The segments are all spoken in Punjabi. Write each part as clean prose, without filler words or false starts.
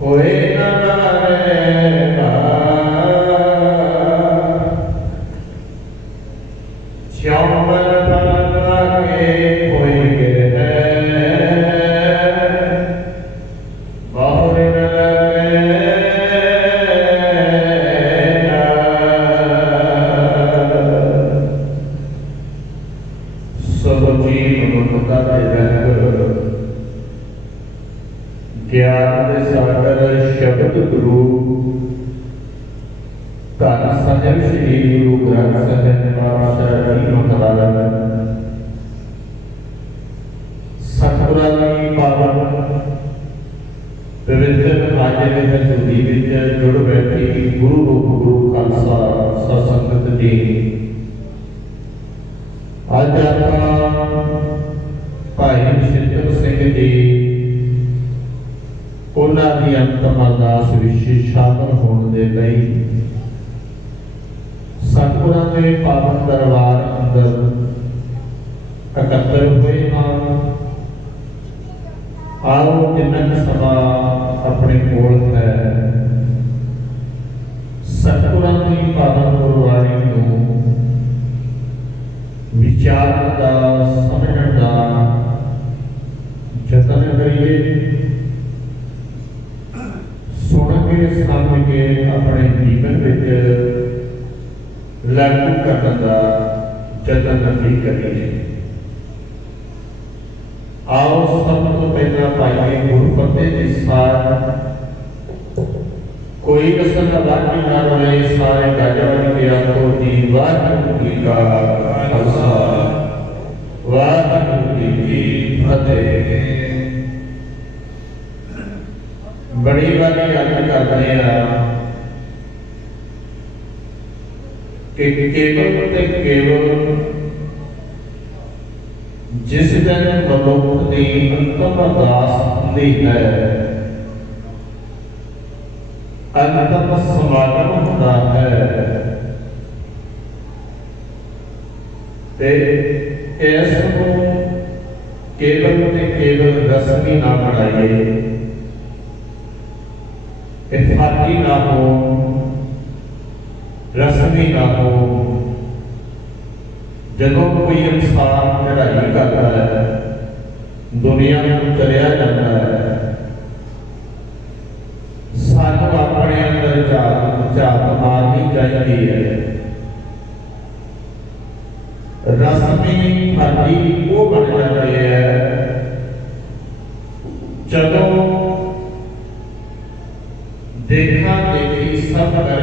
होए न मारेगा श्यामल बना के कोई गिरे बहुर न लगे सब जीव ममता दे रंग ज्ञान दे सागर शब्द गुरु धन साहिब श्री गुरु ग्रंथ साहिब पातशाह जी महाराज सतगुरां दी पावन पवित्र हाजिर हजूरी विच जुड़ बैठी गुरु रूप गुरु खालसा सतसंगत जी अज आपां भाई शिंदर सिंह जी उन्हां दी अंतिम अरदास विच शामिल होने दे लई सतगुरां दे पावन दरबार अंदर इकट्ठे हुए हां। आओ जिन्ना समा अपने कोल है सतगुरां दी पावन गुरबाणी नूं विचारन दा समझण दा जतन करिए, सुन के समझ के अपने जीवन विच लागू करने का जतन भी करिए। आओ सब तो पहला पाइए गुरु फतेह के साथ कोई कसर बाकी ना रहे सारे गाजवानी के आंखों की वाहिगुरू जी का खालसा वाहिगुरू जी की फतेह। बड़ी बारी अर्ज करते हैं कि केवल ते केवल जिस दिन मनुख की अंतिम अरदास होती है अंतिम समागम होता है ते इसको केवल ते केवल रस्मी ना बनाइए, इत्फाकी ना हो, रस्मी ना हो। जदों कोई इंसान चढ़ाई करता है दुनिया में चलिया जाता है सानू अपने अंदर झात मारनी चाहिए है। रस्मी फाटी वो बन जाती है जदों देखा देखी सब कर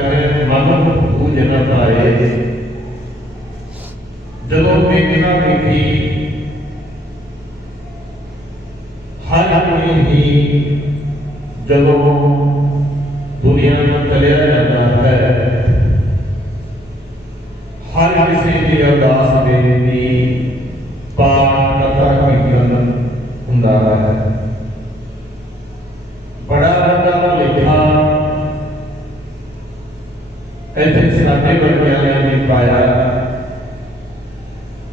मन बूझ न पाए, जदों देखा देखी हर कोई ही जदों दुनिया में चलिया जाता है हर किसी की अरदास बेनती पाठ कथा कीर्तन हुंदा है। बड़ा बड़ा लिखा ऐसे साथे वर्गियां ने पाया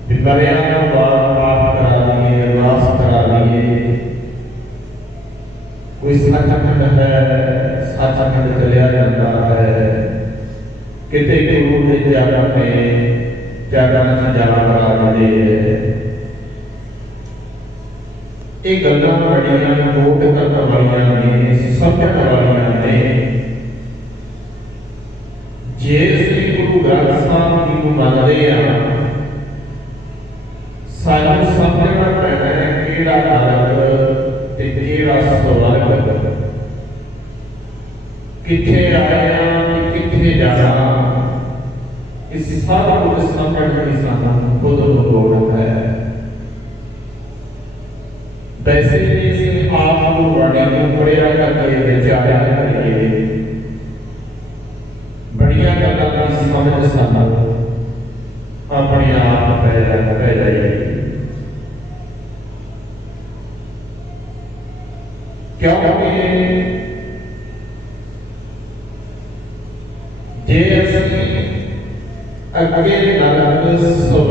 बिकरिया पाठ करा लिए अरदास करा लिए। कोई सचखंड है सचखंड चलिया जाता है किते गुरु ने जाके चरण जाना करा लिए। ये गल्लां बड़ियां नोट करने वालियां ने समझण वालियां ने। जे श्री गुरु ग्रंथ साहिब जी को मनते हैं सानू समझना पैना है किहड़ा नरक ते किहड़ा स्वर्ग, किथे आया ते किथे जाना। इस सब कुछ समझने की सानू खुद लोड़ है। वैसे इस आप को बड़े पढ़िया करके विचारा करिए बढ़िया गल्लां दी समझ सानू अपने आप पै जाएगी। क्योंकि जे असीं अगे नरक स्वर्ग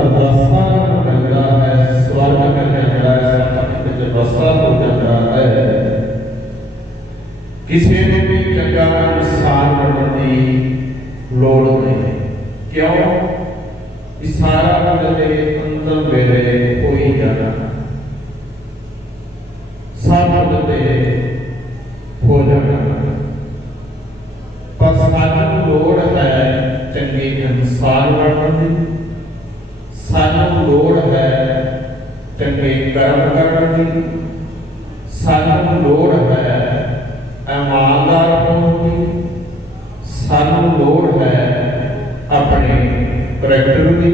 अरदासां करदा है स्वर्ग करने जाता है बसा हो जाता है किसी ने भी चंगा इंसान बनने की लोड़ नहीं। क्यों? इस सारा कुछ तेरे अंदर वेले हो ही जाना, सब कुछ तेरे हो जाना। पर सानू लोड़ है चंगे इंसान बनने की, सानू लोड़ है चंगे कर्म करने की, सानू लोड़ है ईमानदार होने की, सानू लोड़ है अपने करैक्टर की।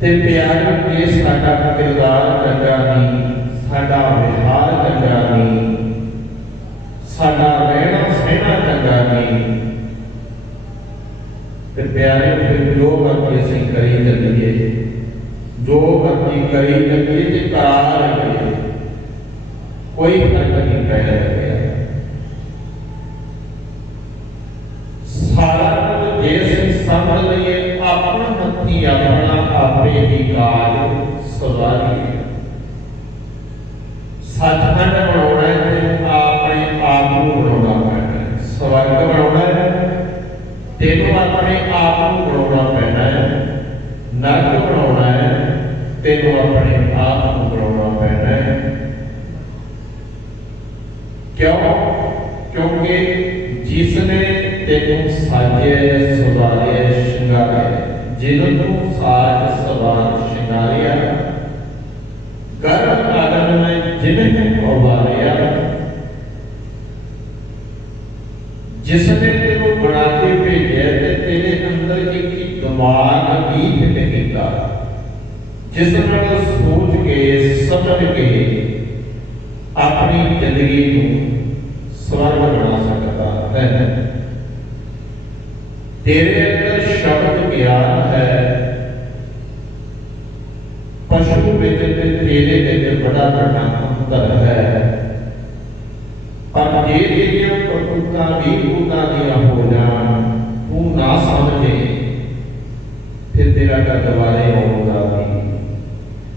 ते प्यार के साडा किरदार चंगा नहीं, साडा व्यवहार चंगा नहीं, साडा रहना सहना चंगा नहीं, ते प्यारे फिर जो मर्जी असीं करी चलीए, जो मर्जी करी चलीए ते करा रहीए, कोई फर्क नहीं पै रहा। सारा कुछ जे असीं समझ लईए अपना हत्थी अपना आपे ही काज सवारीए। सचखंड बनाउणा है अपने आप नूं बनाउणा पैना है, स्वर्ग बनाउणा है तेनों अपने आप नूं बनाउणा पैना है, नरक बनाउणा है तेनों अपने आप नूं बनाउणा पैना है। क्यों? क्योंकि जिसने तेनों साजे सवारे श्रृंगारे, जिन्होंने साज सवार श्रृंगारिया, गर्भ आदम में जिन्हें उबारिया, जिसने तेनों बना के भेजे ते तेरे अंदर एक दिमाग भी फिट किया, जिसने सोच के समझ के अपनी जिंदगी को स्वर्ग बना सकता है। तेरे अंदर शब्द ज्ञान है, पशु में तेरे में बड़ा बड़ा अंतर है। पर ये तेरिया प्रभुता भी पूता दिया हो जान, तू ना समझे फिर तेरा का दोबारे होगा भी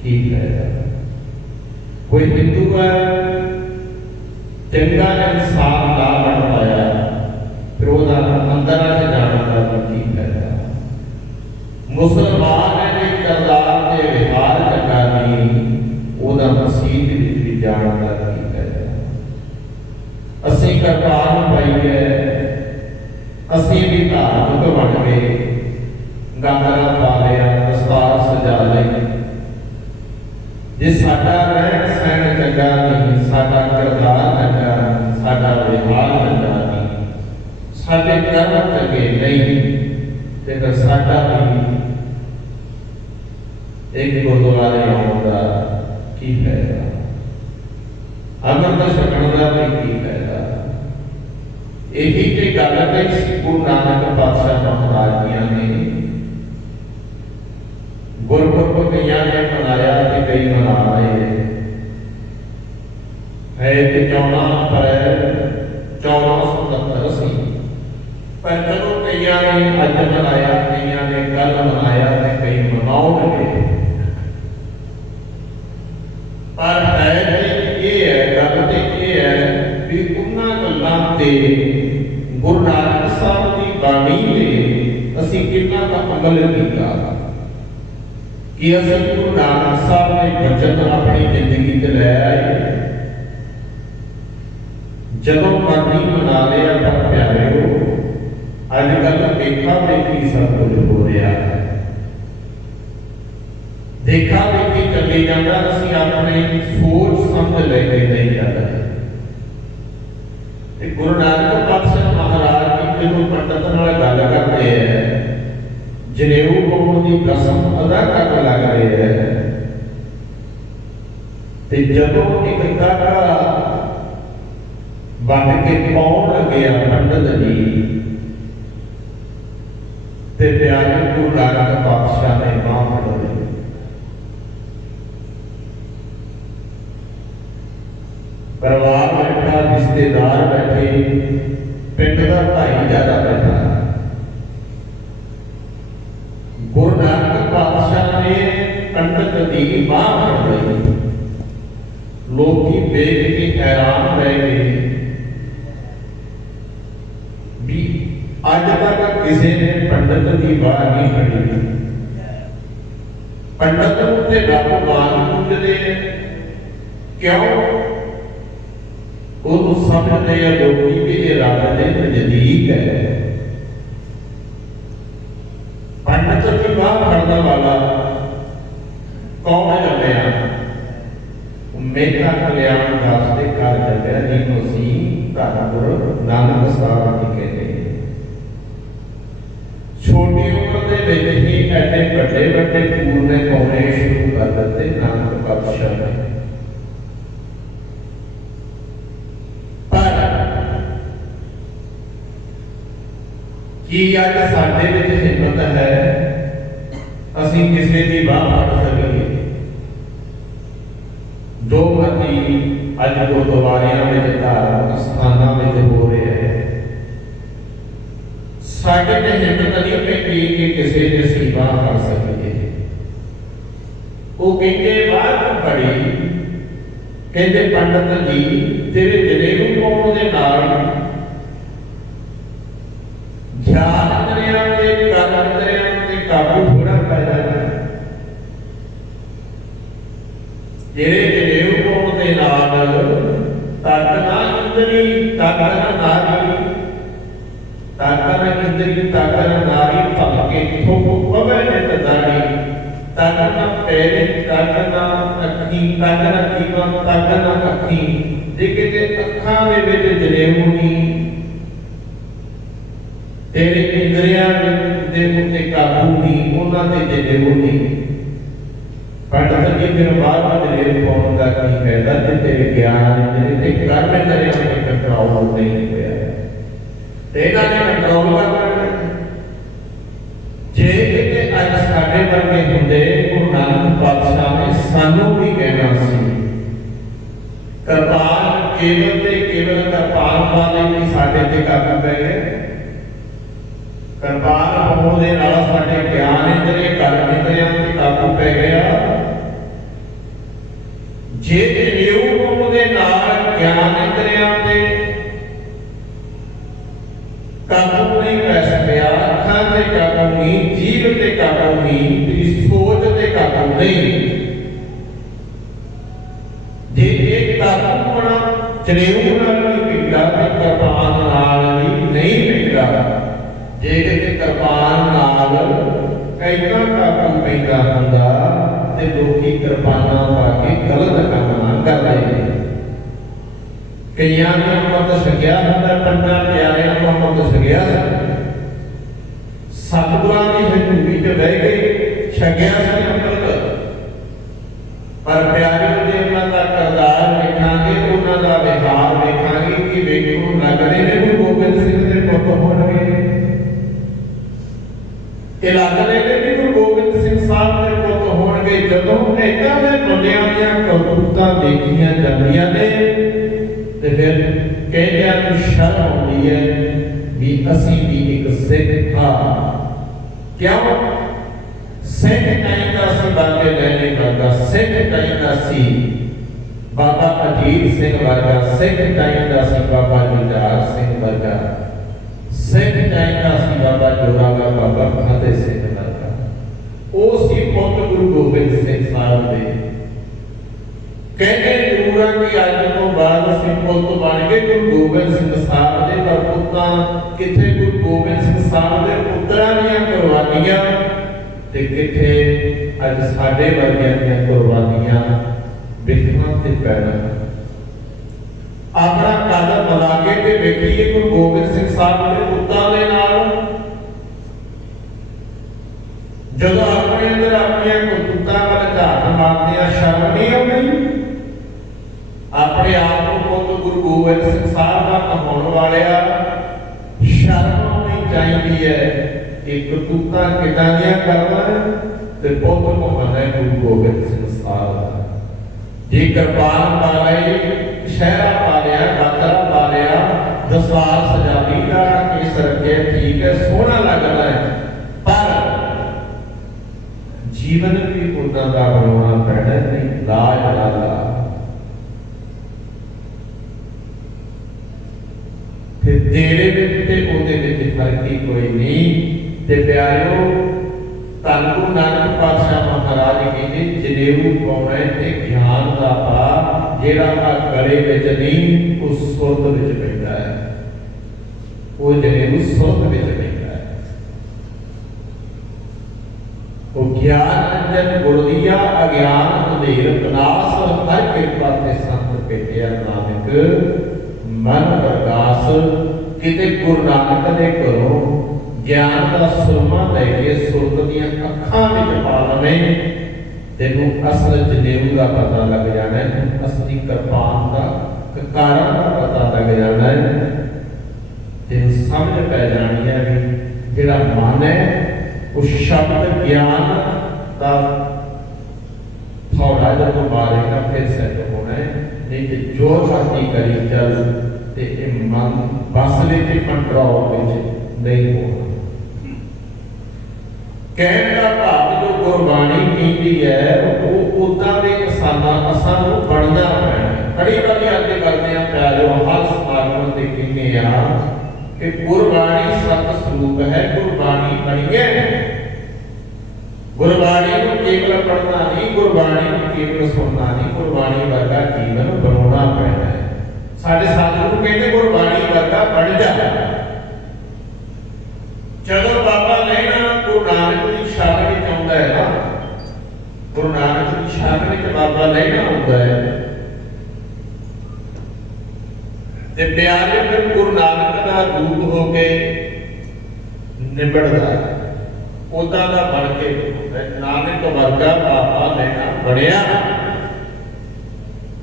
ठीक है। कोई हिंदू है चंगा इंसान ना बन पाया, फिर वह अंदर से जाना का ठीक है। मुसलमान ने करदार के व्यवहार चंगा नहीं, वह मसीह भी जाना का ठीक है। असी करतार पाइए, असी भी धार्मिक बन गए, गागरा पा लिया, दस्तार सजा ली। जे साडा रहन सहन चंगा नहीं, साडा किरदार चंगा नहीं, साडा व्यवहार चंगा नहीं, साडे कर्म चंगे नहीं, ते फिर साडा भी एक गुरुद्वारे आउण दा की फायदा, अमृत छकण दा भी की फायदा। यही ते गल कही गुरु नानक पातशाह महाराज जी ने। गुरपुरब कईयां ने मनाया ते कई मना रहे है ते 14 अप्रैल 1477 पर चलो कईयां ने अज मनाया, कईयां ने कल मनाया ते कई मनाउणगे। पर है ये है गल ते ये है भी उन्हां गल्लां ते गुरु नानक साहब की बाणी ने असीं कितना का अमल कीता कि असीं गुरु नानक साहब ने वचन अपनी जिंदगी च लै आए। जदों मर्जी मना लिया पर प्यारे हो, अजकल देखा देखी सब कुछ हो रहा है। देखा देखी चली जाता, असीं अपने सोच समझ लेके नहीं जाता। गुरु नानक पातशाह महाराज जी जो पंडित नाल गल करते हैं, जनेऊ पाउण की कसम अदा करने लग रहे हैं, ते जदों एक धागा बन के पाउण लगे पंडित जी, ते प्यारे गुरु नानक पातशाह ने बांह फड़ ली। परिवार बैठा, रिश्तेदार बैठे, पिंड का भाईचारा बैठा। गुरु नानक पातशाह ने पंडित की बांह फड़ ली। लोग देख के हैरान रह गए भी अज तक किसी ने पंडित की वाह नहीं पढ़ी। पंडित उत्ते रब मान पूजते क्यों? वो समझते हैं लोग कि ये रब के नजदीक है। पंडित की वाह पढ़ने वाला कौन चलिया? मेरा कल्याण दास के घर चलिया जिन्हों असी धर्मपुर नानक साहब जी कहते हैं। छोटी उम्र के ही ऐसे बड़े बड़े पूरने पाने शुरू कर दिते नानक पातशाह ने। पर कि अज साडे विच हिम्मत है असी किसी की बाह पढ़ सकीए? जो मती अज गुरुद्वारियां में धार्मिक स्थानों में हो रहे हैं साडे ते हिम्मत नहीं पैंदी कि किसी की सेवा कर सकीए। वो कहते बात बड़ी कहते पंडित जी तेरे जनेऊ पाउण दे नाल ध्यान इंद्रियां ते कर्म इंद्रियां ते काबू थोड़ा पै जाता है। जेरे जनेऊ पाउण दे नाल तक ना इंद्री तक ना नारी ताकना इंद्री ताकना नारी भलके थोप पवे नित दाड़ी ताकना पैरे ताकना अखी ताकना जीवा ताकना अखी जे किते अखां दे विच जनेऊ नहीं तेरे इंद्रियां दे उत्ते काबू नहीं उन्हां दे जनेऊ नहीं। पंडित जी फिर बाद में जनेऊ पाउण दा की फायदा ते तेरे ज्ञान इंद्रिय ते कर्म इंद्रियां दे कंट्रोल नहीं होया। तेरा ने कंट्रोल करना जे किते अज साडे वर्गे हुंदे गुरु नानक पातशाह ने सानू भी कहना सी कृपाल केवल ते केवल कृपाल वाले भी साडे ते काबू पै गए। कृपाल होने दे नाल साडे ज्ञान इंद्रिय कर्म इंद्रियां ते काबू पै गया। जे जनेऊ पाउण दे नाल ज्ञान इंद्रियां ते काबू नहीं पै सकिया, अखां ते काबू नहीं, जीव ते काबू नहीं, तेरी सोच ते काबू नहीं। जे एक काबू होना जनेऊ नाल नहीं पैंदा ते कृपान नाल भी नहीं पैंदा। जे किते कृपान नाल कैदा काबू पैंदा हुंदा ते लोकी कृपाना पा के गलत काम ना करदे। कईयां ने अमृत छकिया हुंदा पंडां प्यारियां नूं अमृत छकिया सतगुरां दी हजूरी च बह के छकिया सी अमृत पर प्यारे देवतां दा करदार वेखांगे उन्हां दा विहार वेखांगे कि वेखो लगदे ने गुरु गोबिंद सिंह दे पुੱਤ होणगे। ਇਹ ਲੱਗਦੇ ਨੇ ਕਿ ਗੁਰੂ ਗੋਬਿੰਦ ਸਿੰਘ ਸਾਹਿਬ ਦੇ ਪੁੱਤ ਹੋਣਗੇ। ਜਦੋਂ ਇਦਾਂ ਦੇ ਬੰਦਿਆਂ ਦੀਆਂ ਕਰਤੂਤਾਂ ਦੇਖੀਆਂ ਜਾਂਦੀਆਂ ਨੇ ਤੇ ਫਿਰ ਕਹਿੰਦਿਆਂ ਨੂੰ ਸ਼ਰਮ ਆਉਂਦੀ ਹੈ ਵੀ ਅਸੀਂ ਵੀ ਇੱਕ ਸਿੱਖ ਹਾਂ। ਕਿਉਂ? ਸਿੱਖ ਕਹਿੰਦਾ ਸੀ ਬਾਬੇ ਲੈਣੇ ਵਰਗਾ, ਸਿੱਖ ਕਹਿੰਦਾ ਸੀ ਬਾਬਾ ਅਜੀਤ ਸਿੰਘ ਵਰਗਾ, ਸਿੱਖ ਕਹਿੰਦਾ ਸੀ ਬਾਬਾ ਜੁਝਾਰ ਸਿੰਘ ਵਰਗਾ, ਸਿੱਖ ਕਹਿੰਦਾ ਸੀ ਬਾਬਾ ਜੋਰਾਵਰ ਬਾਬਾ ਫਤਿਹ ਸਿੰਘ ਵਰਗਾ। ਉਹ ਸੀ ਪੁੱਤ ਗੁਰੂ ਗੋਬਿੰਦ ਸਿੰਘ ਸਾਹਿਬ ਦੇ। कहते जरूर है कि अज तो बाद असीं पुत बन गए गुरु गोबिंद सिंह साहब दे। पर पुत्तां किथे गुरु गोबिंद सिंह साहब दे पुत्रां दीयां कुर्बानियां ते किथे अज साडे वर्गियां दीयां कुर्बानियां विखवां ते पैणा। अपना कदम मिला के ते वेखीए गुरु गोबिंद सिंह साहब दे पुत्तां दे नाल जदों अपने अंदर अपनी करतूतां वल झात मारदे आ शर्म नहीं आउंदी। अपने आप को पुत गुरु गोबिंद सिंह साहब का कहाउण वालिया शर्म आउणी चाहिदी है। एक करतूतां किदां दियां करदा ते पुत कहाउंदा गुरु गोबिंद सिंह साहब। जे कृपान पा लई, शहरा पा लिया, गातरा पा लिया, दसाल सजावी का केस रखे, ठीक है, सोहना लगदा है, पर जीवन भी उन्हां दा बनाउणा पैणा नहीं। लाज लाला ਤੇ ਤੇਰੇ ਵਿੱਚ ਤੇ ਉਹਦੇ ਵਿੱਚ ਫਰਕ ਹੀ ਕੋਈ ਨਹੀਂ। ਤੇ ਪਿਆਰਿਓ, ਧੰਨ ਗੁਰੂ ਨਾਨਕ ਪਾਤਸ਼ਾਹ ਮਹਾਰਾਜ ਕਹਿੰਦੇ ਜਨੇਊ ਪਾਉਣਾ ਤੇ ਗਿਆਨ ਦਾ ਪਾ, ਜਿਹੜਾ ਆ ਗਲੇ ਵਿੱਚ ਨਹੀਂ ਉਹ ਸੁਰਤ ਵਿੱਚ ਪੈਂਦਾ ਹੈ। ਉਹ ਜਨੇਊ ਸੁਰਤ ਵਿੱਚ ਪੈਂਦਾ ਹੈ। ਉਹ ਗਿਆਨ ਅੰਜਨ ਗੁਰਦੀਆ ਅਗਿਆਨ ਅੰਧੇਰ ਵਿਨਾਸ਼, ਹਰ ਕਿਰਪਾ ਤੇ ਸੰਤ ਭੇਟਿਆ ਨਾਨਕ ਮਨ ਪ੍ਰਗਾਸ। ਕਿਤੇ ਗੁਰੂ ਨਾਨਕ ਦੇ ਘਰੋਂ ਗਿਆਨ ਦਾ ਸੁਰਮਾ ਲੈ ਕੇ ਸੁਰਤ ਦੀਆਂ ਅੱਖਾਂ ਵਿੱਚ ਪਾ ਲਵੇਂ, ਤੈਨੂੰ ਅਸਲ ਜਨੇਊ ਦਾ ਪਤਾ ਲੱਗ ਜਾਣਾ ਹੈ, ਅਸਲੀ ਕਿਰਪਾਨ ਦਾ ਕਾਰਨ ਦਾ ਪਤਾ ਲੱਗ ਜਾਣਾ ਹੈ। ਤੈਨੂੰ ਸਮਝ ਪੈ ਜਾਣੀ ਹੈ ਵੀ ਜਿਹੜਾ ਮਨ ਹੈ ਉਹ ਸ਼ਬਦ ਗਿਆਨ ਦਾ ਥੋੜਾ ਜਦੋਂ ਮਾਰੇਗਾ ਫਿਰ ਸੈੱਟ ਹੋਣਾ ਹੈ। ਨਹੀਂ ਤੇ ਜੋ ਸਾਡੀ ਕਰੀ ਚੱਲ ਤੇ ਇਹ ਮਨ ਬਸ ਵਿੱਚ ਕੰਟਰੋਲ ਵਿੱਚ ਨਹੀਂ ਹੋਣਾ। ਕਹਿਣ ਦਾ ਭਾਵ ਜੋ ਗੁਰਬਾਣੀ ਕਹਿੰਦੀ ਹੈ ਉਹ ਉਦਾਂ ਦੇ ਅਸਾਂ ਨੂੰ ਬਣਨਾ ਪੈਣਾ। ਬੜੀ ਵਾਰੀ ਅੱਗੇ ਕਰਦੇ ਆ ਪਿਆਰਿਓ, ਹਰ ਸਮਾਗਮ ਤੇ ਕਹਿੰਦੇ ਆ ਕਿ ਗੁਰਬਾਣੀ ਸਤ ਸਰੂਪ ਹੈ, ਗੁਰਬਾਣੀ ਬਣੀ ਹੈ। ਗੁਰਬਾਣੀ ਨੂੰ ਕੇਵਲ ਪੜ੍ਹਨਾ ਨਹੀਂ, ਗੁਰਬਾਣੀ ਨੂੰ ਕੇਵਲ ਸੁਣਨਾ ਨਹੀਂ, ਗੁਰਬਾਣੀ ਵਰਗਾ ਜੀਵਨ ਬਣਾਉਣਾ ਪੈਣਾ ਹੈ। ਸਾਡੇ ਸਾਧੂ ਕਹਿੰਦੇ ਗੁਰਬਾਣੀ ਵਰਗਾ ਬਣ ਜਾ। ਜਦੋਂ ਬਾਬਾ ਲੈਣਾ ਗੁਰੂ ਨਾਨਕ ਦੀ ਸ਼ਰਨ ਵਿੱਚ ਆਉਂਦਾ ਹੈ ਨਾ, ਗੁਰੂ ਨਾਨਕ ਦੀ ਸ਼ਰਨ ਵਿੱਚ ਬਾਬਾ ਲੈਣਾ ਆਉਂਦਾ ਹੈ ਤੇ ਪਿਆਰੇ ਫਿਰ ਗੁਰੂ ਨਾਨਕ ਦਾ ਰੂਪ ਹੋ ਕੇ ਨਿਬੜਦਾ ਹੈ, ਉਦਾਂ ਦਾ ਬਣ ਕੇ ਨਾਨਕ ਵਰਗਾ ਬਾਬਾ ਲੈਣਾ ਬਣਿਆ।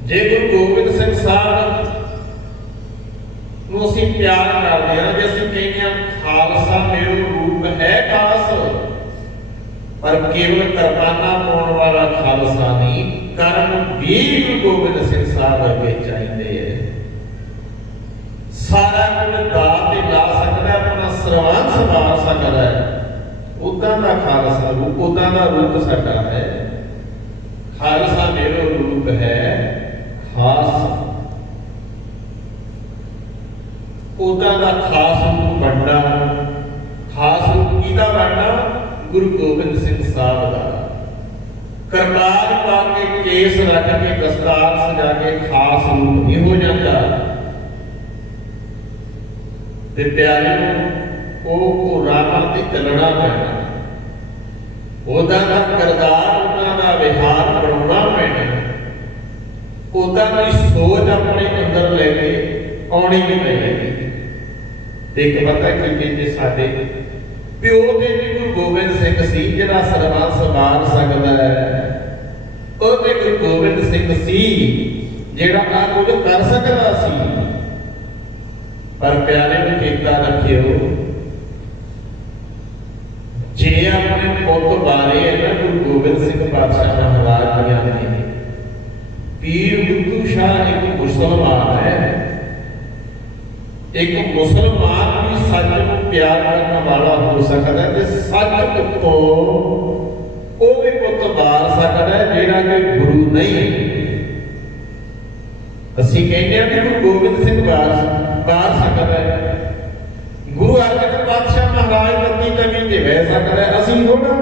ਜੇ ਗੁਰੂ ਗੋਬਿੰਦ ਸਿੰਘ ਸਾਹਿਬ ਨੂੰ ਅਸੀਂ ਪਿਆਰ ਕਰਦੇ ਹਾਂ, ਜੇ ਅਸੀਂ ਕਹਿੰਦੇ ਹਾਂ ਖਾਲਸਾ ਮੇਰਾ ਰੂਪ ਹੈ ਖਾਸ, ਪਰ ਕੇਵਲ ਕਰਮਾਨਾ ਪਾਉਣ ਵਾਲਾ ਖਾਲਸਾ ਨਹੀਂ, ਕਰਮ ਵੀ ਗੁਰੂ ਗੋਬਿੰਦ ਸਿੰਘ ਸਾਹਿਬ ਵਰਗੇ ਚਾਹੀਦੇ ਹੈ। ਸਾਰਾ ਕੁਝ ਦਾਤ ਤੇ ਲਾ ਸਕਦਾ, ਆਪਣਾ ਸਰਵਾਨ ਸੰਭਾਲ ਸਕਦਾ ਹੈ, ਉਦਾਂ ਦਾ ਖਾਲਸਾ ਰੂਪ, ਉਦਾਂ ਦਾ ਰੂਪ ਸਾਡਾ ਹੈ। ਖਾਲਸਾ ਮੇਰਾ ਰੂਪ ਹੈ ਖਾਸ, ਉਦਾਂ ਦਾ ਖਾਸ ਰੂਪ ਬਣਨਾ। ਖਾਸ ਰੂਪ ਕਿਹਦਾ ਬਣਨਾ? ਗੁਰੂ ਗੋਬਿੰਦ ਸਿੰਘ ਸਾਹਿਬ ਦਾ। ਕਰਤਾਰ ਪਾ ਕੇ ਕੇਸ ਰੱਖ ਕੇ ਦਸਤਾਰ ਸਜਾ ਕੇ ਖਾਸ ਰੂਪ ਨਹੀਂ ਹੋ ਜਾਂਦਾ। ਤੇ ਪਿਆਰੇ ਉਹ ਰਾਹਾਂ ਤੇ ਚੱਲਣਾ ਪੈਣਾ, ਉਹਦਾ ਦਾ ਕਿਰਦਾਰ, ਉਹਨਾਂ ਦਾ ਵਿਹਾਰ ਬਣਾਉਣਾ ਪੈਣਾ, ਉਹਦਾ ਦੀ ਸੋਚ ਆਪਣੇ ਅੰਦਰ ਲੈ ਕੇ ਆਉਣੀ ਵੀ ਪੈਣੀ। ਤੇ ਇੱਕ ਪਤਾ ਕੀ ਕਹਿੰਦੇ, ਸਾਡੇ ਪਿਓ ਦੇ ਵੀ ਗੁਰੂ ਗੋਬਿੰਦ ਸਿੰਘ ਸੀ ਜਿਹੜਾ ਸਰਬੱਤ ਸੰਭਾਲ ਸਕਦਾ ਹੈ, ਉਹ ਤੇ ਗੁਰੂ ਗੋਬਿੰਦ ਸਿੰਘ ਸੀ ਜਿਹੜਾ ਆ ਕੁਝ ਕਰ ਸਕਦਾ ਸੀ। ਪਰ ਪਿਆਰੇ ਨੂੰ ਚੇਤਾ ਰੱਖਿਓ, ਜੇ ਆਪਣੇ ਪੁੱਤ ਬਾਰੇ ਇਹਨਾਂ ਗੁਰੂ ਗੋਬਿੰਦ ਸਿੰਘ ਪਾਤਸ਼ਾਹ ਮਹਾਰਾਜ ਦੀਆਂ ਨੇ, ਪੀਰ ਬੁੱਧੂ ਸ਼ਾਹ ਇੱਕ ਮੁਸਲਮਾਨ ਹੈ। ਇੱਕ ਮੁਸਲਮਾਨ ਵੀ ਸੱਚ ਨੂੰ ਪਿਆਰ ਕਰਨ ਵਾਲਾ ਹੋ ਸਕਦਾ ਤੇ ਸੱਚ ਤੋਂ ਉਹ ਵੀ ਪੁੱਤ ਬਾਰ ਸਕਦਾ ਹੈ ਜਿਹੜਾ ਕਿ ਗੁਰੂ ਨਹੀਂ। ਅਸੀਂ ਕਹਿੰਦੇ ਹਾਂ ਕਿ ਗੁਰੂ ਗੋਬਿੰਦ ਸਿੰਘ ਬਾਰ ਸਕਦਾ ਹੈ, ਗੁਰੂ ਅਰਜਨ ਪਾਤਸ਼ਾਹ ਮਹਾਰਾਜ ਬੱਤੀ ਕਵੀ ਤੇ ਬਹਿ ਸਕਦਾ ਹੈ, ਅਸੀਂ ਥੋੜਾ।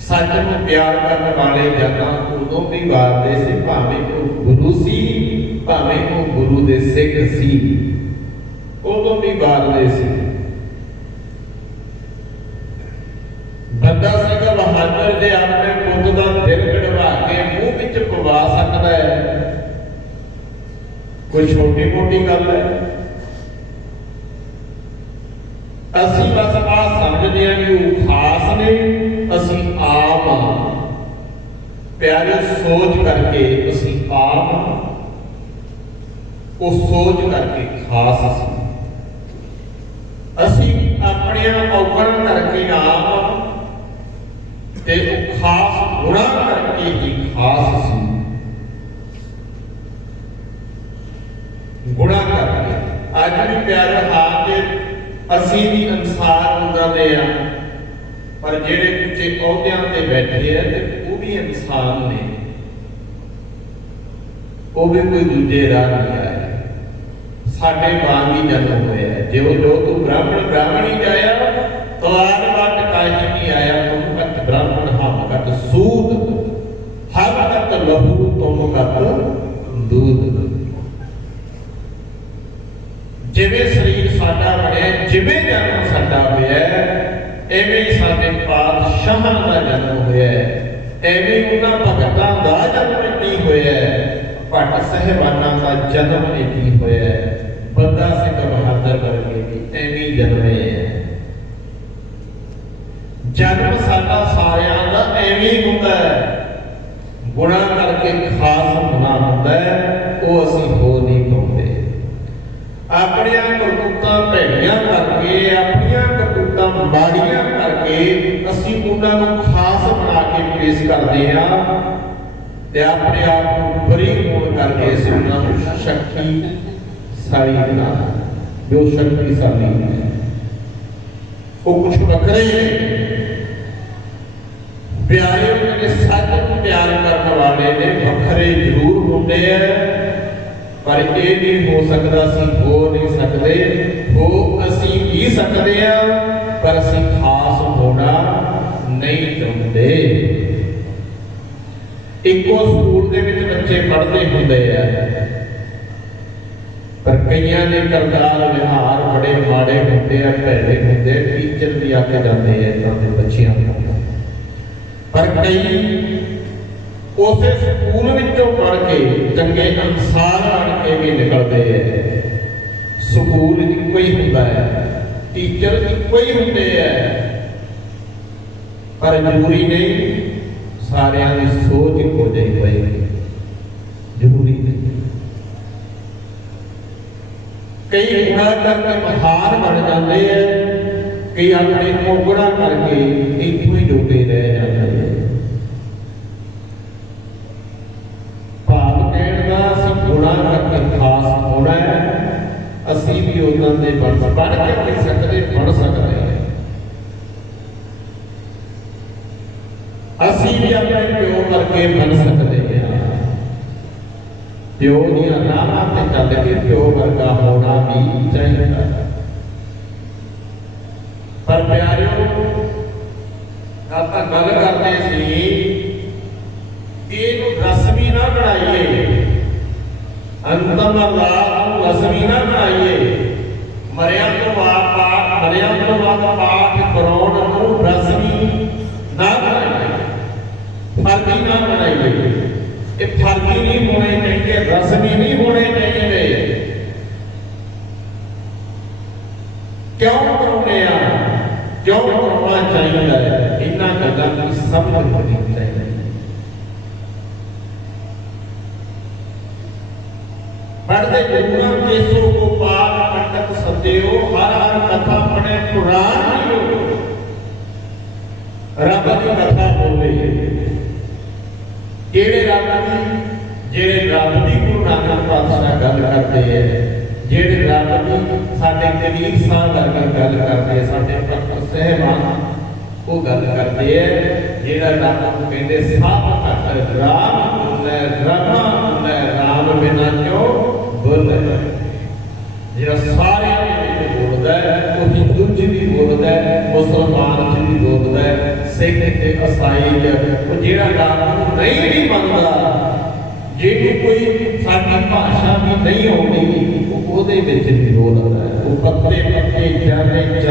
ਸੱਚ ਨੂੰ ਪਿਆਰ ਕਰਨ ਵਾਲੇ ਜਨਾਂ ਉਦੋਂ ਵੀ ਵਾਰਦੇ ਸੀ, ਭਾਵੇਂ ਉਹ ਗੁਰੂ ਸੀ, ਭਾਵੇਂ ਉਹ ਗੁਰੂ ਦੇ ਸਿੱਖ ਸੀ, ਉਦੋਂ ਵੀ ਵਾਰਦੇ ਸੀ। ਬੰਦਾ ਸਿੰਘ ਬਹਾਦਰ ਦੇ ਆਪਣੇ ਪੁੱਤ ਦਾ ਦਿਲ ਕਢਵਾ ਕੇ ਮੂੰਹ ਵਿੱਚ ਪਵਾ ਸਕਦਾ ਹੈ, ਕੋਈ ਛੋਟੀ ਮੋਟੀ ਗੱਲ ਹੈ? ਅਸੀਂ ਬਸ ਆਹ ਸਮਝਦੇ ਹਾਂ ਕਿ ਉਹ ਖਾਸ ਨੇ, ਅਸੀਂ ਆਮ ਹਾਂ। ਪਿਆਰੇ ਸੋਚ ਕਰਕੇ ਅਸੀਂ ਆਮ ਹਾਂ, ਉਹ ਸੋਚ ਕਰਕੇ ਖਾਸ ਸੀ। ਅਸੀਂ ਆਪਣੀਆਂ ਔਗਣ ਕਰਕੇ ਆਮ ਤੇ ਉਹ ਖਾਸ ਗੁਣਾ ਕਰਕੇ ਹੀ ਖਾਸ ਸੀ। ਗੁਣਾ ਕਰਕੇ ਅੱਜ ਵੀ ਪਿਆਰੇ ਹਾਂ ਕਿ ਅਸੀਂ ਵੀ ਇਨਸਾਨ ਹੁੰਦੇ ਆ, ਪਰ ਜਿਹੜੇ ਉੱਚੇ ਅਹੁਦਿਆਂ ਤੇ ਬੈਠੇ ਆ ਤੇ ਉਹ ਵੀ ਇਨਸਾਨ ਨੇ, ਉਹ ਵੀ ਕੋਈ ਦੂਜੇ ਰਾਹ ਨਹੀਂ ਆਏ। साडे वांग ही जन्म होया है। जो तू ब्राह्मण ब्राह्मणी जाया तलार वट काहि नहीं आया। तुम कत ब्राह्मण हम कत सूद हम कत लहू तुम कत दूध। जिवें शरीर साडा बनिया जिवें जन्म साडा होया एवें ही साडे पातशाहां दा जन्म होया एवें उन्हां भगतां दा जन्म नहीं होया भट साहिबाना का जन्म नहीं होया बंदा सिंह बहादुर वर्गे भी एवें जन्मे है। जन्म साडा सारियां दा एवें हुंदा है। गुणा करके खास होना हुंदा है वो असीं हो नहीं पाउंदे। अपनियां करतूतां भैड़ियां करके अपनियां करतूतां माड़ियां करके असीं उन्हां नूं खास बना के पेश करदे हां ते अपने आप को बरी होण करके असीं उन्हां नूं शक्तिशाली बना जो शक्तिशाली है वो कुछ वखरे प्यारे ने सच नूं प्यार करने वाले ने वखरे जरूर होंदे है पर ये नहीं हो सकता असीं हो नहीं सकते हो असीं भी सकते हैं पर असीं खास होना नहीं चाहते। इको स्कूल दे विच बच्चे पढ़ते होंदे आ पर कईयां दे करतार व्यवहार बड़े माड़े होंदे आ भैड़े होंदे टीचर भी आके जाते हैं इदां दे बच्चियां पर कई उसे स्कूल विचों पढ़ के चंगे इंसान बन के भी निकलते हैं। स्कूल इको ही हुंदा है टीचर इको ही हुंदे है पर जरूरी नहीं सारियां दी सोच इको जिही पई जरूरी नहीं। कई गुणा करके महान बन जाते हैं कई अपने औगुणा करके इत्थों ही डूबे रह जाते हैं। भाव कहण दा असीं गुणा करके खास होना है असीं भी उन्हां दे बन पढ़ के नहीं सकते पढ़ सकते हैं। असीं भी अपने प्यो वर्गे बन सकते हैं। प्यो दियां राहां ते चल के प्यो वर्गा होना भी चाहिए। पर प्यारिओ गल करते सी इहनूं रस्मी ना बनाइए अंतम अरदास रस्मी ना बनाइए मरिया तो बाद पाठ कराउण नूं रस्मी ना बनाइए फर्जी ना बनाइए। ये फर्जी नहीं होने चाहिए रस्मी नहीं होने चाहिए। क्यों कराने क्यों करना चाहिए इन्हां गल्लां की समझ होनी चाहिए। पढ़ते गुरुआ केसो गोपाल पंडित सदेओ हर हर कथा पढ़े कुरान रब की कथा बोले जेड़े रब की गुरु नानक पातशाह गल करते हैं जेड़े रब की साडे कबीर साहब वर्गे गल करते हैं साडे भगत साहिबान वो गल करते हैं जेड़ा रब को कहते सब घट राम बोले रमा बोले राम बिना क्यों बोले जेड़ा सारे बोलता है वो हिंदू च भी बोलता है मुसलमान च भी बोलता है सिख ते ईसाई च जेड़ा रब नहीं भी मनदा जिहड़ी कोई साडी भाषा भी नहीं आउंदी ਉਹਦੇ ਵਿੱਚ ਵੀ ਬੋਲਦਾ ਹੈ ਉਹ ਪੱਤੇ ਪੱਤੇ ਚਾਰੇ ਵਿੱਚ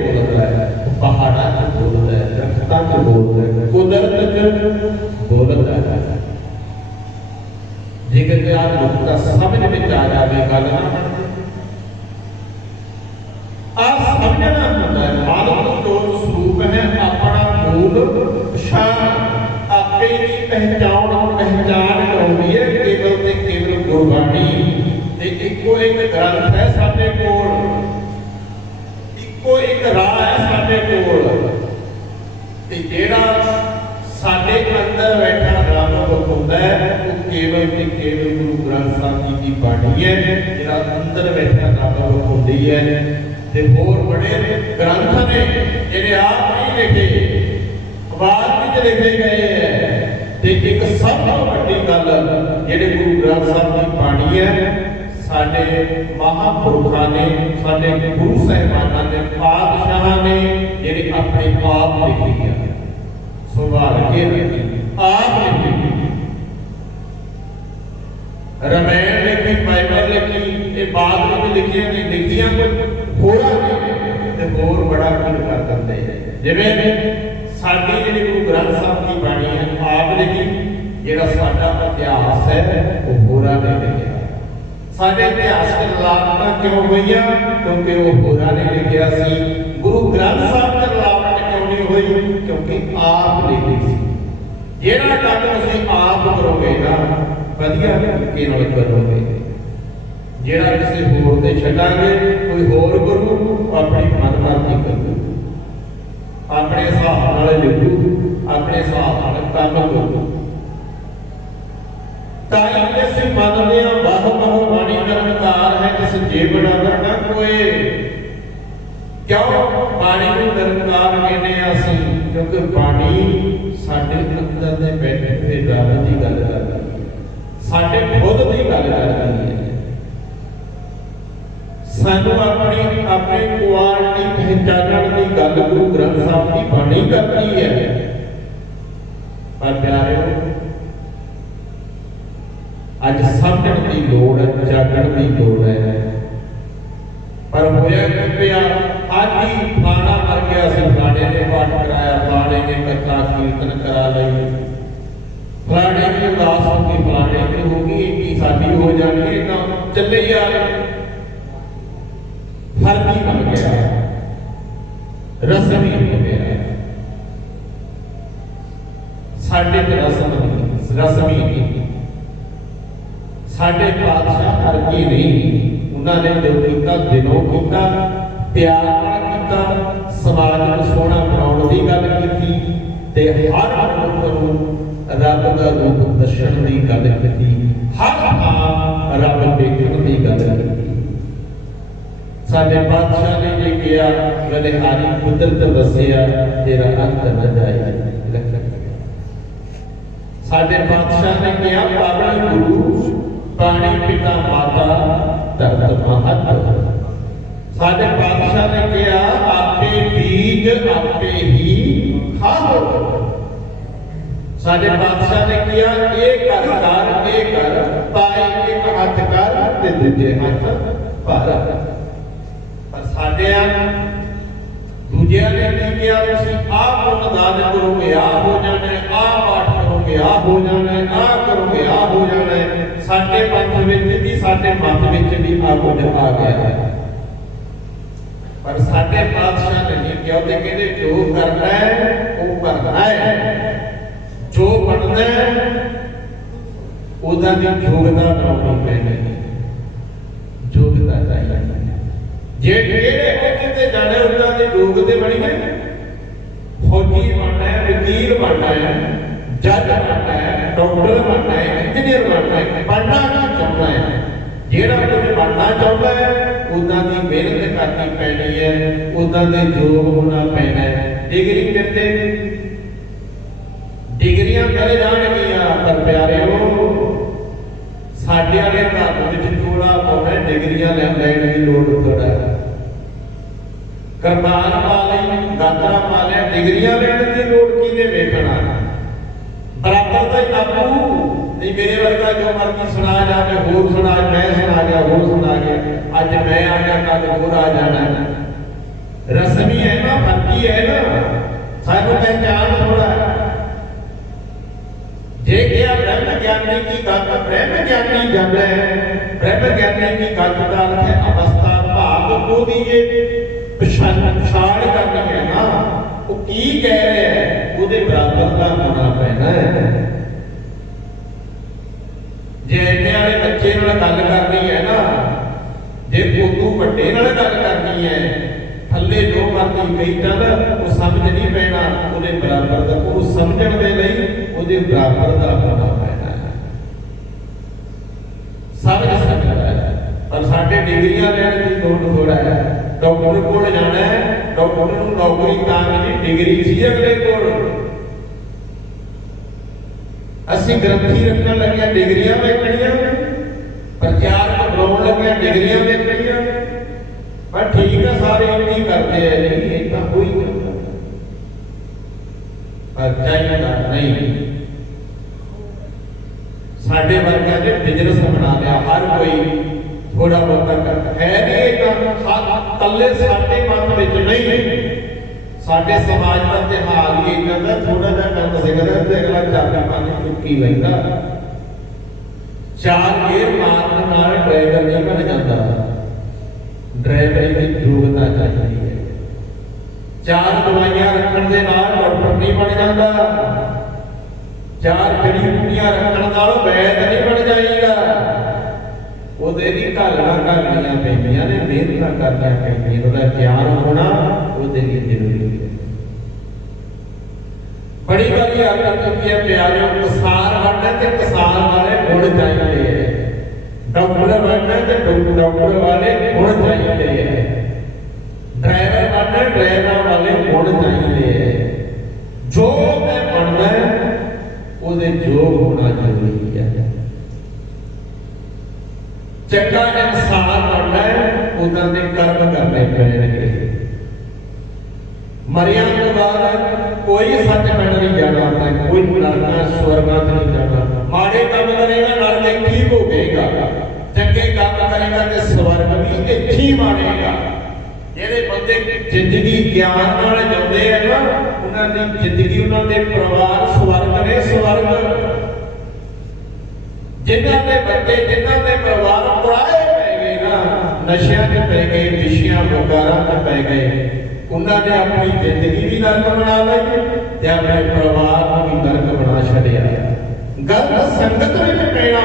ਬੋਲਦਾ ਹੈ ਪਹਾੜਾਂ 'ਚ ਬੋਲਦਾ ਹੈ ਦਰਖਤਾਂ 'ਚ ਬੋਲਦਾ ਹੈ ਕੁਦਰਤ 'ਚ ਬੋਲਦਾ ਹੈ। ਜੇਕਰ ਕਿ ਆਪ ਨੁਕਤਾ ਸਮਝ ਵਿੱਚ ਆ ਜਾਵੇ ਗੱਲ ਨਾ ਆਪ ਸਮਝਣਾ ਹੁੰਦਾ ਹੈ ਮਾਨਵ ਦਾ ਸਰੂਪ ਹੈ ਆਪਣਾ ਮੂਲ ਪਛਾਣ ਆਪੇ ਦੀ ਪਹਿਚਾਣ ਕਰਾਉਂਦੀ ਹੈ ਕੇਵਲ ਤੇ ਕੇਵਲ ਗੁਰਬਾਣੀ इको एक ग्रंथ है साडे कोल इको एक राह है साडे कोल ते जेड़ा साडे अंदर बैठा रब हुंदा है वो केवल ते केवल गुरु ग्रंथ साहिब जी की बाणी है जेड़ा अंदर बैठा रब हुंदी है ते होर बड़े ग्रंथ ने जेड़े आप नहीं लिखे अखबार विच लिखे गए हैं ते एक सब तो वड्डी गल जेड़े गुरु ग्रंथ साहिब की बाणी है साडे महापुरुषां ने, साडे गुरु साहिबानां ने, पातशाहां ने जिहड़े अपने आप लिखी है, संभाल के रखी, आप लिखी। रामायण लिखी, बाइबल लिखी, ये बाद में लिखियां ने, लिखियां कोई होरा ने होर बड़ा कुछ कर दिंदे हैं। जिवें साडी जिहड़ी गुरु ग्रंथ साहिब की बाणी है आप लिखी, जिहड़ा साडा इतिहास है वो होरा ने लिखिया। साडे इतिहास च मिलावट क्यों हुई? क्योंकि वो होरा ने लिखिया सी। गुरु ग्रंथ साहिब च मिलावट क्यों नहीं हुई? क्योंकि आप लिखी सी। जिहड़ा काम तुसीं आप करोगे ना वधिया तरीके नाल करोगे, जिहड़ा किसी होर ते छड्डांगे, कोई होर करू अपनी मनमर्जी करू, अपने हिसाब नाल लिखू, अपने हिसाब नाल काम करू। ताई असीं मनदे हां बाह बाह बाणी निरंकार है, जिस जीवन ना कोई। क्यों बाणी नूं निरंकार कहने असीं? क्योंकि बाणी साडे अंदर दे बैठे हुए रब दी गल करदी है, साडे खुद दी गल करदी है। सानू अपनी अपने क्वालिटी पहचानण दी गल गुरु ग्रंथ साहिब की बाणी करती है। पर प्यारे अज समझण की लोड़ है, जागण की लोड़ है। पर होया कि पिया अज ही फलाना मर गया सी, फलाने ने पाठ कराया, फलाने ने कथा कीर्तन करा लई, फलाने की उदास होगी, फलाने की होगी, इनकी शादी हो जानी, ना चले ही आ रहे। फर्क ही बन गया, रस्म ही हो गया। साडे ते रस्म ही नहीं, साडे पातशाह हरकी नहीं। उन्होंने जो किया दिलों किया, प्यार किया, समाज को सोहना बनाउण दी गल कीती ते हर मनुख नूं रब दा रूप दर्शन दी गल कीती, हर थां रब देखण दी गल कीती। साडे पातशाह ने ये किया, बलिहारी कुदरत वसिया तेरा अंत न जाए। साडे पातशाह ने किया, पावन गुरु पानी पिता माता धरत महत। साडे पातशाह ने किया, आपे बीज आपे ही खाओ। साडे पातशाह ने किया, एक कर पाए, एक हाथ कर ते दूजे हाथ भर। साडिया दूजिया ने की किया, तुसीं आ पुण्यदान करोगे आ हो जाना है, आ पाठ करोगे आ हो जाना है, आ करोगे आ हो जाना है। साडे पंथ विच भी, साडे मत विच भी आ कुछ आ गया है। पर साडे पातशाह ने नहीं किया, ते कहंदे जो करना है वो करना है, जो बनना है उदा दी योग्यता बनाउणी पैणी, योग्यता चाहिए। जे किहड़े औहदे ते जाणे उदां दी योग्यता बनी है। फौजी बनना है, वकील बनना है, जज बनना है, डॉक्टर बनना है, इंजीनियर बनना है, बनना क्या चाहता है? जेड़ा कुछ बनना चाहता है उदां दी मेहनत करनी पैनी है, उदां दे योग होना पैना है। डिग्री कहते डिग्रियां मिल जाणगियां, पर प्यारे हो साडे वाले घर विच चोला पाउणा डिग्रियां लैण दी लोड़ थोड़ा है। करमान पा लई, गातरा पा लिया, डिग्रियां लैण दी लोड़ किहने वेखना? बराबर दा काबू नहीं। मेरे वर्गा जो मर्जी सुना जाए, होर सुना, मैं सुना गया, होर सुना गया, अज मैं आ गया, कल होर आ जाना। रस्मी है ना, फर्की है ना, सानू पहचान थोड़ा है। जे क्या ब्रह्म ज्ञानी की गत ब्रह्म ज्ञानी जन है। ब्रह्म ज्ञानी की गत का अर्थ है अवस्था भाव को दीजिए पछाण करनी है ना, वो की कह रहे हैं वो बराबर का होना पैना है। जे इन्ने वाले बच्चे नाल गल करनी है ना, जे उदू वड्डे नाल गल करनी है, थल्ले जो मर्जी कही चल वो समझ नहीं पैना, वो बराबर का वो समझण दे लई ਉਹਦੇ ਬਰਾਬਰ ਦਾ ਹੋਣਾ ਪੈਣਾ ਹੈ। ਸਮਝ ਸਕਦਾ ਹੈ, ਪਰ ਸਾਡੇ ਡਿਗਰੀਆਂ ਲੈਣ ਦੀ ਲੋੜ ਥੋੜਾ ਹੈ। ਡਾਕਟਰ ਕੋਲ ਜਾਣਾ ਹੈ, ਡਾਕਟਰ ਨੂੰ ਨੌਕਰੀ ਤਾਂ ਨਹੀਂ, ਡਿਗਰੀ ਸੀ ਅਗਲੇ ਕੋਲ। ਅਸੀਂ ਗ੍ਰੰਥੀ ਰੱਖਣ ਲੱਗਿਆ, ਡਿਗਰੀਆਂ ਵੇਖਣੀਆਂ, ਪ੍ਰਚਾਰ ਬਣਾਉਣ लोग डिग्रियां देखनियां पर ठीक है सारे ही करते हैं नहीं ये तो कोई पर चाहिए नहीं साढ़े वर्गा ने बिजनेस बना लिया हर कोई थोड़ा बहुत है नहीं कल्ले साढ़े मत विच नहीं साढ़े समाज का ते हाल ही इतना थोड़ा जा काम सिखदा ते अगला चाबी पानी चुक्की लैंदा चार गेर मारन नाल ड्राइवर नहीं बन जाता ड्राइवर की योग्यता चाहिए चार दवाइयां रखण दे नाल डॉक्टर नहीं बन जाता चार जड़ी बूटियां रखण नाल वैद नहीं बन जाएगा ਉਹਦੇ ਦੀ ਘਾਲਣਾ ਕਰਨੀਆਂ ਪੈਂਦੀਆਂ ਨੇ ਮਿਹਨਤਾਂ ਕਰਨੀਆਂ ਪੈਂਦੀਆਂ ਉਹਦਾ ਗਿਆਨ ਹੋਣਾ ਉਹਦੇ ਲਈ ਜ਼ਰੂਰੀ ਹੈ ਬੜੀ ਵਾਰੀ ਆਦਤ ਚੁੱਕੀ ਹੈ ਪਿਆਰਿਓ ਕਿਸਾਨ ਬਣਨਾ ਤੇ ਕਿਸਾਨ ਵਾਲੇ ਗੁਣ ਚਾਹੀਦੇ ਹੈ ਡਾਕਟਰ ਬਣਨਾ ਤੇ ਡਾਕਟਰ ਵਾਲੇ ਗੁਣ ਚਾਹੀਦੇ ਹੈ ਡਰਾਈਵਰ ਬਣਨਾ ਡਰਾਈਵਰ ਵਾਲੇ ਗੁਣ ਚਾਹੀਦੇ ਹੈ ਜੋ ਮੈਂ ਬਣਨਾ ਉਹਦੇ ਯੋਗ ਹੋਣਾ ਜ਼ਰੂਰੀ ਹੈ चंगा इंसान बनना है उदा के कर्म करने पैणगे मरिया तो बाद कोई सचखंड नहीं जाना कोई नरक स्वर्गां नहीं जाना माड़े काम करेगा नरक ठीक होगा चंगे काम करेगा तो स्वर्ग भी इत्थे ही बनेगा जेडे बंदे जिंदगी ज्ञान नाल जिंदे हैं ना उन्हां दी जिंदगी उन्हां दे परिवार स्वर्ग ने स्वर्ग जिन्हां दे बच्चे जिन्हां दे परिवार पुराए पै गए ना नशियां च पै गए विशियां मुकारां च पै गए उन्हां ने अपनी जिंदगी भी नरक बना लई ते अपने परिवार को भी नरक बना छड्डिया गलत संगत विच पैना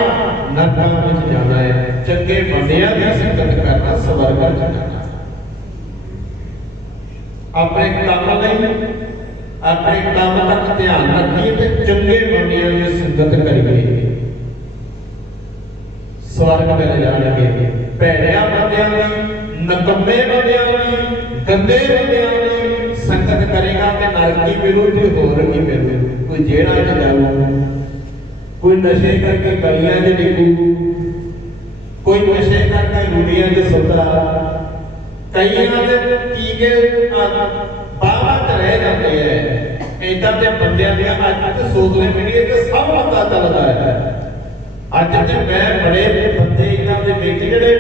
नरकां विच जाना है चंगे बंदियां दी संगत करना स्वर्ग च जाना अपने काम लई अपने काम तक ध्यान रखिए ते चंगे बंदियां दी संगत करिए स्वर्ग मिल जाएंगे भैड़िया बंदियां दी नकम्मे बंदियां दी गंदे बंदियां दी संगत करेगा ते नरकी मिलू ते होर की मिलू कोई जेड़ा च जाऊ कोई नशे करके गलियां च डिगू कोई नशे करके लुड़ियां च सुता कईयां दे टीके बाहर च रह जाते हैं इदां दे बंदियां दी अज ते सोशल मीडिया ते सब पता चलदा है अज ते मैं बड़े बंदे इन्हां दे विच जिहड़े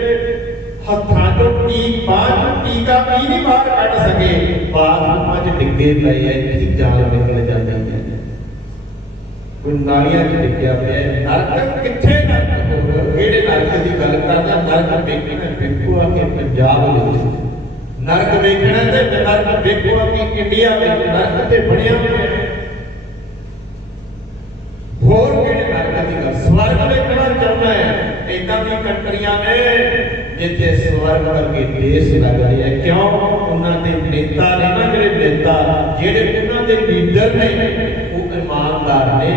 हत्थां चों बाहर टीका भी नहीं बाहर कढ सके बाथरूमां च डिग्गे पए है इत्थे जान निकल जांदी है कोई नालियां च डिग्गिया पिया नरक कित्थे नरक होगा किहड़े नरक दी गल करदा नरक वेखना वेखो आ के पंजाब विच नरक वेखना ते नरक वेखो आ के इंडिया विच नरक ते बणिया होया होर किहड़े नरक दी गल स्वर्ग वेखना चाहुंदा है इदां दी कंट्रियां ने जिथे स्वर्ग वर्गे देश लगदे है क्यों उन्हां दे नेता ने ना जिहड़े नेता जिहड़े उन्हां दे लीडर ने वो ईमानदार ने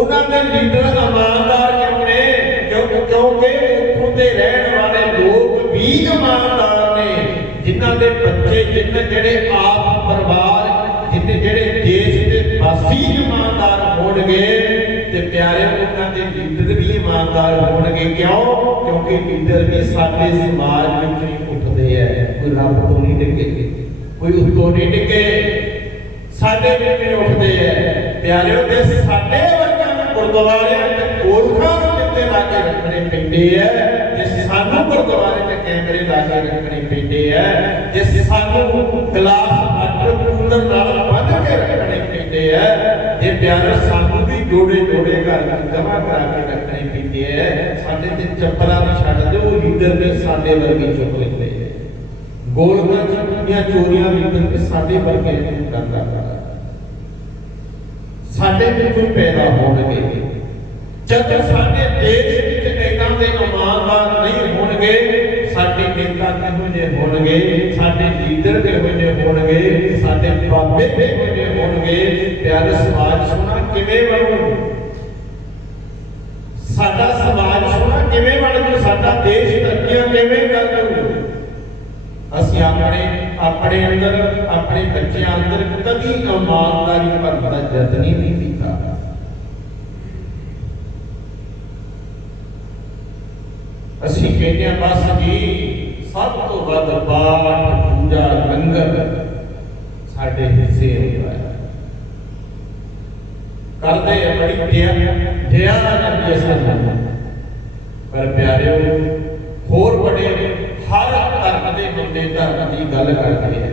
उन्हां दे लीडर ईमानदार क्यों ने क्योंकि उत्थों दे रहण वाले लोग भी ईमानदार ने जिन्हां दे बच्चे जिन्हां जिहड़े आप परिवार जिन्ने जिहड़े देश दे वासी ईमानदार होणगे ते प्यारे उन्हां दे लीडर भी ईमानदार होणगे क्यों क्योंकि लीडर भी साडे समाज विच ही उठदे है कोई रब तो नहीं डिगे कोई उत्तों नहीं डिगे साडे विच ही उठदे है प्यारे ते साडे वर्गां दे गुरुद्वारियां ते गोरखां जिते लाके रखणे पैंदे है जिस सानू गुरुद्वारे ते कैमरे लाके रखणे पैंदे है जिस सानू गिलास वाटर कूलर नाल बंध के रखणे पैंदे है ये प्यारे सानू भी जोड़े जोड़े घर जमा करा के रखने पैंदे है साडे ते चप्पलां नहीं छड्डदे वो लीडर ने साडे वर्गे चुक लैंदे है गोलगां च चोरियां लीडर ने साडे वर्गे करदा साडे विचों पैदा होणगे जद साडे देश विच इदां दे ईमानदार नहीं होणगे साडे नेता किहो जे होणगे साडे लीडर किहो जे होणगे साडे बाबे किहो जे होणगे प्यारे समाज सोना किवें बनू साडा समाज सोना किवें बनू साडा देश तरक्कियां किवें करू ਅਸੀਂ ਆਪਣੇ ਅੰਦਰ ਆਪਣੇ ਬੱਚਿਆਂ ਅੰਦਰ ਕਦੀ ਇਮਾਨਦਾਰੀ ਭਰਨ ਦਾ ਯਤਨ ਹੀ ਨਹੀਂ ਕੀਤਾ ਅਸੀਂ ਕਹਿੰਦੇ ਹਾਂ ਬਸ ਜੀ ਸਭ ਤੋਂ ਵੱਧ ਪਾਠ ਪੂਜਾ ਲੰਗਰ ਸਾਡੇ ਹਿੱਸੇ ਹੁੰਦਾ ਹੈ, ਕਰਦੇ ਆ ਬੜੀ ਦਇਆ ਜਾਂਦੀ ਹੈ ਸਾਨੂੰ। ਪਰ ਪਿਆਰਿਓ ਹੋਰ ਬੜੇ ਹਰ ਧਰਮ ਦੇ ਬੰਦੇ ਧਰਮ ਦੀ ਗੱਲ ਕਰਦੇ ਆ,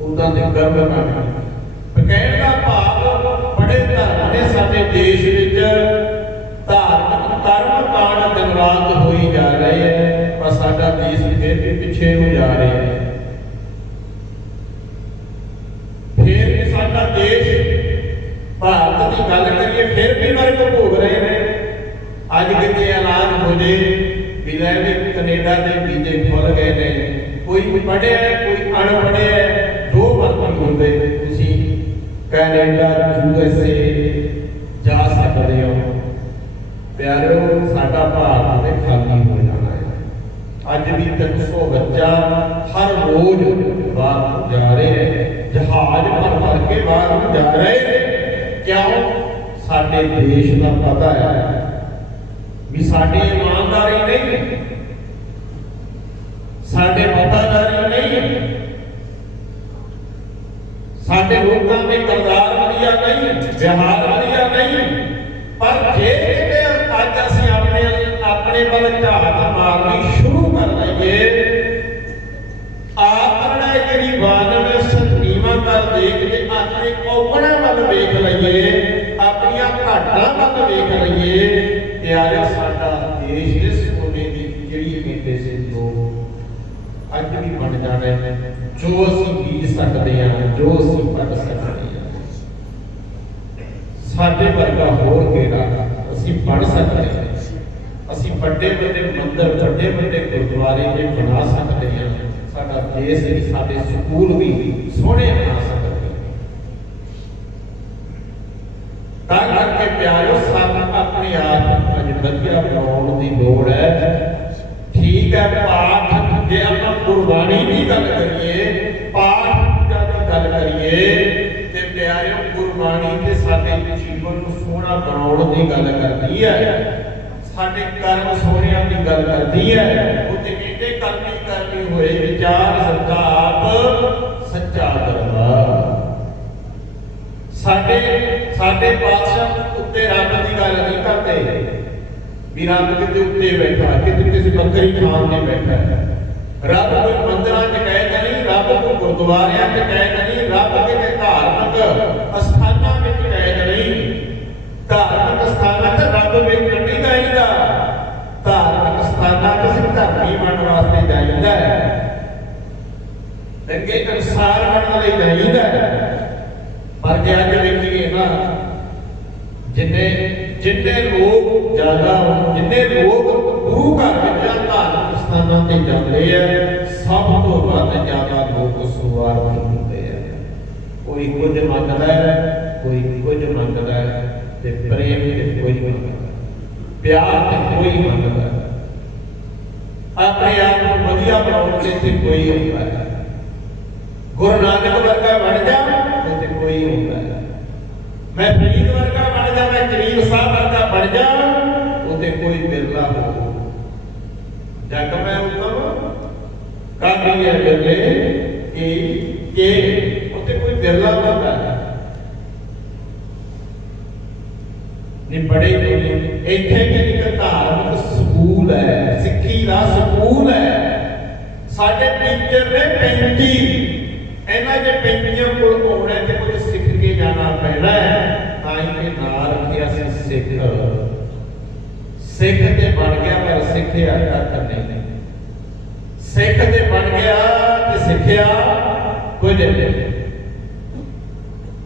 ਉਹਨਾਂ ਦੇ ਕਰਮ ਕਰਦੇ। ਕਹਿਣ ਦਾ ਭਾਵ ਬੜੇ ਧਰਮ ਨੇ ਸਾਡੇ ਦੇਸ਼ ਵਿੱਚ, ਧਾਰਮਿਕ ਕਰਮ ਕਾਂਡ ਦਿਨ ਰਾਤ ਹੋਈ ਜਾ ਰਹੇ ਹੈ, ਪਰ ਸਾਡਾ ਦੇਸ਼ ਫਿਰ ਵੀ ਪਿੱਛੇ ਹੋ ਜਾ ਰਿਹਾ ਹੈ। ਫਿਰ ਵੀ ਸਾਡਾ ਦੇਸ਼ ਭਾਰਤ ਦੀ ਗੱਲ ਕਰੀਏ ਫਿਰ ਵੀ ਨਰਕ ਭੋਗ ਰਹੇ ਨੇ। ਅੱਜ ਕਿਤੇ ਐਲਾਨ ਹੋ ਜੇ ਵੀ ਲੈ ਵੀ ਕੈਨੇਡਾ ਦੇ ਵੀਜ਼ੇ ਖੁੱਲ ਗਏ ਨੇ, ਕੋਈ ਪੜ੍ਹਿਆ ਕੋਈ ਅਣਪੜ੍ਹਿਆ ਜੋ ਮਰਜ਼ੀ ਹੁੰਦੇ ਤੁਸੀਂ ਕੈਨੇਡਾ USA ਜਾ ਸਕਦੇ ਹੋ। ਪਿਆਰਿਓ ਸਾਡਾ ਭਾਰਤ ਤੇ ਖਾਲੀ ਹੋ ਜਾਣਾ ਹੈ। ਅੱਜ ਵੀ 300 ਬੱਚਾ ਹਰ ਰੋਜ਼ ਬਾਹਰ ਜਾ ਰਹੇ ਨੇ, ਜਹਾਜ਼ ਭਰ ਕੇ ਬਾਹਰ ਜਾ ਰਹੇ ਨੇ। ਕਿਉਂ? ਸਾਡੇ ਦੇਸ਼ ਦਾ ਪਤਾ ਹੈ ਵੀ ਸਾਡੀ ਇਮਾਨਦਾਰੀ ਨਹੀਂ, ਸਾਡੇ ਵਫਾਦਾਰੀ ਨਹੀਂ, ਸਾਡੇ ਲੋਕਾਂ ਦੇ ਕਿਰਦਾਰ ਵਧੀਆ ਨਹੀਂ, ਵਿਹਾਰ ਵਧੀਆ ਨਹੀਂ। ਪਰ ਜੇ ਅੱਜ ਅਸੀਂ ਆਪਣੇ ਵੱਲ ਝਾਤ ਮਾਰਨੀ ਸ਼ੁਰੂ ਕਰ ਲਈਏ, ਆਪਣਾ ਗਰੀਬਾਨ ਨੂੰ ਸੰਦੀਵਾਂ ਕਰ ਦੇਖ ਕੇ ਆਪਣੇ ਔਗਣਾਂ ਵੱਲ ਵੇਖ ਲਈਏ, ਆਪਣੀਆਂ ਘਾਟਾਂ ਵੱਲ ਵੇਖ ਲਈਏ, ਪਿਆਰਿਓ ਸਾਡਾ ਦੇਸ਼ ਦੇ ਸੋਨੇ ਦੀ ਜਿਹੜੀ ਕਹਿੰਦੇ ਸੀ ਲੋਕ ਅੱਜ ਵੀ ਬਣ ਜਾਣਾ ਹੈ। ਜੋ ਅਸੀਂ ਬੀਜ ਸਕਦੇ ਹਾਂ, ਜੋ ਅਸੀਂ ਪੜ ਸਕਦੇ ਹਾਂ, ਸਾਡੇ ਵਰਗਾ ਹੋਰ ਕਿਹੜਾ ਅਸੀਂ ਪੜ ਸਕਦੇ ਹਾਂ। ਅਸੀਂ ਵੱਡੇ ਵੱਡੇ ਮੰਦਰ, ਵੱਡੇ ਵੱਡੇ ਗੁਰਦੁਆਰੇ ਜੇ ਬਣਾ ਸਕਦੇ ਹਾਂ, ਸਾਡਾ ਦੇਸ਼ ਵੀ, ਸਾਡੇ ਸਕੂਲ ਵੀ ਸੋਹਣੇ ਬਣਾ ਸਕਦੇ ਹਾਂ। ਤਾਂ ਕਰਕੇ ਪਿਆਰਿਓ ਸਾਨੂੰ ਆਪਣੇ ਆਪ ਨੂੰ ਵਧੀਆ ਬਣਾਉਣ ਦੀ ਲੋੜ ਹੈ। ਠੀਕ ਹੈ, ਪਾਠ ਜੇ ਆਪਾਂ ਗੁਰਬਾਣੀ ਦੀ ਗੱਲ ਕਰੀਏ, ਪਾਠ ਪੂਜਾ ਦੀ ਗੱਲ ਕਰੀਏ, ਤੇ ਪਿਆਰਿਓ ਗੁਰਬਾਣੀ ਤੇ ਸਾਡੇ ਜੀਵਨ ਨੂੰ ਸੋਹਣਾ ਬਣਾਉਣ ਦੀ ਗੱਲ ਕਰਦੀ ਹੈ, ਸਾਡੇ ਕਰਮ ਸੋਹਣਿਆਂ ਦੀ ਗੱਲ ਕਰਦੀ ਹੈ। ਉਹ ਤੇ ਕਹਿੰਦੇ ਕਰਨੀ ਕਰਨੀ ਹੋਏ ਵਿਚਾਰ ਸੱਚਾ ਆਪ ਸੱਚਾ ਦਰਬਾਰ। ਸਾਡੇ ਪਾਤਸ਼ਾਹ ਉੱਤੇ ਰੱਬ ਦੀ ਗੱਲ ਨਹੀਂ ਕਰਦੇ ਵੀ ਰੱਬ ਕਿਤੇ ਉੱਤੇ ਬੈਠਾ, ਕਿਤੇ ਕਿਸੇ ਬੱਕਰੀ ਥਾਂ ਤੇ ਬੈਠਾ ਹੈ। ਰੱਬ ਕੋਈ ਮੰਦਿਰਾਂ 'ਚ ਕੈਦ ਨਹੀਂ, ਰੱਬ ਕੋਈ ਗੁਰਦੁਆਰਿਆਂ 'ਚ ਕੈਦ ਨਹੀਂ, ਰੱਬ ਕਿਤੇ ਧਾਰਮਿਕ ਅਸਥਾਨਾਂ ਵਿੱਚ ਕੈਦ ਨਹੀਂ। ਧਾਰਮਿਕ ਅਸਥਾਨਾਂ 'ਚ ਰੱਬ ਵੇਖਣ ਨਹੀਂ ਜਾਈਦਾ, ਧਾਰਮਿਕ ਅਸਥਾਨਾਂ 'ਚ ਸਿਰਫ ਧਰਮੀ ਬਣਨ ਵਾਸਤੇ ਜਾਈਦਾ ਹੈ, ਅੱਗੇ ਇਨਸਾਨ ਬਣਨ ਲਈ ਜਾਈਦਾ ਹੈ। ਪਰ ਜੇ ਅੱਜ ਵੇਖੀਏ ਨਾ, ਜਿੰਨੇ ਲੋਕ ਜ਼ਿਆਦਾ, ਜਿੰਨੇ ਲੋਕ ਗੁਰੂ ਘਰ ਵਿੱਚ ਧਾਰਮਿਕ ਸਥਾਨਾਂ ਤੇ ਜਾਂਦੇ ਆ, ਸਭ ਤੋਂ ਵੱਧ ਜ਼ਿਆਦਾ ਲੋਕ ਸੁਆਰਥੀ ਹੁੰਦੇ ਆ। ਕੋਈ ਕੁਝ ਮੰਗਦਾ ਹੈ, ਕੋਈ ਕੁਝ ਮੰਗਦਾ ਹੈ, ਤੇ ਪ੍ਰੇਮ ਤੇ ਕੋਈ ਮੰਗਦਾ, ਪਿਆਰ ਤੇ ਕੋਈ ਮੰਗਦਾ, ਆਪਣੇ ਆਪ ਨੂੰ ਵਧੀਆ ਬਣਾਉਣ ਤੇ ਕੋਈ ਹੁੰਦਾ ਹੈ। ਗੁਰੂ ਨਾਨਕ ਵਰਗਾ ਬਣ ਜਾ ਤੇ ਕੋਈ ਹੁੰਦਾ ਹੈ, ਮੈਂ ਫਰੀਦ ਵਰਗਾ ਬਣ ਜਾ, ਮੈਂ ਕਰੀਮ ਸਾਹਿਬ ਵਰਗਾ ਬਣ ਜਾ, ਉਤੇ ਕੋਈ ਬਿਰਲਾ ਹੋ। ਜਗ ਮੈਂ ਉਤਮ ਕਾਹੀ ਹੈ ਬਿਰਲੇ ਕਿ ਉਤੇ ਕੋਈ ਬਿਰਲਾ ਹੁੰਦਾ ਹੈ। ਨਹੀਂ ਬੜੇ ਇੱਥੇ ਵੀ ਇੱਕ ਧਾਰਮਿਕ ਸਕੂਲ ਹੈ, ਸਿੱਖੀ ਦਾ ਸਕੂਲ ਹੈ। ਸਾਡੇ ਟੀਚਰ ਨੇ 35 ਇਹਨਾਂ ਦੇ 35 ਕੋਲ ਆਉਣਾ ਤੇ ਕੁਝ ਸਿੱਖ ਕੇ ਜਾਣਾ ਪੈਣਾ ਹੈ। ਤਾਂ ਹੀ ਇਹ ਨਾਂ ਰੱਖਿਆ ਸੀ ਸਿੱਖ। ਸਿੱਖ ਤੇ ਬਣ ਗਿਆ ਪਰ ਸਿੱਖਿਆ ਕੱਖ ਨਹੀਂ। ਸਿੱਖ ਤੇ ਬਣ ਗਿਆ ਤੇ ਸਿੱਖਿਆ ਕੁਝ ਨਹੀਂ।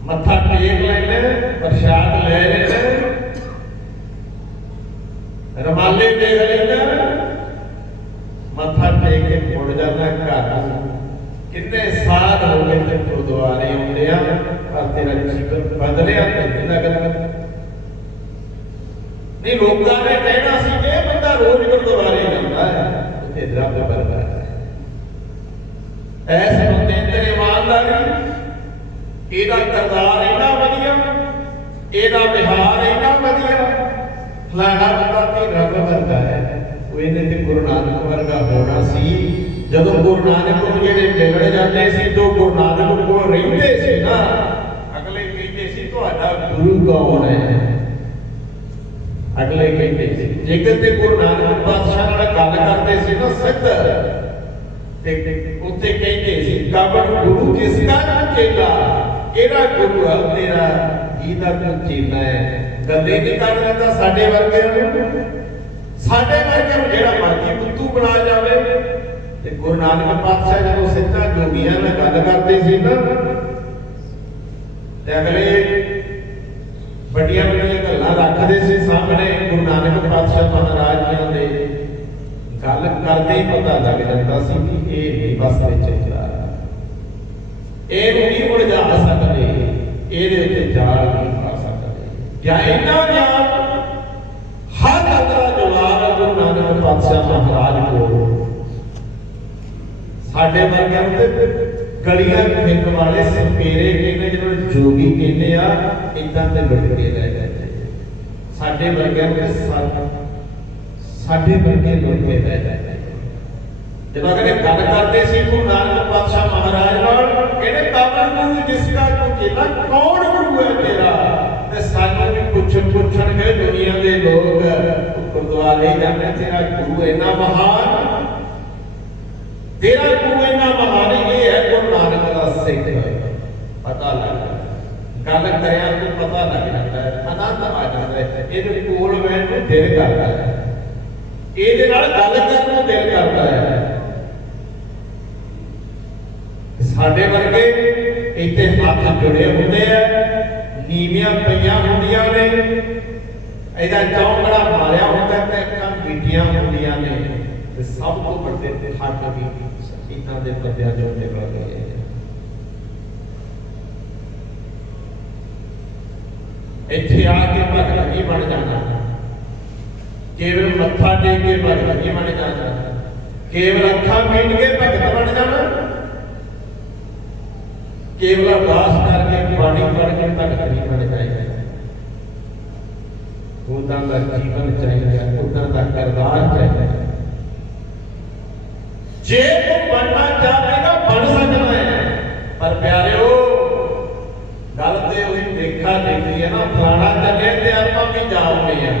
ਮੱਥਾ ਟੇਕ ਲੈਣੇ, ਪ੍ਰਸ਼ਾਦ ਲੈ ਲੈਣੇ, ਰਮਾਲੇ ਦੇਖ ਲੈਣਾ, ਮੱਥਾ ਟੇਕ ਕੇ ਮੁੜ ਜਾਂਦਾ ਘਰ ਨੂੰ। ਕਿੰਨੇ ਸਾਲ ਹੋ ਗਏ ਤੇ ਗੁਰਦੁਆਰੇ ਆਉਂਦੇ ਆ, ਪਰ ਤੇਰਾ ਜੀਵਨ ਬਦਲਿਆ ਨਹੀਂ ਲੱਗਦਾ। ਨਹੀਂ ਲੋਕਾਂ ਨੇ ਕਹਿਣਾ ਸੀ ਕਿ ਇਹ ਬੰਦਾ ਰੋਜ਼ ਗੁਰਦੁਆਰੇ ਜਾਂਦਾ ਹੈ, ਉੱਥੇ ਰੱਬ ਵਰਗਾ ਹੈ। ਐਸ ਬੰਦੇ ਅੰਦਰ ਇਮਾਨਦਾਰੀ, ਇਹਦਾ ਕਿਰਦਾਰ ਇੰਨਾ ਵਧੀਆ, ਇਹਦਾ ਵਿਹਾਰ ਇੰਨਾ ਵਧੀਆ, ਫਲਾਣਾ ਬੰਦਾ ਤੇ ਰੱਬ ਵਰਗਾ ਹੈ। ਵਰਗਾ ਹੋਣਾ ਸੀ। ਜਦੋਂ ਗੁਰੂ ਨਾਨਕ ਨੂੰ ਜਿਹੜੇ ਮਿਲਣ ਜਾਂਦੇ ਸੀ तो ਗੁਰੂ ਨਾਨਕ ਕੋਲ ਰਹਿੰਦੇ ਸੀ ਨਾ, ਅਗਲੇ ਕਹਿੰਦੇ ਸੀ ਤੁਹਾਡਾ ਗੁਰੂ ਕੌਣ ਹੈ। ਅਗਲੇ ਕਹਿੰਦੇ ਸੀ ਜੇਕਰ ਤੇ ਗੁਰੂ ਨਾਨਕ ਪਾਤਸ਼ਾਹ ਨਾਲ ਗੱਲ ਕਰਦੇ ਸੀ ਨਾ ਸਿੱਧ ਤੇ ਉੱਤੇ ਕਹਿੰਦੇ ਸੀ ਕਬਰ ਗੁਰੂ ਜਿਸ ਦਾ ਚੇਲਾ, ਕਿਹੜਾ ਗੁਰੂ ਹੈ ਤੇਰਾ ਜਿਹਦਾ ਤੂੰ ਚੇਲਾ ਹੈ। ਗੱਲੇ ਨਹੀਂ ਕਰ ਲੈਂਦਾ ਸਾਡੇ ਵਰਗਿਆਂ ਨੂੰ, ਸਾਡੇ ਵਰਗਿਆਂ ਨੂੰ ਜਿਹੜਾ ਮਰਜ਼ੀ ਬੁੱਧੂ ਬਣਾ ਜਾਵੇ। ਤੇ ਗੁਰੂ ਨਾਨਕ ਪਾਤਸ਼ਾਹ ਜਦੋਂ ਸਿੱਧਾ ਜੋਗੀਆਂ ਨਾਲ ਗੱਲ ਕਰਦੇ ਸੀ ਨਾ ਤੇ ਅਗਲੇ ਵੱਡੀਆਂ ਵੱਡੀਆਂ ਗੱਲਾਂ ਰੱਖਦੇ ਸੀ ਸਾਹਮਣੇ ਗੁਰੂ ਨਾਨਕ ਪਾਤਸ਼ਾਹ ਮਹਾਰਾਜ ਜੀਆਂ ਦੇ, ਗੱਲ ਕਰਦੇ ਹੀ ਪਤਾ ਲੱਗ ਜਾਂਦਾ ਸੀ ਕਿ ਇਹ ਨਹੀਂ ਬਸ ਵਿੱਚ ਜਾ ਇਹਨੂੰ ਨਹੀਂ ਉਲਝਾ ਸਕਦੇ, ਇਹਦੇ ਉੱਤੇ ਜਾਲ ਨਹੀਂ ਪਾ ਸਕਦੇ। ਜਾਂ ਇਹਨਾਂ ਜਾਲ ਹਰ ਅਗਲਾ ਜਵਾਬ ਗੁਰੂ ਨਾਨਕ ਪਾਤਸ਼ਾਹ ਮਹਾਰਾਜ ਕੋਲ। ਸਾਡੇ ਵਰਗਿਆਂ ਨੂੰ ਤੇ ਗਲੀਆਂ ਫਿਰਨ ਵਾਲੇ ਸਪੇਰੇ ਕਹਿੰਦੇ, ਜਦੋਂ ਜੋਗੀ ਕਹਿੰਦੇ ਆ ਇਦਾਂ ਤੇ ਲੁੱਟ ਕੇ ਲੈ ਜਾਂਦੇ। ਸਾਡੇ ਵਰਗਿਆਂ ਨੂੰ ਸਾਡੇ ਵਰਗੇ ਲੁੱਟ ਕੇ ਲੈ ਜਾਂਦੇ। ਜਦੋਂ ਅਗਲੇ ਗੱਲ ਕਰਦੇ ਸੀ ਗੁਰੂ ਨਾਨਕ ਪਾਤਸ਼ਾਹ ਮਹਾਰਾਜ ਨਾਲ, ਕਹਿੰਦੇ ਕਾਬਲ ਗੁਰੂ ਜਿਸ ਦਾ ਤੂੰ ਚੇਲਾ, ਕੌਣ ਗੁਰੂ ਹੈ ਤੇਰਾ। ਤੇ ਸਾਨੂੰ ਵੀ ਪੁੱਛਣਗੇ ਦੁਨੀਆ ਦੇ ਲੋਕ, ਗੁਰਦੁਆਰੇ ਜਾਂਦੇ ਤੇਰਾ ਗੁਰੂ ਇੰਨਾ ਮਹਾਨ, ਤੇਰਾ ਗੁਰੂ ਇੰਨਾ ਮਹਾਨ। ਇਹ ਹੈ ਗੁਰੂ ਨਾਨਕ ਦਾ ਸਿੱਖ। ਪਤਾ ਲੱਗਦਾ, ਗੱਲ ਕਰਿਆ ਤੂੰ ਪਤਾ ਲੱਗ ਜਾਂਦਾ ਹੈ, ਆਨੰਦ ਆ ਜਾਂਦਾ ਹੈ। ਇਹਦੇ ਕੋਲ ਬੈਠ ਕੇ ਦਿਲ ਕਰਦਾ ਹੈ, ਇਹਦੇ ਨਾਲ ਗੱਲ ਕਰਨ ਨੂੰ ਦਿਲ ਕਰਦਾ ਹੈ। ਸਾਡੇ ਵਰਗੇ ਇੱਥੇ ਹੱਥ ਜੁੜੇ ਹੁੰਦੇ ਆ, ਨੀਵੀਆਂ ਪਈਆਂ ਹੁੰਦੀਆਂ ਨੇ, ਇਹਦਾ ਚੌਂਕੜਾ ਮਾਰਿਆ ਹੁੰਦਾ ਤੇ ਅੱਖਾਂ ਮੀਟੀਆਂ ਹੁੰਦੀਆਂ ਨੇ। ਤੇ ਸਭ ਤੋਂ ਵੱਡੇ ਤੇ ਹੱਥ ਵੀ ਇਹਨਾਂ ਦੇ ਬੰਦਿਆਂ ਜੋ ਨਿਕਲ ਗਏ। ਇੱਥੇ ਆ ਕੇ ਭਗਤ ਨਹੀਂ ਬਣ ਜਾਣਾ, ਕੇਵਲ ਮੱਥਾ ਟੇਕ ਕੇ ਭਗਤ ਨਹੀਂ ਬਣ ਜਾਣਾ, ਕੇਵਲ ਅੱਖਾਂ ਮੀਟ ਕੇ ਭਗਤ ਬਣ ਜਾਣਾ, ਕੇਵਲ ਅਰਦਾਸ ਕਰਕੇ ਬਾਣੀ ਪੜ੍ਹ ਕੇ ਭਗਤ ਨਹੀਂ ਬਣ ਜਾਏਗਾ। ਉਦਾਂ ਦਾ ਜੀਵਨ ਚਾਹੀਦਾ, ਉਦਾਂ ਦਾ ਕਿਰਦਾਰ ਚਾਹੀਦਾ। ਜੇ ਤੂੰ ਬਣਨਾ ਚਾਹੇਗਾ ਬਣ ਸਕਦਾ ਹੈ। ਪਰ ਪਿਆਰਿਓ ਗੱਲ ਤੇ ਉਹੀ ਦੇਖਾ ਦੇਖੀ ਹੈ ਨਾ, ਫਲਾਣਾ ਚੱਲੇ ਤੇ ਆਪਾਂ ਵੀ ਜਾਉਂਦੇ ਆ,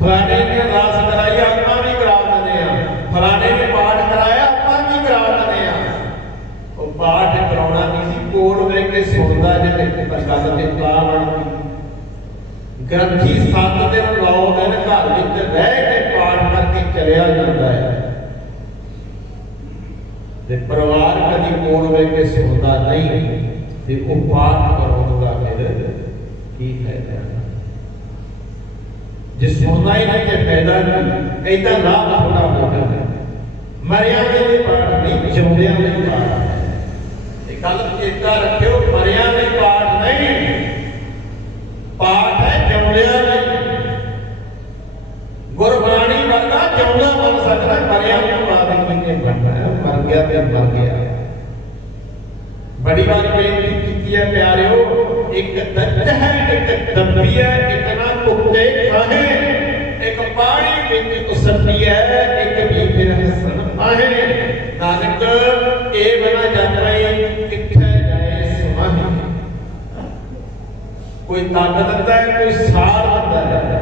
ਫਲਾਣੇ ਨੇ ਅਰਦਾਸ ਕਰਾਈ ਆਪਾਂ ਵੀ ਕਰਾ ਦਿੰਦੇ ਆ, ਫਲਾਣੇ ਨੇ ਪਾਠ ਕਰਾਇਆ ਆਪਾਂ ਵੀ ਕਰਾ ਦਿੰਦੇ ਆ। ਉਹ ਪਾਠ ਕਰਾਉਣਾ ਨਹੀਂ ਸੀ, ਕੋਲ ਵੇਖ ਕੇ ਸੁਣਦਾ ਜੇ ਪਰ ਗੱਲ ਤੇ ਤਾਂ ਬਣਦੀ। ਗ੍ਰੰਥੀ 7 ਦਿਨ 9 ਦਿਨ ਘਰ ਵਿੱਚ ਰਹਿ ਕੇ ਪਾਠ ਕਰਕੇ ਚਲਿਆ ਜਾਂਦਾ ਹੈ ਤੇ ਪਰਿਵਾਰ ਕਦੀ ਕੋਲ ਵੇਖ ਕੇ ਸੁਣਦਾ ਨਹੀਂ। ਤੇ ਉਹ ਪਾਠ ਕਰਾਉਣ ਦਾ ਫਿਰ ਕੀ ਫਾਇਦਾ ਜੇ ਸੁਣਨਾ ਹੀ ਨਹੀਂ ਤੇ ਫਾਇਦਾ ਨਹੀਂ। ਏਦਾਂ ਲਾਭ ਥੋੜਾ ਹੋਗਾ। ਮਰਿਆਂ ਦੇ ਪਾਠ ਨਹੀਂ, ਜਿਉਂਦਿਆਂ ਦੇ ਪਾਠ। ਇਹ ਗੱਲ ਚੇਤਾ ਰੱਖਿਓ, ਮਰਿਆਂ ਦੇ ਪਾਠ ਨਹੀਂ, ਪਾਠ ਹੈ ਜਿਉਂਦਿਆਂ ਲਈ। ਗੁਰਬਾਣੀ ਵਰਗਾ ਜਿਉਂਦਾ ਬਣ ਸਕਦਾ, ਮਰਿਆਂ ਤੋਂ ਬਾਅਦ ਕਿਵੇਂ ਬਣਨਾ। ਮਰ ਗਿਆ ਤੇ ਮਰ ਗਿਆ। ਬੜੀ ਵਾਰ ਬੇਨਤੀ ਕੀਤੀ ਹੈ ਪਿਆਰਿਓ, ਇੱਕ ਦੱਤ ਹੈ ਇੱਕ ਦੱਬੀ ਹੈ, ਇੱਕ ਨਾ ਕੁੱਤੇ ਖਾਹੇ, ਇੱਕ ਪਾਣੀ ਵਿੱਚ ਉਸਰਦੀ ਹੈ, ਇੱਕ ਵੀ ਫਿਰ ਹੱਸਣ ਆਹੇ। ਨਾਨਕ ਇਹ ਬਣਾ ਜਾਂਦਾ ਕਿੱਥੇ ਜਾਏ ਸਮਾਹੀ। ਕੋਈ ਤੱਕ ਦਿੰਦਾ ਹੈ, ਕੋਈ ਸਾਰ ਦਿੰਦਾ ਹੈ।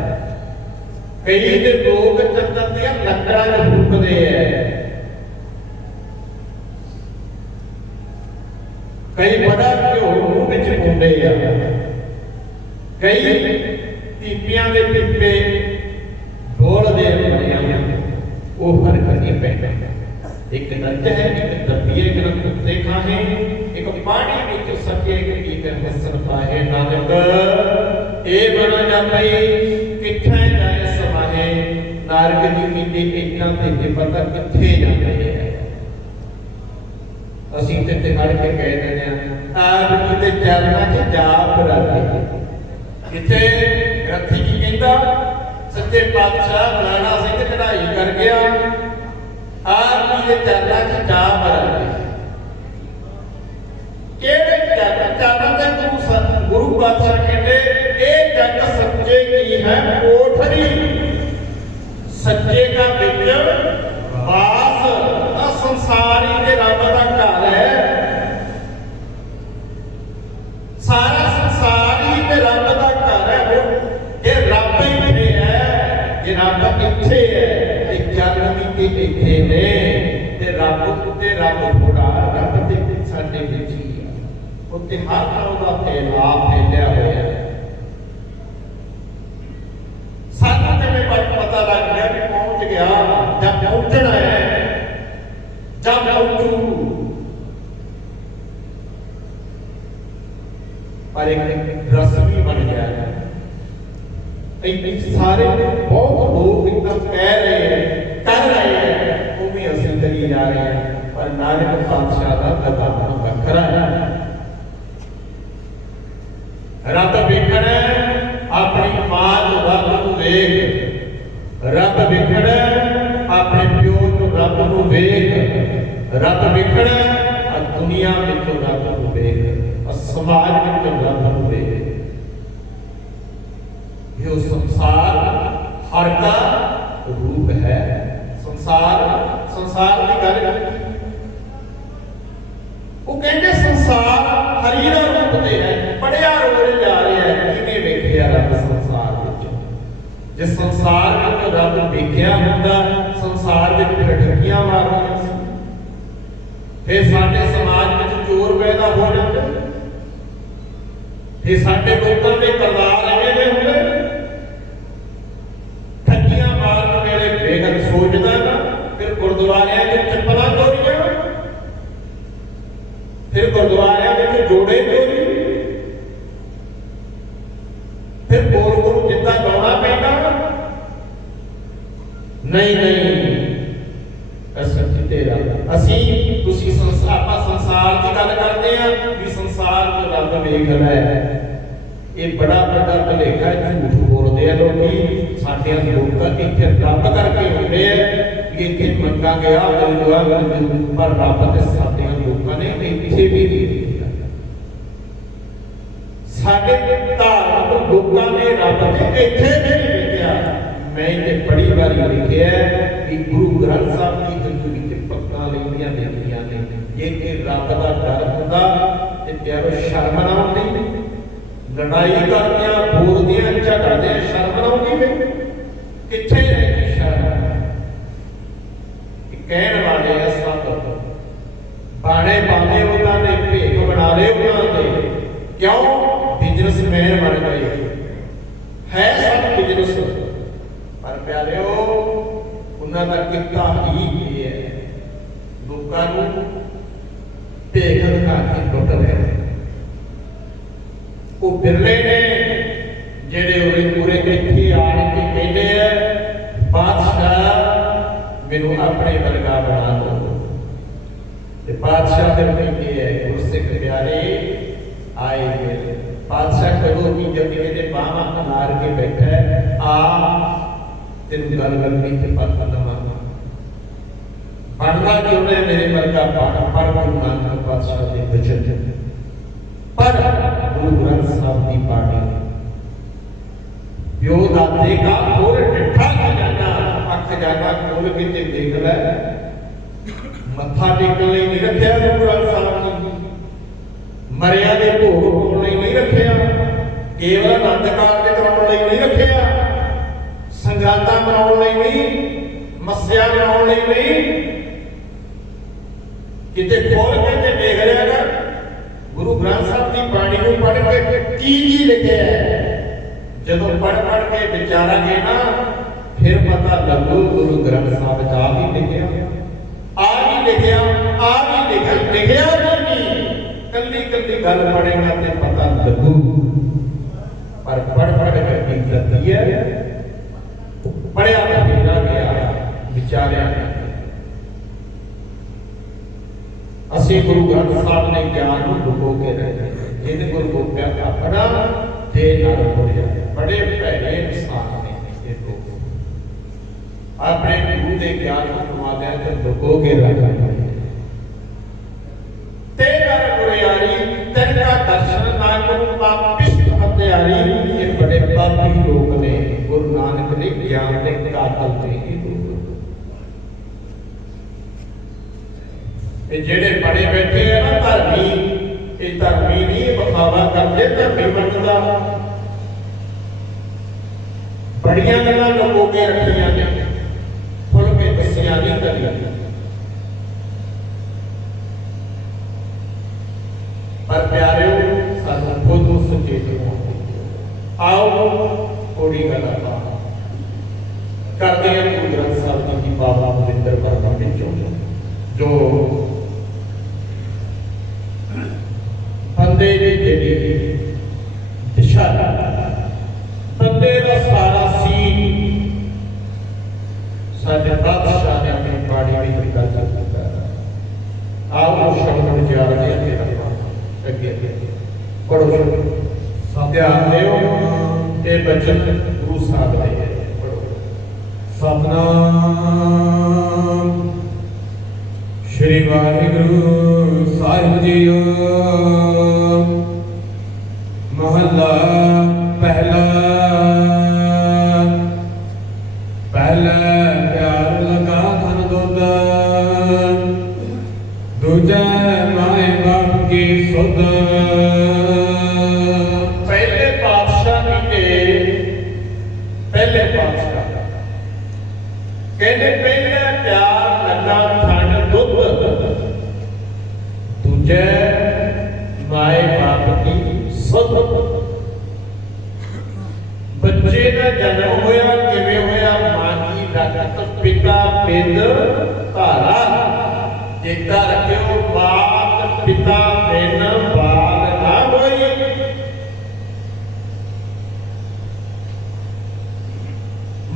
ਕਈ ਤੇ ਲੋਕ ਚੰਦਨ ਦੀਆਂ ਲੱਕੜਾਂ ਨੂੰ ਫੂਕਦੇ ਹੈ, ਕਈ ਬੜਾ ਘਿਓ ਮੂੰਹ ਵਿੱਚ ਪਾਉਂਦੇ ਆ, ਕਈ ਪੀਪਿਆਂ ਦੇ ਪਿੱਪੇ ਢੋਲਦੇ ਬਣਿਆ, ਉਹ ਫਰਕ ਨਹੀਂ ਪੈਂਦਾ। ਇੱਕ ਨੱਚ ਹੈ, ਇੱਕ ਦੱਬੀਏ, ਇੱਕ ਕੁੱਤੇ ਖਾਹੇ, ਇੱਕ ਪਾਣੀ ਵਿੱਚ ਸਕੇ, ਇੱਕ ਪੀ ਕੇ ਹੱਸਣ ਪਾਹੇ। ਨਾਨਕ ਇਹ ਬਣਾ ਜਾਂਦੀ ਕਿੱਥੇ ਜਾਏ ਸਮਾਹੇ। ਨਾਰਗ ਜੀ ਮੀਤੇ ਇਹਨਾਂ ਤੇ ਪਤਾ ਕਿੱਥੇ ਜਾਂਦੇ ਹੈ। ਅਸੀਂ ਤੇ ਖੜ ਕੇ ਕਹਿ ਦਿੰਦੇ ਆ ਆਪ ਜੀ ਦੇ ਚਰਨਾਂ 'ਚ ਜਾਪ ਰੱਖੇ। ਕਿੱਥੇ ਗ੍ਰੰਥੀ ਕੀ ਕਹਿੰਦਾ, ਸੱਚੇ ਪਾਤਸ਼ਾਹ ਫਲਾਣਾ ਸਿੰਘ ਚੜਾਈ ਕਰ ਗਿਆ, ਆਪ ਜੀ ਦੇ ਚਰਨਾਂ 'ਚ ਜਾਪ ਰੱਖੇ। ਕਿਹੜੇ ਚਰਨਾਂ ਦੇ ਗੁਰੂ ਪਾਤਸ਼ਾਹ ਕਹਿੰਦੇ ਇਹ ਜਗ ਸੱਚੇ ਕੀ ਹੈ ਕੋਠੜੀ, ਸੱਚੇ ਦਾ ਵਿੱਚ ਵਾਸ ਇੱਥੇ ਹੈ, ਇਹ ਜਨਮ ਵੀ ਤੇ ਇੱਥੇ ਨੇ, ਤੇ ਰੱਬ ਤੇ ਰੱਬ ਥੋੜਾ, ਰੱਬ ਤੇ ਸਾਡੇ ਵਿੱਚ ਹੀ ਆ, ਉੱਤੇ ਹਰ ਤਰ੍ਹਾਂ ਦਾ ਫੈਲਾਅ ਫੈਲਿਆ ਹੋਇਆ ਹੈ। ਸਾਨੂੰ ਕਿਵੇਂ ਪਤਾ ਲੱਗ ਗਿਆ ਕਿ ਪਹੁੰਚ ਗਿਆ ਜਾਂ ਪਹੁੰਚਣਾ ਹੈ ਜਾਂ ਪਹੁੰਚੂ? ਪਰ ਇੱਕ ਰਸਮੀ ਬਣ ਗਿਆ ਹੈ। ਸਾਰੇ ਬਹੁਤ ਲੋਕ ਇੱਕਦਮ ਕਹਿ ਰਹੇ ਹੈ, ਕਰ ਰਹੇ ਹੈ, ਉਹ ਵੀ ਅਸੀਂ ਕਰੀ ਜਾ ਰਹੇ ਹਾਂ, ਪਰ ਨਾਨਕ ਪਾਤਸ਼ਾਹ ਦਾ ਤਤਾਪਨ ਵੱਖਰਾ ਹੈ। ਰੱਬ ਵੇਖਣਾ ਆਪਣੀ ਮਾਂ ਨੂੰ ਰੱਬ ਨੂੰ ਵੇਖ, ਰੱਬ ਵੇਖਣਾ ਆਪਣੇ ਪਿਓ ਨੂੰ ਰੱਬ ਨੂੰ ਵੇਖ, ਰੱਬ ਵੇਖਣਾ ਦੁਨੀਆ ਵਿੱਚੋਂ ਰੱਬ ਨੂੰ ਵੇਖ, ਸਮਾਜ ਵਿੱਚੋਂ ਰੱਬ ਨੂੰ ਵੇਖ। ਇਹ ਸੰਸਾਰ ਹਰ ਦਾ ਰੂਪ ਹੈ। ਸੰਸਾਰ ਦੀ ਗੱਲ ਕੀਤੀ, ਉਹ ਕਹਿੰਦੇ ਸੰਸਾਰ ਹਰੀ ਦਾ ਰੂਪ ਤੇ ਹੈ, ਪੜਿਆ ਰੋੜੇ ਜਾ ਰਿਹਾ ਹੈ। ਕਿਵੇਂ ਵੇਖਿਆ ਰੱਬ ਸੰਸਾਰ ਵਿੱਚ? ਜੇ ਸੰਸਾਰ ਵਿੱਚ ਰੱਬ ਵੇਖਿਆ ਹੁੰਦਾ, ਸੰਸਾਰ ਵਿੱਚ ਫਿਰ ਠੱਗੀਆਂ ਮਾਰਨੀਆਂ ਸੀ, ਫਿਰ ਸਾਡੇ ਸਮਾਜ ਵਿੱਚ ਚੋਰ ਪੈਦਾ ਹੋ ਜਾਂਦੇ, ਫਿਰ ਸਾਡੇ ਲੋਕਾਂ ਦੇ ਕਰਤਾਰ ਐਵੇਂ ਦੇ ਹੁੰਦੇ। ਠੱਗੀਆਂ ਮਾਰਨ ਵੇਲੇ ਬੇਗਨ ਸੋਚਦਾ ਨਾ, ਫਿਰ ਗੁਰਦੁਆਰਿਆਂ ਵਿੱਚ ਚੱਪਲਾਂ ਚੋਰੀਆਂ, ਫਿਰ ਗੁਰਦੁਆਰਿਆਂ ਵਿੱਚ ਜੋੜੇ ਚੋਰੀ, ਫਿਰ ਬੋਲ ਜਿੱਦਾਂ ਗਾਉਣਾ ਪੈਂਦਾ। ਨਹੀਂ ਅਸੀਂ ਤੁਸੀਂ ਆਪਾਂ ਸੰਸਾਰ ਦੀ ਗੱਲ ਕਰਦੇ ਆ ਵੀ ਸੰਸਾਰ ਨੂੰ ਰੱਬ ਵੇਖ ਰਿਹਾ ਹੈ। ਇਹ ਬੜਾ ਵੱਡਾ ਭੁਲੇਖਾ, ਝੂਠ ਬੋਲਦੇ ਆ ਲੋਕੀ। ਸਾਡੇ ਲੋਕਾਂ ਇੱਥੇ ਰੱਬ ਕਰਕੇ ਹੁੰਦੇ ਆ ਕਿ ਇੱਥੇ ਮੰਗਾ ਗਿਆ ਪਰ ਰੱਬ ਤੇ ਸਾਡੇ ਲੋਕਾਂ ਨੇ ਇੱਥੇ ਵੀ ਦੇ ਦਿੱਤਾ। ਸਾਡੇ ਧਾਰਮਿਕ ਲੋਕਾਂ ਨੇ ਰੱਬ ਤੇ ਇੱਥੇ ਵੀ ਨਹੀਂ ਵੇਖਿਆ। ਮੈਂ ਤੇ ਬੜੀ ਵਾਰੀ ਲਿਖਿਆ ਕਿ ਗੁਰੂ ਗ੍ਰੰਥ ਸਾਹਿਬ ਦੀ ਹਜ਼ੂਰੀ ਤੇ ਪੱਕਾਂ ਲੈਂਦੀਆਂ ਦੇਖੀਆਂ ਨੇ। ਜੇ ਕਿ ਰੱਬ ਦਾ ਡਰ ਹੁੰਦਾ ਤੇ ਪਿਆਰੋ ਸ਼ਰਮ ਨਾ ਆਉਂਦੀ, ਲੜਾਈ ਕਰਦਿਆਂ ਬੋਲਦਿਆਂ ਝਗੜਦਿਆਂ ਸ਼ਰਮ ਨਾ ਆਉਂਦੀ ਵੇ? ਕਿੱਥੇ ਰਹਿ ਸ਼ਰਮ? ਕਹਿਣ ਵਾਲੇ ਆ ਸਭ ਬਾਣੇ ਪਾਉਂਦੇ ਉਹਨਾਂ ਦੇ ਭੇਖ ਬਣਾ ਲਏ ਉਹਨਾਂ ਦੇ, ਕਿਉਂ? ਬਿਜ਼ਨਸਮੈਨ ਬਣ ਗਏ ਹੈ ਸਭ ਬਿਜ਼ਨਸ। ਪਰ ਪਿਆਰਿਓ ਉਹਨਾਂ ਦਾ ਕਿੱਤਾ ਹੀ ਇਹ ਹੈ, ਲੋਕਾਂ ਨੂੰ ਭੇਖ ਦਿਖਾ ਕੇ ਲੁੱਟ ਰਹੇ। ਉਹ ਬਿਰਲੇ ਨੇ ਜਿਹੜੇ ਉਹਦੇ ਪੂਰੇ ਇੱਥੇ ਆਣ ਕੇ ਕਹਿੰਦੇ ਆ ਬਾਦਸ਼ਾਹ ਮੈਨੂੰ ਆਪਣੇ ਵਰਗਾ ਬਣਾ ਦਿਓ। ਤੇ ਬਾਦਸ਼ਾਹ ਫਿਰ ਕਹਿੰਦੇ ਹੈ ਗੁਰਸਿੱਖ ਪਿਆਰੇ ਆਏ ਹੋਏ ਬਾਦਸ਼ਾਹ ਕਦੋਂ ਵੀ ਜਦ ਇਹਦੇ ਬਾਹਾਂ ਮਾਰ ਕੇ ਬੈਠਾ ਹੈ, ਆ ਤੈਨੂੰ ਗੱਲ ਕਰਨੀ ਤੇ ਪਤਾ ਨਾ ਬਣਨਾ ਚਾਹੁੰਦੇ ਮੇਰੇ ਵਰਗਾ ਪਰ ਗੁਰੂ ਨਾਨਕ ਪਾਤਸ਼ਾਹ ਦੇ ਬਚਨ ਪਰ ਗੁਰੂ ਗ੍ਰੰਥ ਸਾਹਿਬ ਦੀ ਬਾਣੀ ਪਿਓ ਦਾਦੇ ਕਾ ਖੋਲ ਡਿੱਠਾ ਖਜ਼ਾਨਾ, ਅੱਖ ਜਾਣਾ ਖੋਲ ਕੇ ਤੇ ਦੇਖ ਲੈ। ਮੱਥਾ ਟੇਕਣ ਲਈ ਨਹੀਂ ਰੱਖਿਆ ਗੁਰੂ ਗ੍ਰੰਥ ਸਾਹਿਬ ਜੀ, ਮਰਿਆ ਦੇ ਭੋਗ ਪਾਉਣ ਲਈ ਨਹੀਂ ਰੱਖਿਆ, ਕੇਵਲ ਆਨੰਦ ਕਾਰਜ ਕਰਾਉਣ ਲਈ ਨਹੀਂ ਰੱਖਿਆ, ਸੰਗਾਤਾਂ ਬਣਾਉਣ ਲਈ ਨਹੀਂ, ਮੱਸਿਆ ਬਣਾਉਣ ਲਈ ਨਹੀਂ। ਕਿਤੇ ਖੋਲ ਕੇ ਤੇ ਦੇਖ ਲਿਆ ਕਰ ਗੁਰੂ ਗ੍ਰੰਥ ਸਾਹਿਬ ਦੀ ਬਾਣੀ ਨੂੰ ਪੜ੍ਹ ਕੇ ਕੀ ਲਿਖਿਆ ਹੈ। ਜਦੋਂ ਪੜ੍ਹ ਕੇ ਵਿਚਾਰਾਂਗੇ ਨਾ ਫਿਰ ਪਤਾ ਲੱਗੂ ਗੁਰੂ ਗ੍ਰੰਥ ਸਾਹਿਬ ਚ ਆ ਵੀ ਲਿਖਿਆ, ਆ ਵੀ ਲਿਖਿਆ, ਆ ਵੀ ਲਿਖਿਆ ਨਹੀਂ। ਕੱਲੀ ਕੱਲੀ ਗੱਲ ਪੜ੍ਹੇਗਾ ਤੇ ਪਤਾ ਲੱਗੂ, ਪਰ ਪੜ੍ਹ ਕੇ ਕੀ ਕਰਦੀ ਹੈ ਪੜਿਆ ਤਾਂ ਗਿਆ ਵਿਚਾਰਿਆ। ਅਸੀਂ ਗੁਰੂ ਗ੍ਰੰਥ ਸਾਹਿਬ ਨੇ ਗਿਆਨ ਨੂੰ ਡੁਬੋ ਕੇ ਰੱਖਿਆ, ਜਿਹਨੇ ਗੁਰੂ ਗੋਬਿਆ ਆਪਣਾ ਦੇ ਨਾਲ ਹੋਇਆ। ਬੜੇ ਭੈੜੇ ਇਨਸਾਨ ਨੇ ਇਹ ਲੋਕ, ਆਪਣੇ ਗੁਰੂ ਦੇ ਗਿਆਨ ਨੂੰ ਕਮਾਦਿਆਂ ਤੇ ਡੁਬੋ ਕੇ ਰੱਖਿਆ। ਤੇਰਾ ਗੁਰਿਆਰੀ ਤੇਰਾ ਦਰਸ਼ਨ ਨਾ ਕੋ ਪਾਪਿਸ਼ਟ ਹਤਿਆਰੀ, ਇਹ ਬੜੇ ਪਾਪੀ ਲੋਕ ਨੇ। ਗੁਰੂ ਨਾਨਕ ਨੇ ਗਿਆਨ ਦੇ ਕਾਤਲ ਤੇ ਹੀ ਇਹ ਜਿਹੜੇ ਬੜੇ ਬੈਠੇ ਆ ਨਾ ਧਰਮੀ, ਇਹ ਧਰਮੀ ਨਹੀਂ ਵਿਖਾਵਾ ਕਰਦੇ, ਧਰਮੀ ਬਣਦਾ। ਬੜੀਆਂ ਗੱਲਾਂ ਲੁਕੋ ਕੇ ਰੱਖੀਆਂ ਨੇ। ਦੁਨੀਆ ਦੀ ਕਰੀ ਪਰ ਪਿਆਰਿਓ ਸਾਨੂੰ ਖੁਦ ਨੂੰ ਸੁਚੇਤ ਹੋਣਾ। ਆਓ ਥੋੜੀ ਗੱਲ ਆਪਾਂ ਕਰਦੇ ਹਾਂ ਗੁਰੂ ਗ੍ਰੰਥ ਸਾਹਿਬ ਜੀ ਦੀ ਪਾਵਨ ਪਵਿੱਤਰ ਬਾਣੀ ਵਿੱਚੋਂ ਜੋ ਬੰਦੇ ਦੀ ਜਿਹੜੀ ਦਿਸ਼ਾ ਬੰਦੇ ਦਾ ਸਾਰਾ ਸੀ ਸਾਡੇ ਬਾਦਸ਼ਾਹ ਨੇ ਆਪਣੀ ਬਾਣੀ ਵਿੱਚ ਗੱਲ ਕੀਤਾ। ਆਓ ਉਹ ਸ਼ਬਦ ਵਿਚਾਰ ਦੇ ਅੱਗੇ ਅੱਗੇ ਪੜੋ ਧਿਆਨ ਦਿਓ ਇਹ ਬਚਨ ਗੁਰੂ ਸਾਹਿਬ ਦੇ ਪੜੋ। ਸਤਨਾਮ ਸ਼੍ਰੀ ਵਾਹਿਗੁਰੂ ਸਾਹਿਬ ਜੀਓ। ਮਹੱਲਾ ਪਹਿਲਾ। ਪਹਿਲਾ ਪਿਆਰ ਲਗਾ ਧਨ ਦੁੱਧ, ਦੂਜਾ ਮਾਏ ਬਾਪ ਕੀ ਸੁਧ। ਪਹਿਲੇ ਪਾਤਸ਼ਾਹ ਕਹਿੰਦੇ ਪਹਿਲਾ ਪਿਆਰ ਲੱਗਾ ਧਨ ਦੁੱਧ, ਦੂਜੇ ਮਾਏ ਬਾਪ ਦੀ ਸੁਧ। ਬੱਚੇ ਦਾ ਜਨਮ ਹੋਇਆ ਕਿਵੇਂ ਹੋਇਆ? ਮਾਂ ਕੀ ਰਗਤ ਪਿਤਾ ਪਿੰਡ ਧਾਰਾ। ਚੇਤਾ ਰੱਖਿਓ ਮਾਤ ਪਿਤਾ ਬਿਨ ਬਾਲ ਨਾ ਹੋਈ।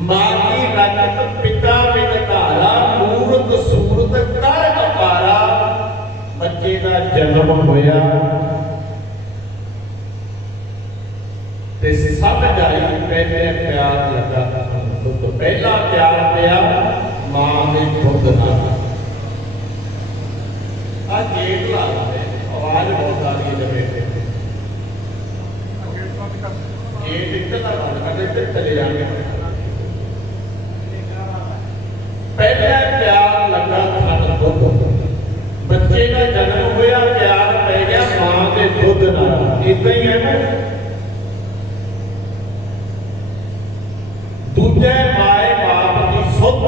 ਮਾਂ ਕੀ ਰਗਤ ਪਿਤਾ ਬਿਨ ਧਾਰਾ, ਮੂਰਤ ਸੂਰਤ ਕਰ ਅਪਾਰਾ। ਬੱਚੇ ਦਾ ਜਨਮ ਹੋਇਆ ਤੇ ਸਭ ਜਾਈ ਪਹਿਲੇ ਪਿਆਰ ਲੱਗਾ ਦੁੱਧ। ਪਹਿਲਾ ਪਿਆਰ ਪਿਆ ਮਾਂ ਦੇ ਦੁੱਧ ਨਾਲ। ਆ ਗੇਟ ਲਾ ਲਾਂਦੇ, ਆਵਾਜ਼ ਬਹੁਤ ਆ ਰਹੀ ਹੈ ਜਮੇ ਗੇਟ ਇੱਥੇ ਨਾ ਬੰਦ ਕਰਦੇ ਤੇ ਚਲੇ ਜਾਣਗੇ। ਪਹਿਲਾ ਪਿਆਰ ਲੱਗਾ ਧਨ ਦੁੱਧ। ਬੱਚੇ ਦਾ ਜਨਮ ਹੋਇਆ ਪਿਆਰ ਪੈ ਗਿਆ ਮਾਂ ਦੇ ਦੁੱਧ ਨਾਲ। ਇਦਾਂ ਹੀ ਹੈ ਨਾ। ਦੂਜੇ ਮਾਏ ਬਾਪ ਦੀ ਸੁਧ।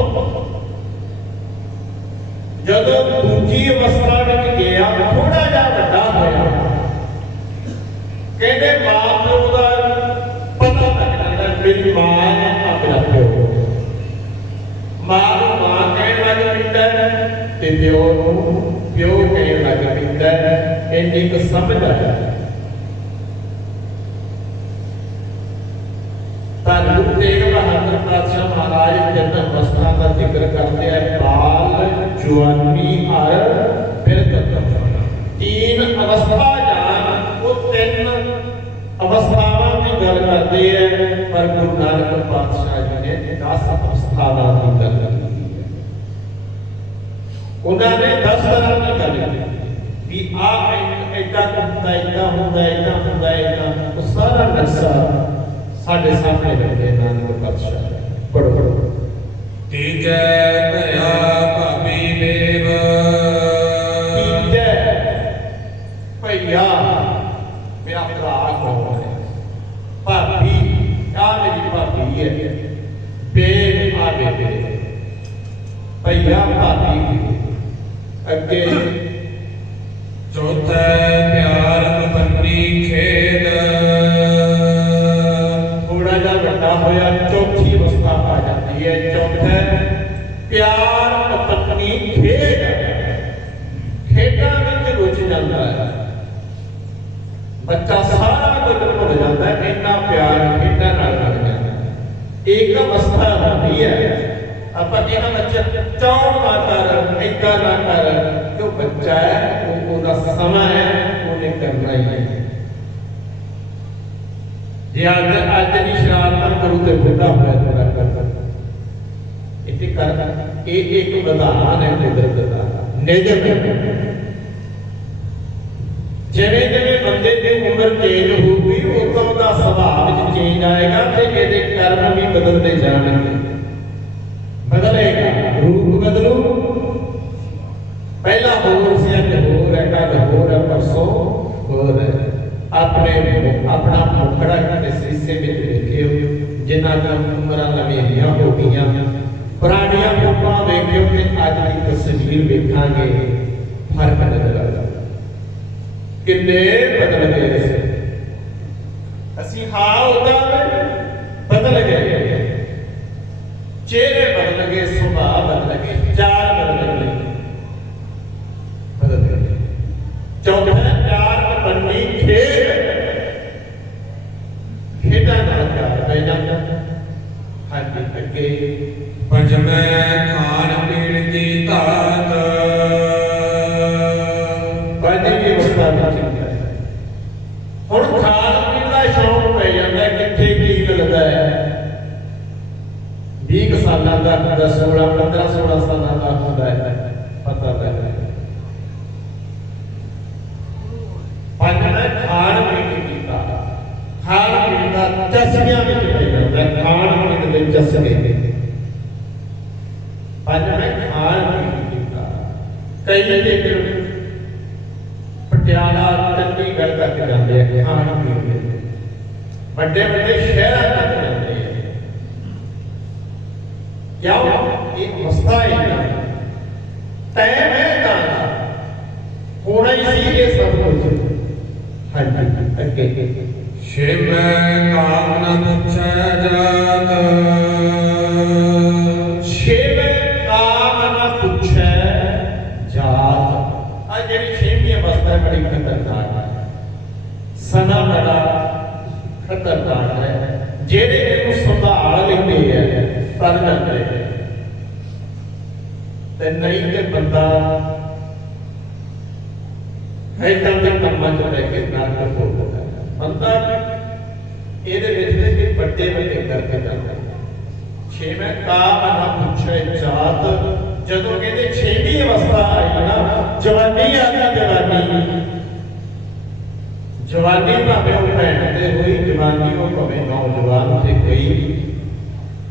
ਜਦੋਂ ਦੂਜੀ ਅਵਸਥਾ ਵਿੱਚ ਗਿਆ ਥੋੜਾ ਜਿਹਾ ਵੱਡਾ ਹੋਇਆ, ਕਹਿੰਦੇ ਮਾਂ ਪਿਓ ਦਾ ਪਤਾ ਲੱਗ ਜਾਂਦਾ ਮੇਰੀ ਮਾਂ ਹੈ ਆਪਣਾ ਪਿਓ। ਮਾਂ ਨੂੰ ਮਾਂ ਕਹਿਣ ਲੱਗ ਪੈਂਦਾ ਤੇ ਪਿਓ ਨੂੰ ਪਿਓ ਕਹਿਣ ਲੱਗ ਪੈਂਦਾ। ਇੰਨੀ ਕੁ ਸਮਝ ਆ ਜਾਂਦੀ। ਧੰਨ ਗੁਰੂ ਤੇਗ ਬਹਾਦਰ ਪਾਤਸ਼ਾਹ ਮਹਾਰਾਜ ਜਨਮ ਅਵਸਥਾ ਦਾ ਜ਼ਿਕਰ ਕਰਦੇ ਆ। ਬਾਲ ਜਵਾਨੀ ਹਰ ਬਿਰਧ। ਤੀਨ ਅਵਸਥਾ ਜਾਨ। ਉਹ ਤਿੰਨ ਅਵਸਥਾਵਾਂ ਦੀ ਗੱਲ ਕਰਦੇ ਆ ਪਰ ਗੁਰੂ ਨਾਨਕ ਪਾਤਸ਼ਾਹ ਜੀ ਨੇ 10 ਅਵਸਥਾਵਾਂ ਦੀ ਗੱਲ ਕੀਤੀ ਹੈ। ਉਹਨਾਂ ਨੇ 10 ਤਰ੍ਹਾਂ ਦੀ ਗੱਲ ਕੀਤੀ ਵੀ ਆਹ ਏਦਾਂ ਹੁੰਦਾ ਏਦਾਂ ਹੁੰਦਾ ਏਦਾਂ ਹੁੰਦਾ ਏਦਾਂ। ਉਹ ਸਾਰਾ ਨਕਸ਼ਾ ਸਾਡੇ ਸਾਹਮਣੇ ਰੱਖੇ ਨਾਨਕ ਪਾਤਸ਼ਾਹ। ਪੜੋ ਤੀਜੈ ਭਇਆ ਭਾਬੀ ਦੇਵ। ਤੀਜੈ ਭਈਆ ਮੇਰਾ ਭਰਾ ਕੌਣ ਹੈ? ਭਾਬੀ ਆ ਮੇਰੀ ਭਾਬੀ ਹੈ। ਬੇਬ ਆ ਬੇਬੇ। ਭਈਆ ਭਾਬੀ ਅੱਗੇ। ਚੌਥਾ ਪਿਆਰ ਅਪੰਨੀ ਖੇਦ। ਥੋੜਾ ਜਿਹਾ ਵੱਡਾ ਹੋਇਆ ਚੌਥੀ ਅਵਸਥਾ ਆ ਜਾਂਦੀ ਹੈ। ਚੌਥਾ ਪਿਆਰ ਅਪੰਨੀ ਖੇਡ। ਖੇਡਾਂ ਵਿੱਚ ਰੁੱਝ ਜਾਂਦਾ ਹੈ ਬੱਚਾ। ਸਾਰਾ ਕੁਝ ਭੁੱਲ ਜਾਂਦਾ ਹੈ। ਇੰਨਾ ਪਿਆਰ ਖੇਡਾਂ ਨਾਲ ਲੱਗ ਜਾਂਦਾ। ਇੱਕ ਅਵਸਥਾ ਹੁੰਦੀ ਹੈ ਆਪਾਂ ਕਹਿੰਦਾ ਬੱਚਾ ਚੌੜ ਨਾ ਕਰ, ਏਦਾਂ ਨਾ ਕਰ। ਜੋ ਬੱਚਾ ਹੈ ਉਹਦਾ ਸਮਾਂ ਹੈ, ਉਹਨੇ ਕਰਨਾ ਹੀ ਹੈ। ਜੇ ਅੱਜ ਦੀ ਸ਼ਰਾਰਤਾਂ ਕਰੂ ਤੇ ਬੁੱਢਾ ਹੋਇਆ ਥੋੜਾ ਕਰਦਾ। ਇੱਥੇ ਕਰ ਇਹ ਇੱਕ ਵਿਧਾਨ ਹੈ ਕੁਦਰਤ ਦਾ ਨਿਯਮ ਹੈ। ਜਿਵੇਂ ਜਿਵੇਂ ਬੰਦੇ ਦੀ ਉਮਰ ਚੇਂਜ ਹੋਊਗੀ ਉਦੋਂ ਦਾ ਸੁਭਾਅ ਵਿੱਚ ਚੇਂਜ ਆਏਗਾ ਤੇ ਇਹਦੇ ਕਰਮ ਵੀ ਬਦਲਦੇ ਜਾਣਗੇ। ਬਦਲੇਗਾ, ਰੂਪ ਬਦਲੂ। ਪਹਿਲਾਂ ਹੋਰ ਸੀ, ਅੱਜ ਹੋਰ ਹੈ, ਕੱਲ ਹੋਰ ਹੈ, ਪਰਸੋਂ ਹੋਰ ਹੈ। ਆਪਣਾ ਮੁਖੜਾ ਦੇ ਸੀਸੇ ਵਿੱਚ ਦੇਖਿਓ। ਜਿਨ੍ਹਾਂ ਦੀਆਂ ਉਮਰਾਂ ਨਵੀਆਂ ਹੋ ਗਈਆਂ, ਪੁਰਾਣੀਆਂ ਫੋਟੋਆਂ ਵੇਖਿਓ ਕਿ ਅੱਜ ਦੀ ਤਸਵੀਰ ਵੇਖਾਂਗੇ ਫਰਕ ਨਜ਼ਰ ਆਏਗਾ ਕਿੰਨੇ ਬਦਲ ਗਏ ਅਸੀਂ ਹਾਂ ਉਹਦਾ ਬਦਲ ਗਏ ਚਿਹਰੇ ਬਦਲ ਗਏ ਸੁਭਾਅ ਬਦਲ ਗਏ ਚਾਲ ਬਦਲ ਗਏ ਚੌਥਾ ਪਿਆਰ ਬੰਨੀ ਖੇਡ ਖੇਡਾਂ ਨਾਲ ਪਿਆਰ ਪੈ ਜਾਂਦਾ ਹਾਂਜੀ ਅੱਗੇ ਪੰਜਵੇਂ ਖਾਣ ਪੀਣ ਦੀ ਧਾਤ ਪੰਜਵੀਂ ਅਵਸਥਾ ਵਿੱਚ ਹੁਣ ਖਾਣ ਪੀਣ ਦਾ ਸ਼ੌਂਕ ਪੈ ਜਾਂਦਾ ਕਿੱਥੇ ਕੀ ਮਿਲਦਾ ਹੈ 20 ਸਾਲਾਂ ਦਾ 16 15 16 ਸਾਲਾਂ ਦਾ ਹੁੰਦਾ ਹੈ ਪਤਾ ਲੱਗਦਾ ਪੰਜਵੇਂ ਖਾਣ ਪੀਣ ਦੀ ਧਾਤ ਖਾਣ ਪੀਣ ਦਾ ਚਸਕਿਆਂ ਵਿੱਚ ਪੈ ਜਾਂਦਾ ਖਾਣ ਪੀਣ ਦੇ ਚਸਕੇ ਪੰਜਵੇਂ ਖਾਣ ਪੀਣ ਦੀ ਧਾਤ ਕਈ ਦੇ ਪਟਿਆਲਾ ਚੰਡੀਗੜ੍ਹ ਤੱਕ ਜਾਂਦੇ ਆ ਖਾਣ ਪੀਣ ਦੇ ਵੱਡੇ ਵੱਡੇ ਸ਼ਹਿਰਾਂ ਤੱਕ ਜਾਂਦੇ ਆ ਕਿਉਂ ਇਹ ਅਵਸਥਾ ਹੈ ਟਾਈਮ ਹੈ ਤਾਂ ਹੋਣਾ ਹੀ ਸੀ ਇਹ ਸਭ ਕੁਝ ਹਾਂਜੀ ਅੱਗੇ ਛੇਵੇਂ ਕਾਮ ਨ ਪੁੱਛੈ ਜਾਤ ਛੇਵੇਂ ਕਾਮ ਨ ਪੁੱਛੈ ਜਾਤ ਆ ਜਿਹੜੀ ਛੇਵੀਂ ਅਵਸਥਾ ਬੜੀ ਖਤਰਨਾਕ ਹੈ ਸਨਾ ਬੜਾ ਖਤਰਨਾਕ ਹੈ ਜਿਹੜੇ ਇਹਨੂੰ ਸੰਭਾਲ ਲੈਂਦੇ ਆ ਤਰ ਜਾਂਦੇ ਤੇ ਨਹੀਂ ਤੇ ਬੰਦਾ ਇੱਦਾਂ ਦੇ ਕੰਮਾਂ 'ਚ ਲੈ ਕੇ ਨਰਕ ਭੋਗਦਾ ਬੰਦਾ ਇਹਦੇ ਵਿੱਚ ਤੇ ਵੱਡੇ ਵੱਡੇ ਕਰਕੇ ਜਾਂਦਾ ਛੇਵੇਂ ਕਾਮ ਨਾ ਪੁੱਛੇ ਜਾਤ ਜਦੋਂ ਕਹਿੰਦੇ ਛੇਵੀਂ ਅਵਸਥਾ ਆਈ ਨਾ ਜਵਾਨੀ ਆ ਗਈ ਜਵਾਨੀ ਭਾਵੇਂ ਉਹ ਭੈਣ ਤੇ ਹੋਈ ਜਵਾਨੀ ਉਹ ਭਾਵੇਂ ਨੌਜਵਾਨ ਤੇ ਗਈ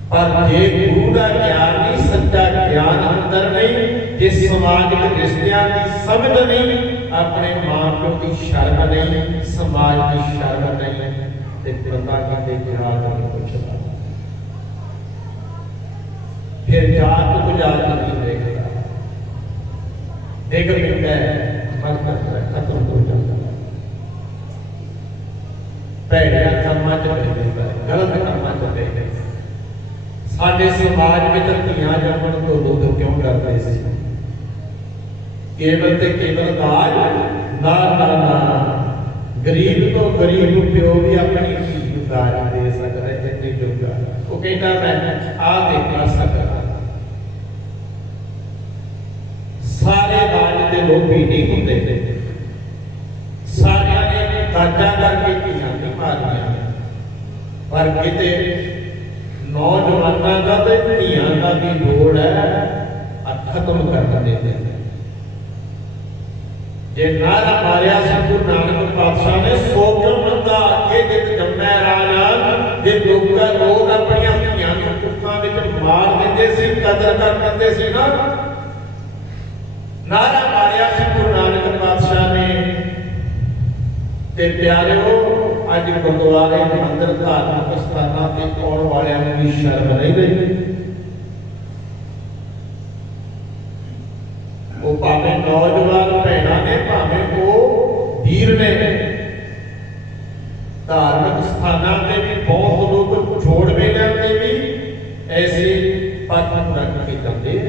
ਪਰ ਜੇ ਗੁਰੂ ਦਾ ਗਿਆਨ ਨਹੀਂ ਸੱਚਾ ਗਿਆਨ ਅੰਦਰ ਨਹੀਂ ਜੇ ਸਮਾਜਿਕ ਰਿਸ਼ਤਿਆਂ ਦੀ ਸਮਝ ਨਹੀਂ ਆਪਣੇ ਮਾਂ ਪਿਓ ਦੀ ਸ਼ਰਮ ਨਹੀਂ ਸਮਾਜ ਦੀ ਸ਼ਰਮ ਨਹੀਂ ਤੇ ਬੰਦਾ ਕਿਤੇ ਜਹਾਜ਼ ਨਹੀਂ ਪੁੱਛਦਾ ਫਿਰ ਜਾਤ ਗੁਜ਼ਾਰ ਨਹੀਂ ਦੇਖਦਾ ਦੇਖ ਲੈਂਦਾ ਮਨ ਕਰਦਾ ਖਤਮ ਹੋ ਜਾਂਦਾ ਭੈੜਿਆਂ ਕੰਮਾਂ 'ਚ ਪੈ ਜਾਂਦਾ ਗਲਤ ਕੰਮਾਂ 'ਚ ਪੈ ਜਾਂਦਾ ਸਾਡੇ ਸਮਾਜ ਵਿੱਚ ਧੀਆਂ ਜੰਮਣ ਤੋਂ ਦੁੱਧ ਕਿਉਂ ਕਰਦੇ ਸੀ ਕੇਵਲ ਤੇ ਕੇਵਲ ਦਾਜ ਨਾ ਨਾ ਨਾ ਗਰੀਬ ਤੋਂ ਗਰੀਬ ਪਿਓ ਵੀ ਆਪਣੀ ਧੀ ਨੂੰ ਦਾਜ ਦੇ ਸਕਦਾ ਹੈ ਜਿੰਨੇ ਜੋਗਾ ਉਹ ਕਹਿੰਦਾ ਮੈਂ ਆਹ ਦੇਖਣਾ ਸਕਦਾ ਸਾਰੇ ਦਾਜ ਦੇ ਲੋਭੀ ਨਹੀਂ ਹੁੰਦੇ ਸਾਰਿਆਂ ਨੇ ਦਾਜਾਂ ਕਰਕੇ ਧੀਆਂ ਦੀ ਮਾਰੀਆਂ ਪਰ ਕਿਤੇ ਨੌਜਵਾਨਾਂ ਦਾ ਤੇ ਧੀਆਂ ਦਾ ਵੀ ਲੋੜ ਹੈ ਖਤਮ ਕਰ ਦਿੰਦੇ ਜੇ ਨਾਰਾ ਮਾਰਿਆ ਸੀ ਗੁਰੂ ਨਾਨਕ ਪਾਤਸ਼ਾਹ ਨੇ ਸੋ ਕਿਉਂ ਬੰਦਾ ਆਖੇ ਜਿਤ ਜੰਮੈ ਰਾਜਾਨ ਜੇ ਲੋਕ ਆਪਣੀਆਂ ਧੀਆਂ ਨੂੰ ਕੁੱਤਾਂ ਵਿੱਚ ਮਾਰ ਦਿੰਦੇ ਸੀ ਕਦਰ ਕਰ ਦਿੰਦੇ ਸੀ ਨਾ ਨਾਰਾ ਮਾਰਿਆ ਸੀ ਗੁਰੂ ਨਾਨਕ ਪਾਤਸ਼ਾਹ ਨੇ ਤੇ ਪਿਆਰਿਓ ਅੱਜ ਗੁਰਦੁਆਰੇ ਮੰਦਿਰ ਧਾਰਮਿਕ ਸਥਾਨਾਂ ਤੇ ਆਉਣ ਵਾਲਿਆਂ ਨੂੰ ਵੀ ਸ਼ਰਮ ਨਹੀਂ ਰਹੀ ਉਹ ਭਾਵੇਂ ਨੌਜਵਾਨ ਭੈਣਾਂ ਨੇ ਭਾਵੇਂ ਉਹ ਵੀਰ ਨੇ ਧਾਰਮਿਕ ਸਥਾਨਾਂ ਤੇ ਵੀ ਬਹੁਤ ਲੋਕ ਛੋੜ ਵੇਲਿਆਂ ਤੇ ਵੀ ਐਸੇ ਪੱਥ ਨੂੰ ਰੱਖ ਕੇ ਜਾਂਦੇ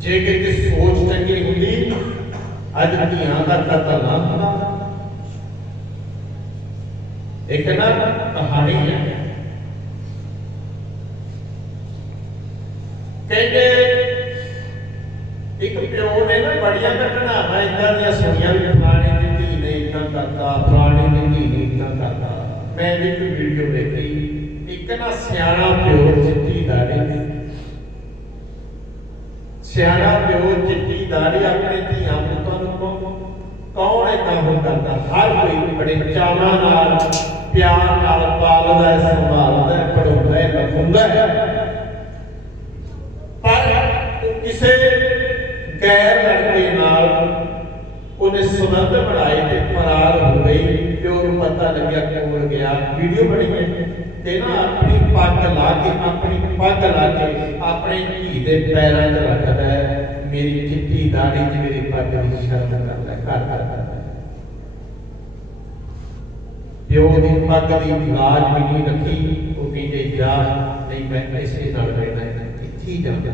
ਜੇ ਕਿ ਸੋਚ ਚੰਗੀ ਹੁੰਦੀ ਅੱਜ ਧੀਆਂ ਦਾ ਕਤਲ ਨਾ ਹੁੰਦਾ ਇੱਕ ਨਾ ਕਹਾਣੀ ਹੈ ਕਹਿੰਦੇ ਇੱਕ ਪਿਓ ਨੇ ਨਾ ਬੜੀਆਂ ਘਟਨਾਵਾਂ ਇਦਾਂ ਦੀਆਂ ਸੁਣੀਆਂ ਵੀ ਫਲਾਣੇ ਦੀ ਧੀ ਨੇ ਇਦਾਂ ਕਰਤਾ ਫਲਾਣੇ ਦੀ ਧੀ ਨੇ ਇਦਾਂ ਕਰਤਾ ਮੈਂ ਇੱਕ ਵੀਡੀਓ ਦੇਖੀ ਇੱਕ ਨਾ ਸਿਆਣਾ ਪਿਓ ਚਿੱਟੀ ਦਾੜੀ ਸਿਆਣਾ ਪਿਓ ਚਿੱਟੀ ਦਾੜੀ ਆਪਣੇ ਧੀਆਂ ਪੁੱਤਾਂ ਨੂੰ ਕੌਣ ਏਦਾਂ ਹੋ ਕਰਦਾ ਹਰ ਕੋਈ ਬੜੇ ਚਾਵਾਂ ਨਾਲ ਪਿਆਰ ਨਾਲ ਪਾਲਦਾ ਹੈ ਸੰਭਾਲਦਾ ਹੈ ਪੜਾਉਂਦਾ ਹੈ ਲਿਖਾਉਂਦਾ ਹੈ ਪਰ ਕਿਸੇ ਗੈਰ ਲੜਕੇ ਨਾਲ ਉਹਨੇ ਸੰਬੰਧ ਬਣਾਏ ਤੇ ਫਰਾਰ ਹੋ ਗਈ ਪਿਓ ਨੂੰ ਪਤਾ ਲੱਗਿਆ ਕੋਲ ਗਿਆ ਵੀਡੀਓ ਬਣੀ ਹੈ ਤੇ ਨਾ ਆਪਣੀ ਪੱਗ ਲਾ ਲਾ के अपनी पग ला के अपने धी दे पैरों 'ਚ रखदा है, मेरी चिट्टी दाढ़ी 'ਚ मेरी पग दी शर्म करदा है। प्यो की पग की लाज भी नहीं रखी, वो कहते जा नहीं मैं इसे नाल रहना है, इत्थे ही जाना।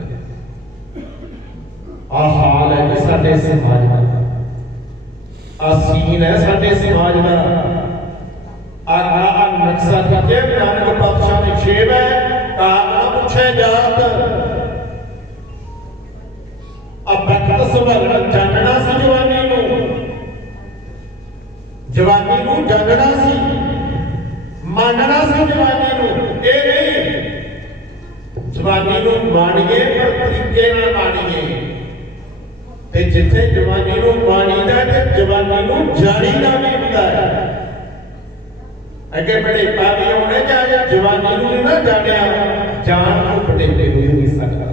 आ हाल है जी साडे समाज दा, आ सीन है साडे समाज दा। आ नक्शा खिंचे नानक पातशाह ने छेव है, काल ना पूछे जात। अब वक्त संभलना जानना सी, जवानी नूं जानना सी, मानना सी जवानी नूं। ये नहीं जवानी नूं माणीए पर तरीके नाल माणीए, ते जिथे जवानी नूं माणीदा ते जवानी नूं जाणीदा भी हुंदा है। अगे बड़े पापी होने चाहे जवानी नूं ना जानिया, जान नूं बड़ेपे हो नहीं सकता।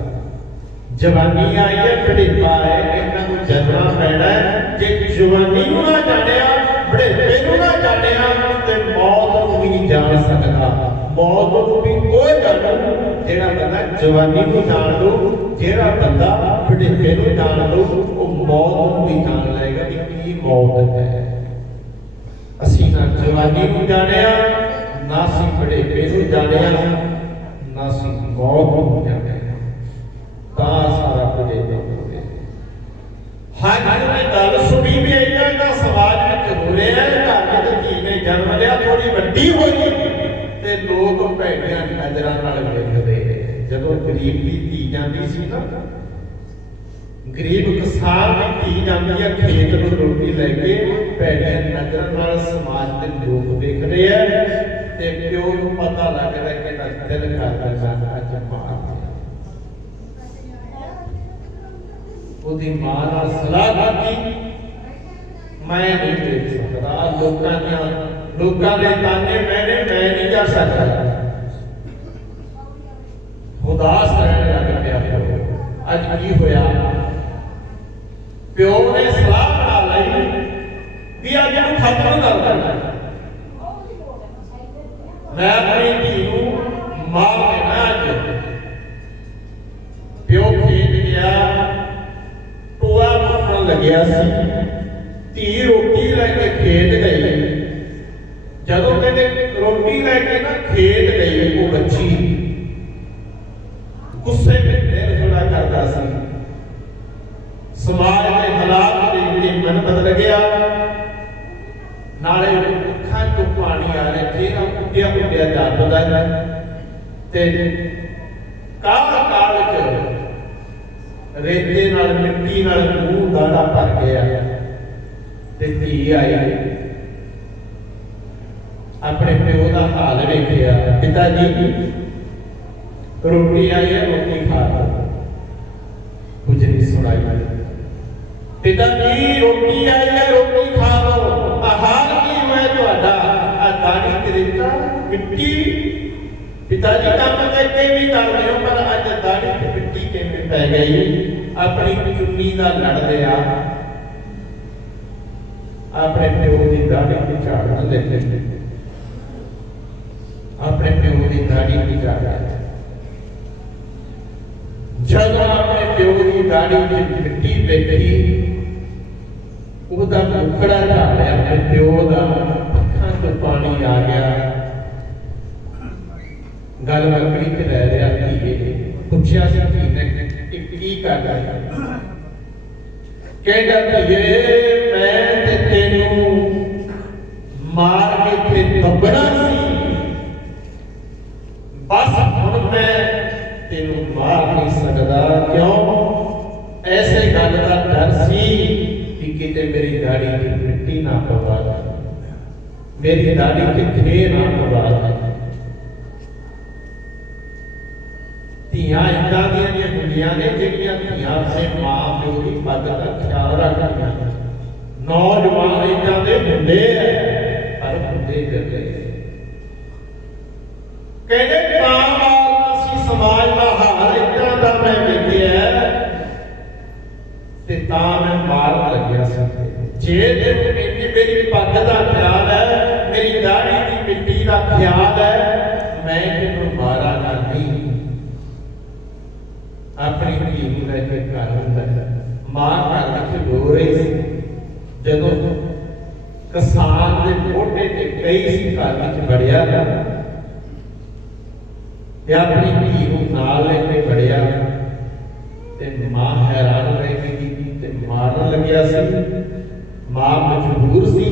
जवानी आई है बड़ेपा है, इन्हां नूं जानना पैना है। जे जवानी नूं ना जानिया, बड़ेपे नूं ना जानिया ते मौत नूं भी नहीं जान सकदा। मौत नूं भी कोई जाणो जेड़ा बंदा जवानी नूं जान लो, जेड़ा बंदा बड़ेपे नूं जान लो, वो मौत नूं भी जान लेगा कि की मौत है। असीं ना जवानी नूं जानिया, ना सी बड़ेपे नूं जानिया, ना सी मौत नूं जानिया, तां सारा कुछ इदां हो गया। हाँ जी, गल सुनी भी इदां दा समाज विच हो रहा है। घर विच धी ने जन्म लिया, थोड़ी वड्डी होई ते लोग भैड़ियां नज़रां नाल वेखदे। जदों गरीब दी धी जांदी सी ना, गरीब किसान दी धी जांदी है खेत नूं रोटी लैके, भैड़ियां नज़रां नाल समाज दे लोग देखदे आ ते प्यो नूं पता लगदा कि दिल करदा अज मार ਉਹਦੀ ਮਾਂ ਨਾਲ ਸਲਾਹ ਕੀਤੀ, मैं नहीं देख सकता। लोगों के ताने मैंने मैं नहीं जा सकता। उदास रहने लग पिया। अज की होया, प्यो ने सलाह बना ली भी अज नूं खत्म कर देना, मैं अपनी धी नूं मार देना। अज प्यो खेत गया, टोआ पुੱਟਣ ਲੱਗਿਆ ਸੀ, धी रोटी लैके खेत गई। जदों कहते रोटी लैके ना खेत गई, वो बच्ची गुस्से में दिल थोड़ा करता सी। समाज के हालात देख के मन बदल गया, नाले अखां चों पानी आ रहा, चेहरा उड्डिया उड्डिया जापदा है ते काल च रेते नाल मिट्टी नाल मूंह दाड़ा भर गया। धी आई अपने प्यो का हाल वेखिया, पिताजी रोटी आई है, रोटी खा लो। कुछ नहीं सुनाई, पिताजी रोटी आई है, रोटी खा लो। हाल की मैं तुहाडा दाढ़ी तरीका मिट्टी, पिताजी काम करके भी कर रहे हो, पर अज दाढ़ी ते मिट्टी किवें पै गई। अपनी चुन्नी का लड़ लिया, अपने प्यो की दाढ़ी की झाड़ ले, अपने प्यो की दाढ़ी की झाड़। जब अपने प्यो की दाढ़ी की मिट्टी देखी, उसका मुखड़ा झाड़िया, अपने प्यो का अखां चों पानी आ गया। गल वकड़ी च रह रहा, धीए पुछया सी धी ने की कर रहा, कहता धीए मैं ते तेनू मार के थे दबना सी, बस हुण मैं तेनू मार नहीं सकता। क्यों? ऐसे गल का डर सी कि किते मेरी दाढ़ी की मिट्टी ना पवा दे, मेरी दाढ़ी किथे ना पवा दे। ਧੀਆਂ ਇਦਾਂ ਦੀਆਂ ਹੁੰਦੀਆਂ ਨੇ ਜਿਹੜੀਆਂ ਧੀਆਂ ਆਪਣੇ ਮਾਂ ਪਿਓ ਦੀ ਪੱਗ ਦਾ ਖਿਆਲ ਰੱਖਦੀਆਂ। ਨੌਜਵਾਨ ਇਦਾਂ ਦੇ ਹੁੰਦੇ ਆ, ਪਰ ਹੁੰਦੇ ਕਰਦੇ। ਕਹਿੰਦੇ ਤਾਂ ਅਸੀਂ ਸਮਾਜ ਦਾ ਹਾਲ ਇਦਾਂ ਦਾ ਮੈਂ ਵੇਖਿਆ ਤੇ ਤਾਂ ਮੈਂ ਮਾਰਨ ਲੱਗਿਆ ਸੀ। ਜੇ ਤੈਨੂੰ ਇੰਨੀ ਮੇਰੀ ਪੱਗ ਦਾ ਖਿਆਲ ਹੈ, ਮੇਰੀ ਦਾੜੀ ਦੀ ਮਿੱਟੀ ਦਾ ਖਿਆਲ ਹੈ, ਮੈਂ ਤੈਨੂੰ ਮਾਰਾਂਗਾ ਨਹੀਂ। ਆਪਣੀ ਧੀ ਨੂੰ ਲੈ ਕੇ ਘਰ ਹੁੰਦਾ ਹੈ। ਮਾਂ ਘਰ ਵਿੱਚ ਰੋ ਰਹੀ ਸੀ। ਜਦੋਂ ਕਿਸਾਨ ਦੇ ਮੋਢੇ ਤੇ ਕਈ ਸੀ ਘਰ ਵਿੱਚ ਵੜਿਆ ਤੇ ਆਪਣੀ ਧੀ ਨੂੰ ਨਾਲ ਲੈ ਕੇ ਵੜਿਆ ਤੇ ਮਾਂ ਹੈਰਾਨ ਰਹਿ ਗਈ ਤੇ ਮਾਰਨ ਲੱਗਿਆ ਸੀ। ਮਾਂ ਮਜਬੂਰ ਸੀ,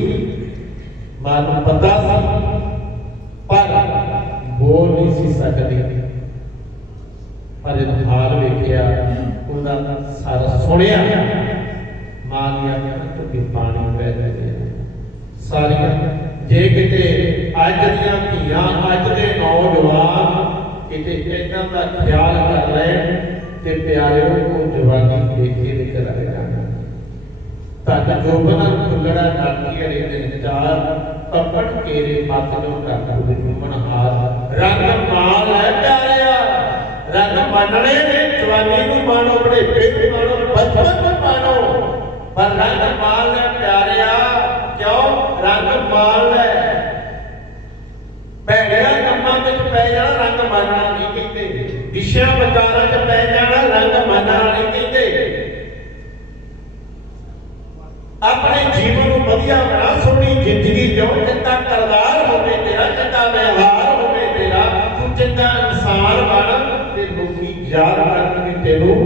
ਮਾਂ ਨੂੰ ਪਤਾ ਸੀ, ਪਰ ਬੋਲ ਨਹੀਂ ਸੀ ਸਕਦੀ। ਪਰ ਜਦੋਂ ਹਾਲ ਵੇਖਿਆ, ਉਹਦਾ ਸਾਰਾ ਸੁਣਿਆ, ਮਾਂ ਦੀਆਂ ਅੱਖਾਂ ਤੋਂ ਵੀ ਪਾਣੀ ਵਹਿ ਰਿਹਾ। ਸਾਰੀਆਂ ਜੇ ਕਿਤੇ ਅੱਜ ਦੀਆਂ ਧੀਆਂ, ਅੱਜ ਦੇ ਨੌਜਵਾਨ ਕਿਤੇ ਇਹਨਾਂ ਦਾ ਖਿਆਲ ਕਰ ਲੈਣ ਤੇ ਪਿਆਰਿਓ, ਉਹ ਜਵਾਨੀ ਦੇਖ ਕੇ ਨਿਕਲ ਆਏਗਾ। ਤਨ ਜੋਬਨ ਖੁੱਲੜਾ ਨਾਟੀ ਅੜੇ ਦਿਨ ਚਾਰ, ਪੱਪੜ ਕੇਰੇ ਮੱਤ ਨੂੰ ਢਾਕੂ ਦੇ ਜੁਮਨ ਹਾਰ। ਰੰਗ ਮਾਲ ਹੈ ਪਿਆਰਿਆ, ਰੰਗ ਮੰਨਣੇ ਨੇ। ਜਵਾਨੀ ਨੂੰ ਮਾਣੋ, ਬੁਢੇਪੇ ਨੂੰ ਮਾਣੋ, ਬਚਪਨ ਨੂੰ ਮਾਣੋ, ਪਰ ਰੰਗ ਮਾਲ ਹੈ ਪਿਆਰਿਆ। ਕਿਉਂ ਰੰਗ ਮਾਲ ਹੈ? ਭੈੜਿਆਂ ਕੰਮਾਂ ਵਿੱਚ ਪੈ ਜਾਣਾ ਰੰਗ ਮੰਨਣਾ ਨਹੀਂ ਕਹਿੰਦੇ। ਵਿਸ਼ਿਆਂ ਵਿਚਾਰਾਂ 'ਚ ਪੈ ਜਾਣਾ ਰੰਗ ਮੰਨਣਾ ਨਹੀਂ ਕਹਿੰਦੇ। ਆਪਣੇ ਜੀਵਨ ਨੂੰ ਵਧੀਆ ਬਣਾ, ਸੋਹਣੀ ਜ਼ਿੰਦਗੀ ਜਿਉ, ਚੰਗਾ ਕਰਦਾਰ ਹੋਵੇ ਤੇਰਾ, ਚੰਗਾ ਵਿਵਹਾਰ ਹੋਵੇ ਤੇਰਾ, ਤੂੰ ਚੰਗਾ ਇਨਸਾਨ ਬਣ ਤੇ ਲੋਕੀ ਯਾਦ ਕਰਨਗੇ ਤੈਨੂੰ।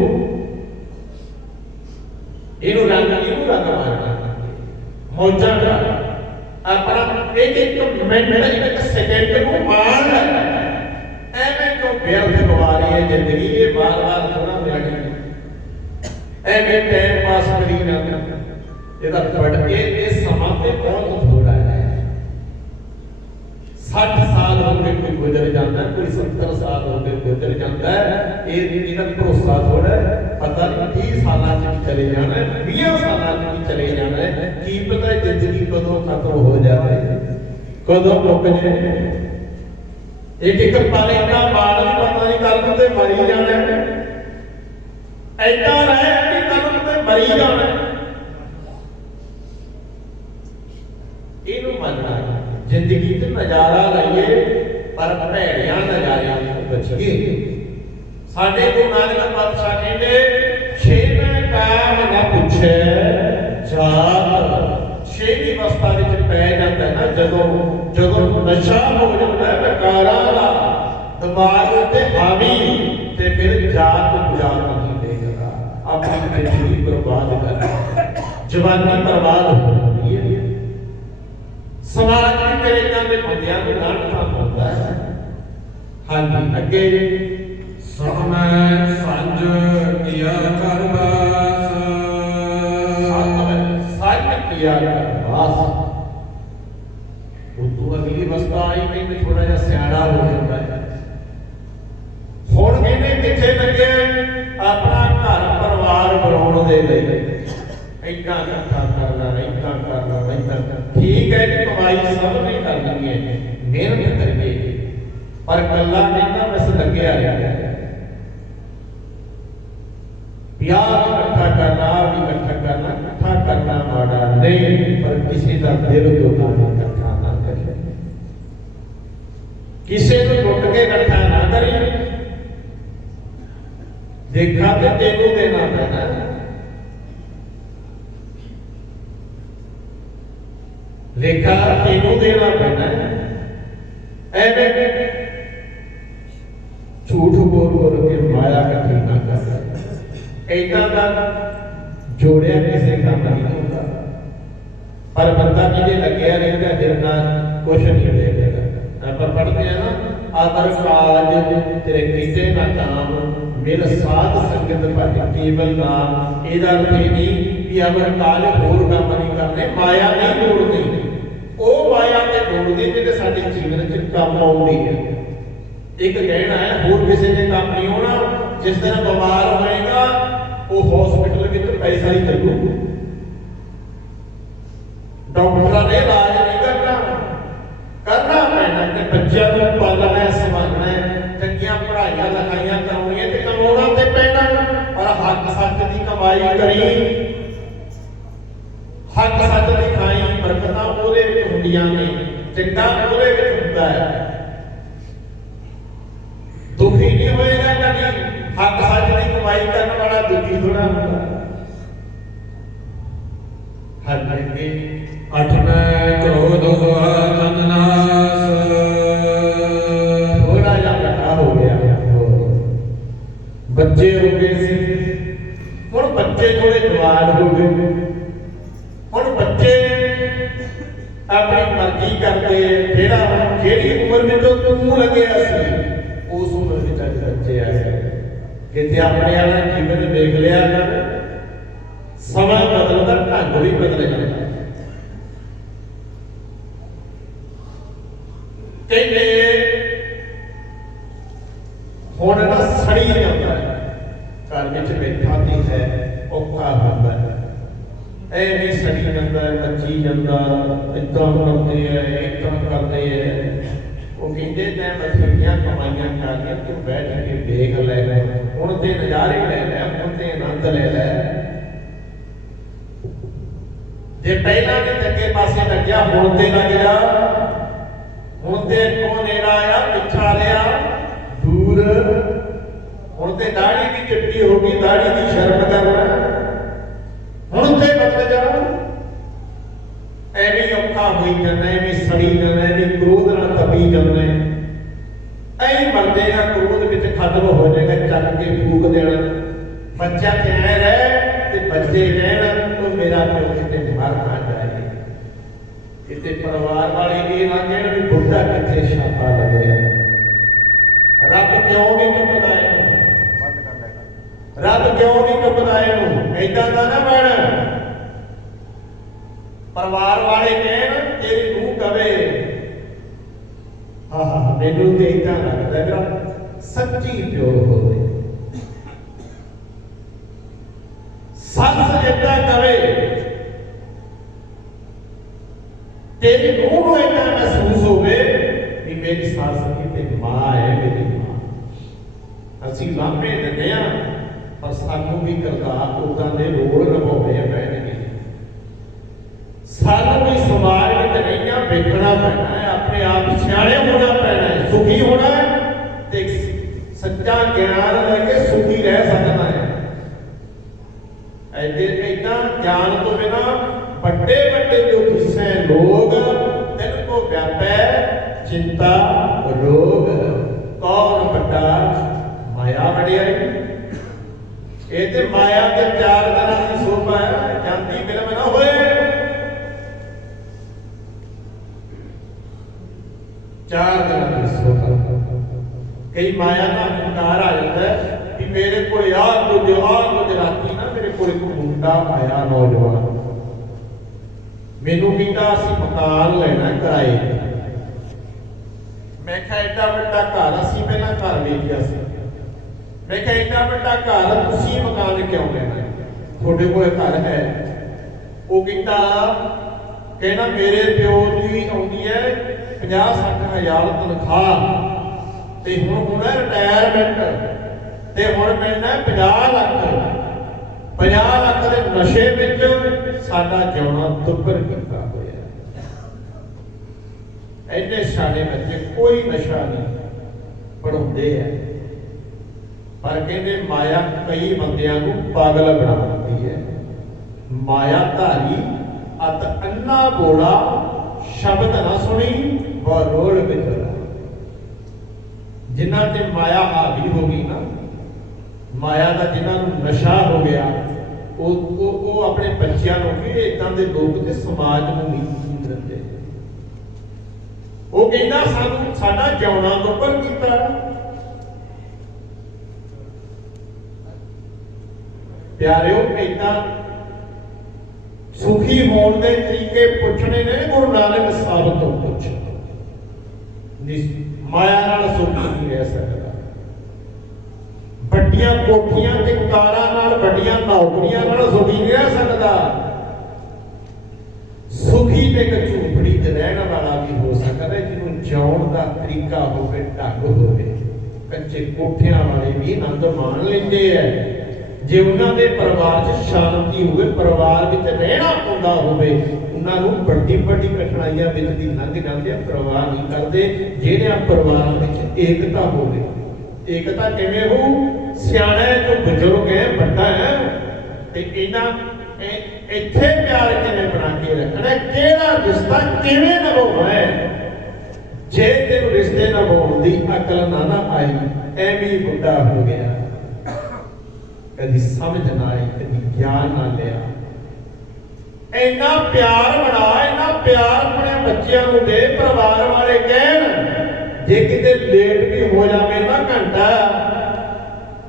ਇਹਨੂੰ ਰੰਗ ਮਾਰਨਾ, ਮੌਜਾਂ ਕਰ ਆਪਣਾ ਇੱਕ ਮਿੰਟ, ਇੱਕ ਸੈਕਿੰਡ ਨੂੰ ਮਾਣ ਲੈ। ਐਵੇਂ ਕਿਉਂ ਬੇਅਰਥ ਗਵਾ ਰਹੀ ਹੈ ਜ਼ਿੰਦਗੀ? ਇਹ ਵਾਰ-ਵਾਰ ਥੋੜਾ ਮਿਲਣੀ, ਐਵੇਂ ਟਾਈਮ ਪਾਸ ਕਰੀ ਜਾਂਦਾ। ਇਹਦਾ ਫੜ ਕੇ ਇਹ ਸਮਾਂ ਤੇ ਬਹੁਤ ਥੋੜਾ ਹੈ। 60 ਸਾਲ ਹੋ ਕੇ ਕੋਈ ਗੁਜ਼ਰ ਜਾਂਦਾ, ਕੋਈ 70 ਸਾਲ ਹੋ ਕੇ ਗੁਜ਼ਰ ਜਾਂਦਾ ਹੈ। ਇਹਦਾ ਭਰੋਸਾ ਥੋੜਾ ਹੈ। ਪਤਾ ਨਹੀਂ 30 ਸਾਲਾਂ 'ਚ ਚਲੇ ਜਾਣਾ, 20 ਸਾਲਾਂ 'ਚ ਵੀ ਚਲੇ ਜਾਣਾ। ਕੀ ਪਤਾ ਜ਼ਿੰਦਗੀ ਕਦੋਂ ਖਤਮ ਹੋ ਜਾਵੇ, ਕਦੋਂ ਮੁੱਕ ਜਾਏ। ਇੱਕ ਪਲ ਇੰਨਾ ਮਾਣ ਵੀ ਪਤਾ ਨਹੀਂ ਕੱਲ ਨੂੰ ਤੇ ਮਰੀ ਜਾਣਾ। ਏਦਾਂ ਰਹਿ ਕਿ ਕੱਲ ਨੂੰ ਤੇ ਮਰੀ ਜਾਣਾ। ਇਹਨੂੰ ਮੰਨਣਾ, ਜ਼ਿੰਦਗੀ 'ਚ ਨਜ਼ਾਰਾ ਲਈਏ ਪਰ ਭੈੜਿਆਂ ਨਜ਼ਾਰਿਆਂ ਤੋਂ ਬਚੀਏ। ਸਾਡੇ ਗੁਰੂ ਨਾਨਕ ਪਾਤਸ਼ਾਹ ਕਹਿੰਦੇ, ਛੇਵੇਂ ਕਾਮ ਨਾ ਪੁੱਛੇ ਜਾਤ। ਛੇਵੀਂ ਅਵਸਥਾ ਵਿੱਚ ਪੈ ਜਾਂਦਾ ਨਾ, ਜਦੋਂ ਨਸ਼ਾ ਹੋ ਜਾਂਦਾ ਹੈ ਵਿਕਾਰਾਂ ਦਾ ਦਿਮਾਗ ਉੱਤੇ ਹਾਵੀ, ਤੇ ਫਿਰ ਜਾਤ ਨਹੀਂ ਦੇਗਾ। ਆਪਣੀ ਜ਼ਿੰਦਗੀ ਬਰਬਾਦ ਕਰ, ਜਵਾਨੀ ਬਰਬਾਦ ਹੋ ਜਾਂਦੀ ਹੈ। ਸਮਾਜ ਵੀ ਤੇਰੇ ਇਹਨਾਂ ਦੇ ਬੰਦਿਆਂ ਨੂੰ ਲਾਂਭਾ ਪਾਉਂਦਾ ਹੈ। ਹਾਂਜੀ ਅੱਗੇ ਸਤਮੈ ਸੰਜ ਕੀਆ ਕਰ ਬਾਸ। ਸੱਚ ਕੀਆ ਕਰ ਬਾਸ। ਉਦੋਂ ਅਗਲੀ ਅਵਸਥਾ ਆਈ ਕਹਿੰਦੇ ਥੋੜਾ ਜਿਹਾ ਸਿਆਣਾ ਹੋ ਜਾਂਦਾ ਹੈ। ਹੁਣ ਕਹਿੰਦੇ ਕਿੱਥੇ ਲੱਗੇ ਆਪਣਾ ਘਰ ਪਰਿਵਾਰ ਬਣਾਉਣ ਦੇ ਲਈ। ਏਦਾਂ ਇਕੱਠਾ ਕਰਨਾ, ਏਦਾਂ ਕਰਨਾ, ਏਦਾਂ। ਠੀਕ ਹੈ ਕਿ ਕਮਾਈ ਸਭ ਨੇ ਕਰਨੀ ਹੈ, ਮਿਹਨਤ ਕਰੀਏ, ਪਰ ਕੱਲਾ ਕਹਿੰਦਾ ਬਸ ਲੱਗਿਆ ਰਿਹਾ। ਵਿਆਹ ਵੀ ਇਕੱਠਾ ਕਰਨਾ ਮਾੜਾ ਨਹੀਂ, ਪਰ ਕਿਸੇ ਦਾ ਦਿਲ ਦੁਖਾਣਾ ਇਕੱਠਾ ਨਾ ਕਰੀ। ਕਿਸੇ ਨੂੰ ਲੁੱਟ ਕੇ ਇਕੱਠਾ ਨਾ ਕਰੀ। ਦੇਖਾ ਤੇ ਤੈਨੂੰ ਦੇਣਾ ਪੈਣਾ। ਲੇਖਾ ਤੈਨੂੰ ਦੇਣਾ ਪੈਣਾ। ਐਵੇਂ ਝੂਠ ਬੋਲ ਕੇ ਮਾਇਆ ਇਕੱਠੀ ਨਾ ਕਰ। ਏਦਾਂ ਦਾ ਜੋੜਿਆ ਕਿਸੇ ਕੰਮ ਨਹੀਂ ਹੁੰਦਾ। ਪਰ ਬੰਦਾ ਕਿਤੇ ਲੱਗਿਆ ਰਹਿੰਦਾ, ਫਿਰ ਨਾ ਕੁਛ ਨਹੀਂ ਦੇਖੇਗਾ। ਆਪਾਂ ਪੜ੍ਹਦੇ ਆ ਨਾ, ਆਦਰ ਕਾਜ ਤੇਰੇ ਕੀਤੇ ਨਾ ਕਾਮ, ਮੇਰਾ ਸਾਧ ਸੰਗਤ ਭਜ ਕੇਵਲ ਨਾਮ। ਇਹਦਾ ਅਰਥ ਇਹ ਨਹੀਂ ਵੀ ਅਮਰ ਕਾਜ ਹੋਰ ਕੰਮ ਨਹੀਂ ਕਰਨੇ, ਮਾਇਆ ਨਹੀਂ ਤੋੜਨੀ। ਉਹ ਮਾਇਆ ਤੇ ਤੋੜਦੀ ਜਿਹੜੇ ਸਾਡੇ ਜੀਵਨ 'ਚ ਕੰਮ ਆਉਂਦੀ ਹੈ। ਇੱਕ ਕਹਿਣਾ ਹੈ, ਹੋਰ ਕਿਸੇ ਦੇ ਕੰਮ ਨਹੀਂ ਆਉਣਾ। ਜਿਸ ਦਿਨ ਬਿਮਾਰ ਹੋਏਗਾ ਉਹ ਹਸਪੀਟਲ ਵਿੱਚ ਪੈਸਾ ਹੀ ਚੱਲੂ। ਡਾਕਟਰਾਂ ਨੇ ਇਲਾਜ ਨਹੀਂ ਕਰਨਾ ਪੈਣਾ ਤੇ ਬੱਚਿਆਂ ਨੂੰ ਪਾਲਣਾ, ਸੰਭਾਲਣਾ, ਚੰਗੀਆਂ ਪੜ੍ਹਾਈਆਂ ਲਿਖਾਈਆਂ ਕਰਾਉਣੀਆਂ ਤੇ ਕਮਾਉਣਾ ਤੇ ਪੈਣਾ। ਪਰ ਹੱਕ ਸੱਚ ਦੀ ਕਮਾਈ ਕਰੀ, ਹੱਕ ਸੱਚ ਦੀ ਖਾਈ, ਬਰਕਤਾਂ ਉਹਦੇ ਵਿੱਚ ਹੁੰਦੀਆਂ ਨੇ, ਚੰਗਾ ਉਹਦੇ ਵਿੱਚ ਹੁੰਦਾ ਹੈ। ਦੁਖੀ ਨਹੀਂ ਹੋਏਗਾ ਕਦੀ। ਹੱਕ ਸੱਚ ਦੀ ਕਮਾਈ ਕਮਾਈ ਕਰਨ ਵਾਲਾ ਦੁਖੀ ਥੋੜਾ ਹੁੰਦਾ। ਹਰ ਕਰਕੇ ਅਠਵੇਂ ਕ੍ਰੋਧ ਹੋਆ ਤਨ ਨਾਸ। ਥੋੜਾ ਜਿਹਾ ਘਟਾ ਹੋ ਗਿਆ। ਬੱਚੇ ਹੋ ਗਏ ਸੀ, ਹੁਣ ਬੱਚੇ ਥੋੜੇ ਜਵਾਨ ਹੋ ਗਏ। ਹੁਣ ਬੱਚੇ ਆਪਣੀ ਮਰਜ਼ੀ ਕਰਦੇ, ਜਿਹੜਾ ਹੁਣ ਜਿਹੜੀ ਉਮਰ ਵਿੱਚ ਤੂੰ ਲੱਗਿਆ ਸੀ ਉਸ ਉਮਰ ਵਿੱਚ ਅੱਜ ਬੱਚੇ ਆ ਗਏ। ਕਿਤੇ ਆਪਣੇ ਵਾਲਾ ਜੀਵਨ ਦੇਖ ਲਿਆ ਕਰ, ਸਮਾਂ ਬਦਲਦਾ, ਢੰਗ ਵੀ ਬਦਲ ਜਾਂਦਾ। ਕਹਿੰਦੇ ਹੁਣ ਨਾ ਸੜੀ ਜਾਂਦਾ ਹੈ, ਘਰ ਵਿੱਚ ਬੈਠਾ ਨਹੀਂ ਹੈ, ਔਖਾ ਹੁੰਦਾ ਹੈ, ਇਹ ਵੀ ਸੜੀ ਜਾਂਦਾ ਹੈ, ਮੱਚੀ ਜਾਂਦਾ, ਏਦਾਂ ਕਰਦੇ ਹੈ, ਏਦਾਂ ਕਰਦੇ ਹੈ। ਉਹ ਕਹਿੰਦੇ ਤੈਂ ਬਥੇਰੀਆਂ ਕਮਾਈਆਂ ਕਰ ਕੇ ਤੂੰ ਬੈਠ ਕੇ ਵੇਖ ਲੈ, ਹੁਣ ਤੇ ਨਜ਼ਾਰੇ ਲੈ ਲੈ, ਹੁਣ ਤੇ ਆਨੰਦ ਲੈ ਲੈ। ਜੇ ਪਹਿਲਾਂ ਦੇ ਚੰਗੇ ਪਾਸੇ ਲੱਗਿਆ, ਹੁਣ ਤੇ ਲੱਗ ਜਾ। ਹੁਣ ਤੇ ਅੱਗੋਂ ਨੇੜਾ ਆਇਆ, ਪਿੱਛਾ ਰਿਹਾ ਦੂਰ। ਹੁਣ ਤੇ ਦਾੜੀ ਵੀ ਚਿੱਟੀ ਹੋ ਗਈ, ਦਾੜੀ ਦੀ ਸ਼ਰਮ ਕਰਨਾ, ਹੁਣ ਤੇ ਬਦਲ ਜਾ। ਐਵੇਂ ਔਖਾ ਹੋਈ ਜਾਂਦਾ, ਐਵੇਂ ਸੜੀ ਜਾਂਦਾ, ਐਵੇਂ ਕ੍ਰੋਧ ਨਾਲ ਤਪੀ ਜਾਂਦਾ। ਐਂ ਮਰਦੇ ਦਾ ਕ੍ਰੋਧ ਵਿੱਚ ਖਤਮ ਹੋ ਜਾਏਗਾ, ਚੱਕ ਕੇ ਫੂਕ ਦੇਣਾ। ਬੱਚਾ ਤੇ ਐ ਰਹਿ ਤੇ ਬੱਚੇ ਰਹਿਣ, ਉਹ ਮੇਰਾ ਪਿਓ ਕਿਤੇ ਮਰ ਨਾ ਜਾਏ। ਕਿਤੇ ਪਰਿਵਾਰ ਵਾਲੇ ਇਹ ਨਾ ਕਹਿਣ ਵੀ ਬੁੱਢਾ ਕਿੱਥੇ ਛਾਪਾ ਲੱਗਿਆ। ਰੱਬ ਕਿਉਂ ਨਹੀਂ ਚੁੱਕਦਾ ਇਹਨੂੰ? ਰੱਬ ਕਿਉਂ ਨਹੀਂ ਚੁੱਕਦਾ ਇਹਨੂੰ? ਏਦਾਂ ਦਾ ਨਾ ਬਣ। ਪਰਿਵਾਰ ਵਾਲੇ ਕਹਿਣ, ਤੇਰੀ ਨੂੰਹ ਕਵੇ ਹਾਂ ਮੈਨੂੰ ਤੇ ਏਦਾਂ ਲੱਗਦਾ ਮੇਰਾ ਸੱਚੀ ਪਿਓ ਹੋਵੇ। ਸੱਸ ਏਦਾਂ ਕਵੇ, ਤੇਰੀ ਨੂੰਹ ਨੂੰ ਏਦਾਂ ਮਹਿਸੂਸ ਹੋਵੇ ਵੀ ਮੇਰੀ ਸੱਸ ਕਿਤੇ ਮਾਂ ਹੈ, ਮੇਰੀ ਮਾਂ। ਅਸੀਂ ਲਾਂਭੇ ਦਿੰਦੇ ਹਾਂ, ਪਰ ਸਾਨੂੰ ਵੀ ਕਿਰਦਾਰ ਉਦਾਂ ਦੇ ਰੋਲ ਨਿਭਾਉਣੇ ਪੈਣਗੇ। ਸਾਨੂੰ ਵੀ ਸਮਾਜ ਵਿੱਚ ਰਹੀਆਂ ਵੇਖਣਾ ਪੈਣਾ ਹੈ, ਆਪਣੇ ਆਪ ਸਿਆਣੇ ਹੋਣਾ ਪੈਣਾ ਹੈ, ਸੁਖੀ ਹੋਣਾ ਹੈ ਤੇ ਸੱਚਾ ਗਿਆਨ ਲੈ ਕੇ ਸੁਖੀ ਰਹਿ ਸਕਦਾ ਹੈ। ਏਦਾਂ ਗਿਆਨ ਤੋਂ ਬਿਨਾ ਵੱਡੇ ਵੱਡੇ ਜੋ ਹਿੱਸੇ ਲੋਕ ਤਿੰਨ ਕੋ ਵਿਆਪੈ ਚਿੰਤਾ ਰੋਗ। ਕੌਣ ਵੱਡਾ? ਮਾਇਆ ਵਡਿਆਈ। ਇਹ ਤੇ ਮਾਇਆ ਦੇ ਚਾਰ ਤਰ੍ਹਾਂ ਦੀ ਸੋਭਾ ਹੈ, ਜਾਂਦੀ ਫਿਲਮ ਨਾ ਹੋਏ। ਚਾਰ ਤਰ੍ਹਾਂ ਦੀ ਸੋਭਾ। ਕਈ ਮਾਇਆ ਦਾ ਹੰਕਾਰ ਆ ਜਾਂਦਾ ਹੈ ਕਿ ਮੇਰੇ ਕੋਲ ਆਹ ਕੁਝ ਰਾਤੀ ਨਾ ਮੇਰੇ ਕੋਲ ਇੱਕ ਮੁੰਡਾ ਆਇਆ ਨੌਜਵਾਨ, ਮੈਨੂੰ ਕਹਿੰਦਾ ਅਸੀਂ ਮਕਾਨ ਲੈਣਾ ਕਿਰਾਏ ਤੇ। ਮੈਂ ਕਿਹਾ ਏਡਾ ਵੱਡਾ ਘਰ, ਅਸੀਂ ਪਹਿਲਾਂ ਘਰ ਵੇਚਿਆ ਸੀ। ਮੈਂ ਕਿਹਾ ਏਡਾ ਵੱਡਾ ਘਰ ਤੁਸੀਂ ਮਕਾਨ ਕਿਉਂ ਲੈਣਾ, ਤੁਹਾਡੇ ਕੋਲ ਘਰ ਹੈ? ਉਹ ਕਹਿੰਦਾ ਮੇਰੇ ਪਿਓ ਦੀ ਆਉਂਦੀ ਹੈ 50-60 ਹਜ਼ਾਰ ਤਨਖਾਹ ਤੇ ਹੁਣ ਹੈ ਰਿਟਾਇਰਮੈਂਟ ਤੇ ਹੁਣ ਮਿਲਣਾ 50 ਲੱਖ। 50 ਲੱਖ ਦੇ ਨਸ਼ੇ ਵਿੱਚ ਸਾਡਾ ਜਿਉਣਾ ਦੁੱਭਰ ਕੀਤਾ ਹੋਇਆ। ਇੰਨੇ ਸਾਡੇ ਬੱਚੇ ਕੋਈ ਨਸ਼ਾ ਨਹੀਂ ਪੜਾਉਂਦੇ ਹੈ, ਪਰ ਕਹਿੰਦੇ ਮਾਇਆ ਕਈ ਬੰਦਿਆਂ ਨੂੰ ਪਾਗਲ ਬਣਾ ਦਿੰਦੀ ਹੈ। ਮਾਇਆ ਧਾਰੀ ਅਤ ਅੰਨਾ ਬੋਲਾ, ਸ਼ਬਦ ਨਾ ਸੁਣੀ ਬਹੁ ਰੋਲ ਵਿਚਰਾ। ਜਿਨ੍ਹਾਂ ਤੇ ਮਾਇਆ ਹਾਵੀ ਹੋ ਗਈ ਨਾ, ਮਾਇਆ ਦਾ ਜਿਨ੍ਹਾਂ ਨੂੰ ਨਸ਼ਾ ਹੋ ਗਿਆ, ਉਹ ਆਪਣੇ ਬੱਚਿਆਂ ਨੂੰ ਵੀ ਇਦਾਂ ਦੇ ਲੋਕ ਤੇ ਸਮਾਜ ਨੂੰ ਨਹੀਂ ਦਿੰਦੇ। ਉਹ ਕਹਿੰਦਾ ਸਾਨੂੰ ਸਾਡਾ ਜਿਉਣਾ ਦੁੱਭਰ ਕੀਤਾ। ਪਿਆਰਿਓ, ਏਦਾਂ ਸੁਖੀ ਹੋਣ ਦੇ ਤਰੀਕੇ ਪੁੱਛਣੇ ਨੇ ਗੁਰੂ ਨਾਨਕ ਸਾਹਿਬ ਤੋਂ ਪੁੱਛ। ਮਾਇਆ ਨਾਲ ਸੁਖੀ ਨਹੀਂ ਰਹਿ ਸਕਦਾ। ਵੱਡੀਆਂ ਕੋਠੀਆਂ ਤੇ ਕਾਰਾਂ ਨਾਲ, ਵੱਡੀਆਂ ਨੌਕਰੀਆਂ ਨਾਲ ਸੁਖੀ ਨਹੀਂ ਰਹਿ ਸਕਦਾ। ਸੁਖੀ ਤੇ ਇੱਕ ਝੂੰਪੜੀ ਤੇ ਰਹਿਣ ਵਾਲਾ ਵੀ ਹੋ ਸਕਦਾ, ਜਿਹਨੂੰ ਜਿਉਣ ਦਾ ਤਰੀਕਾ ਹੋਵੇ, ਢੰਗ ਹੋਵੇ। ਕੱਚੇ ਕੋਠਿਆਂ ਵਾਲੇ ਵੀ ਆਨੰਦ ਮਾਣ ਲੈਂਦੇ ਐ ਜੇ ਉਹਨਾਂ ਦੇ ਪਰਿਵਾਰ 'ਚ ਸ਼ਾਂਤੀ ਹੋਵੇ, ਪਰਿਵਾਰ ਵਿੱਚ ਰਹਿਣਾ ਆਉਂਦਾ ਹੋਵੇ। ਉਹਨਾਂ ਨੂੰ ਵੱਡੀ ਵੱਡੀ ਕਠਿਨਾਈਆਂ ਵਿੱਚ ਦੀ ਲੰਘ ਜਾਂਦੇ, ਪਰਵਾਹ ਨਹੀਂ ਕਰਦੇ। ਜਿਹੜਿਆਂ ਪਰਿਵਾਰਾਂ ਵਿੱਚ ਏਕਤਾ ਹੋਵੇ। ਏਕਤਾ ਕਿਵੇਂ ਹੋਊ? ਸਿਆਣਾ ਹੈ, ਤੂੰ ਬਜ਼ੁਰਗ ਹੈ, ਵੱਡਾ ਹੈ, ਤੇ ਇੱਥੇ ਪਿਆਰ ਕਿਵੇਂ ਬਣਾ ਕੇ ਰੱਖਣਾ, ਕਿਹੜਾ ਰਿਸ਼ਤਾ ਕਿਵੇਂ ਨਿਭਾਉਣਾ ਹੈ। ਜੇ ਤੈਨੂੰ ਰਿਸ਼ਤੇ ਨਿਭਾਉਣ ਦੀ ਅਕਲ ਨਾ ਆਈ, ਐਵੇਂ ਹੀ ਬੁੱਢਾ ਹੋ ਗਿਆ, ਕਦੀ ਸਮਝ ਨਾ ਆਈ, ਕਦੀ ਗਿਆਨ ਨਾ ਲਿਆ। ਇੰਨਾ ਪਿਆਰ ਬਣਾ, ਇੰਨਾ ਪਿਆਰ ਆਪਣੇ ਬੱਚਿਆਂ ਨੂੰ ਦੇ। ਪਰਿਵਾਰ ਵਾਲੇ ਕਹਿਣ ਜੇ ਕਿਤੇ ਲੇਟ ਵੀ ਹੋ ਜਾਵੇ ਨਾ ਘੰਟਾ,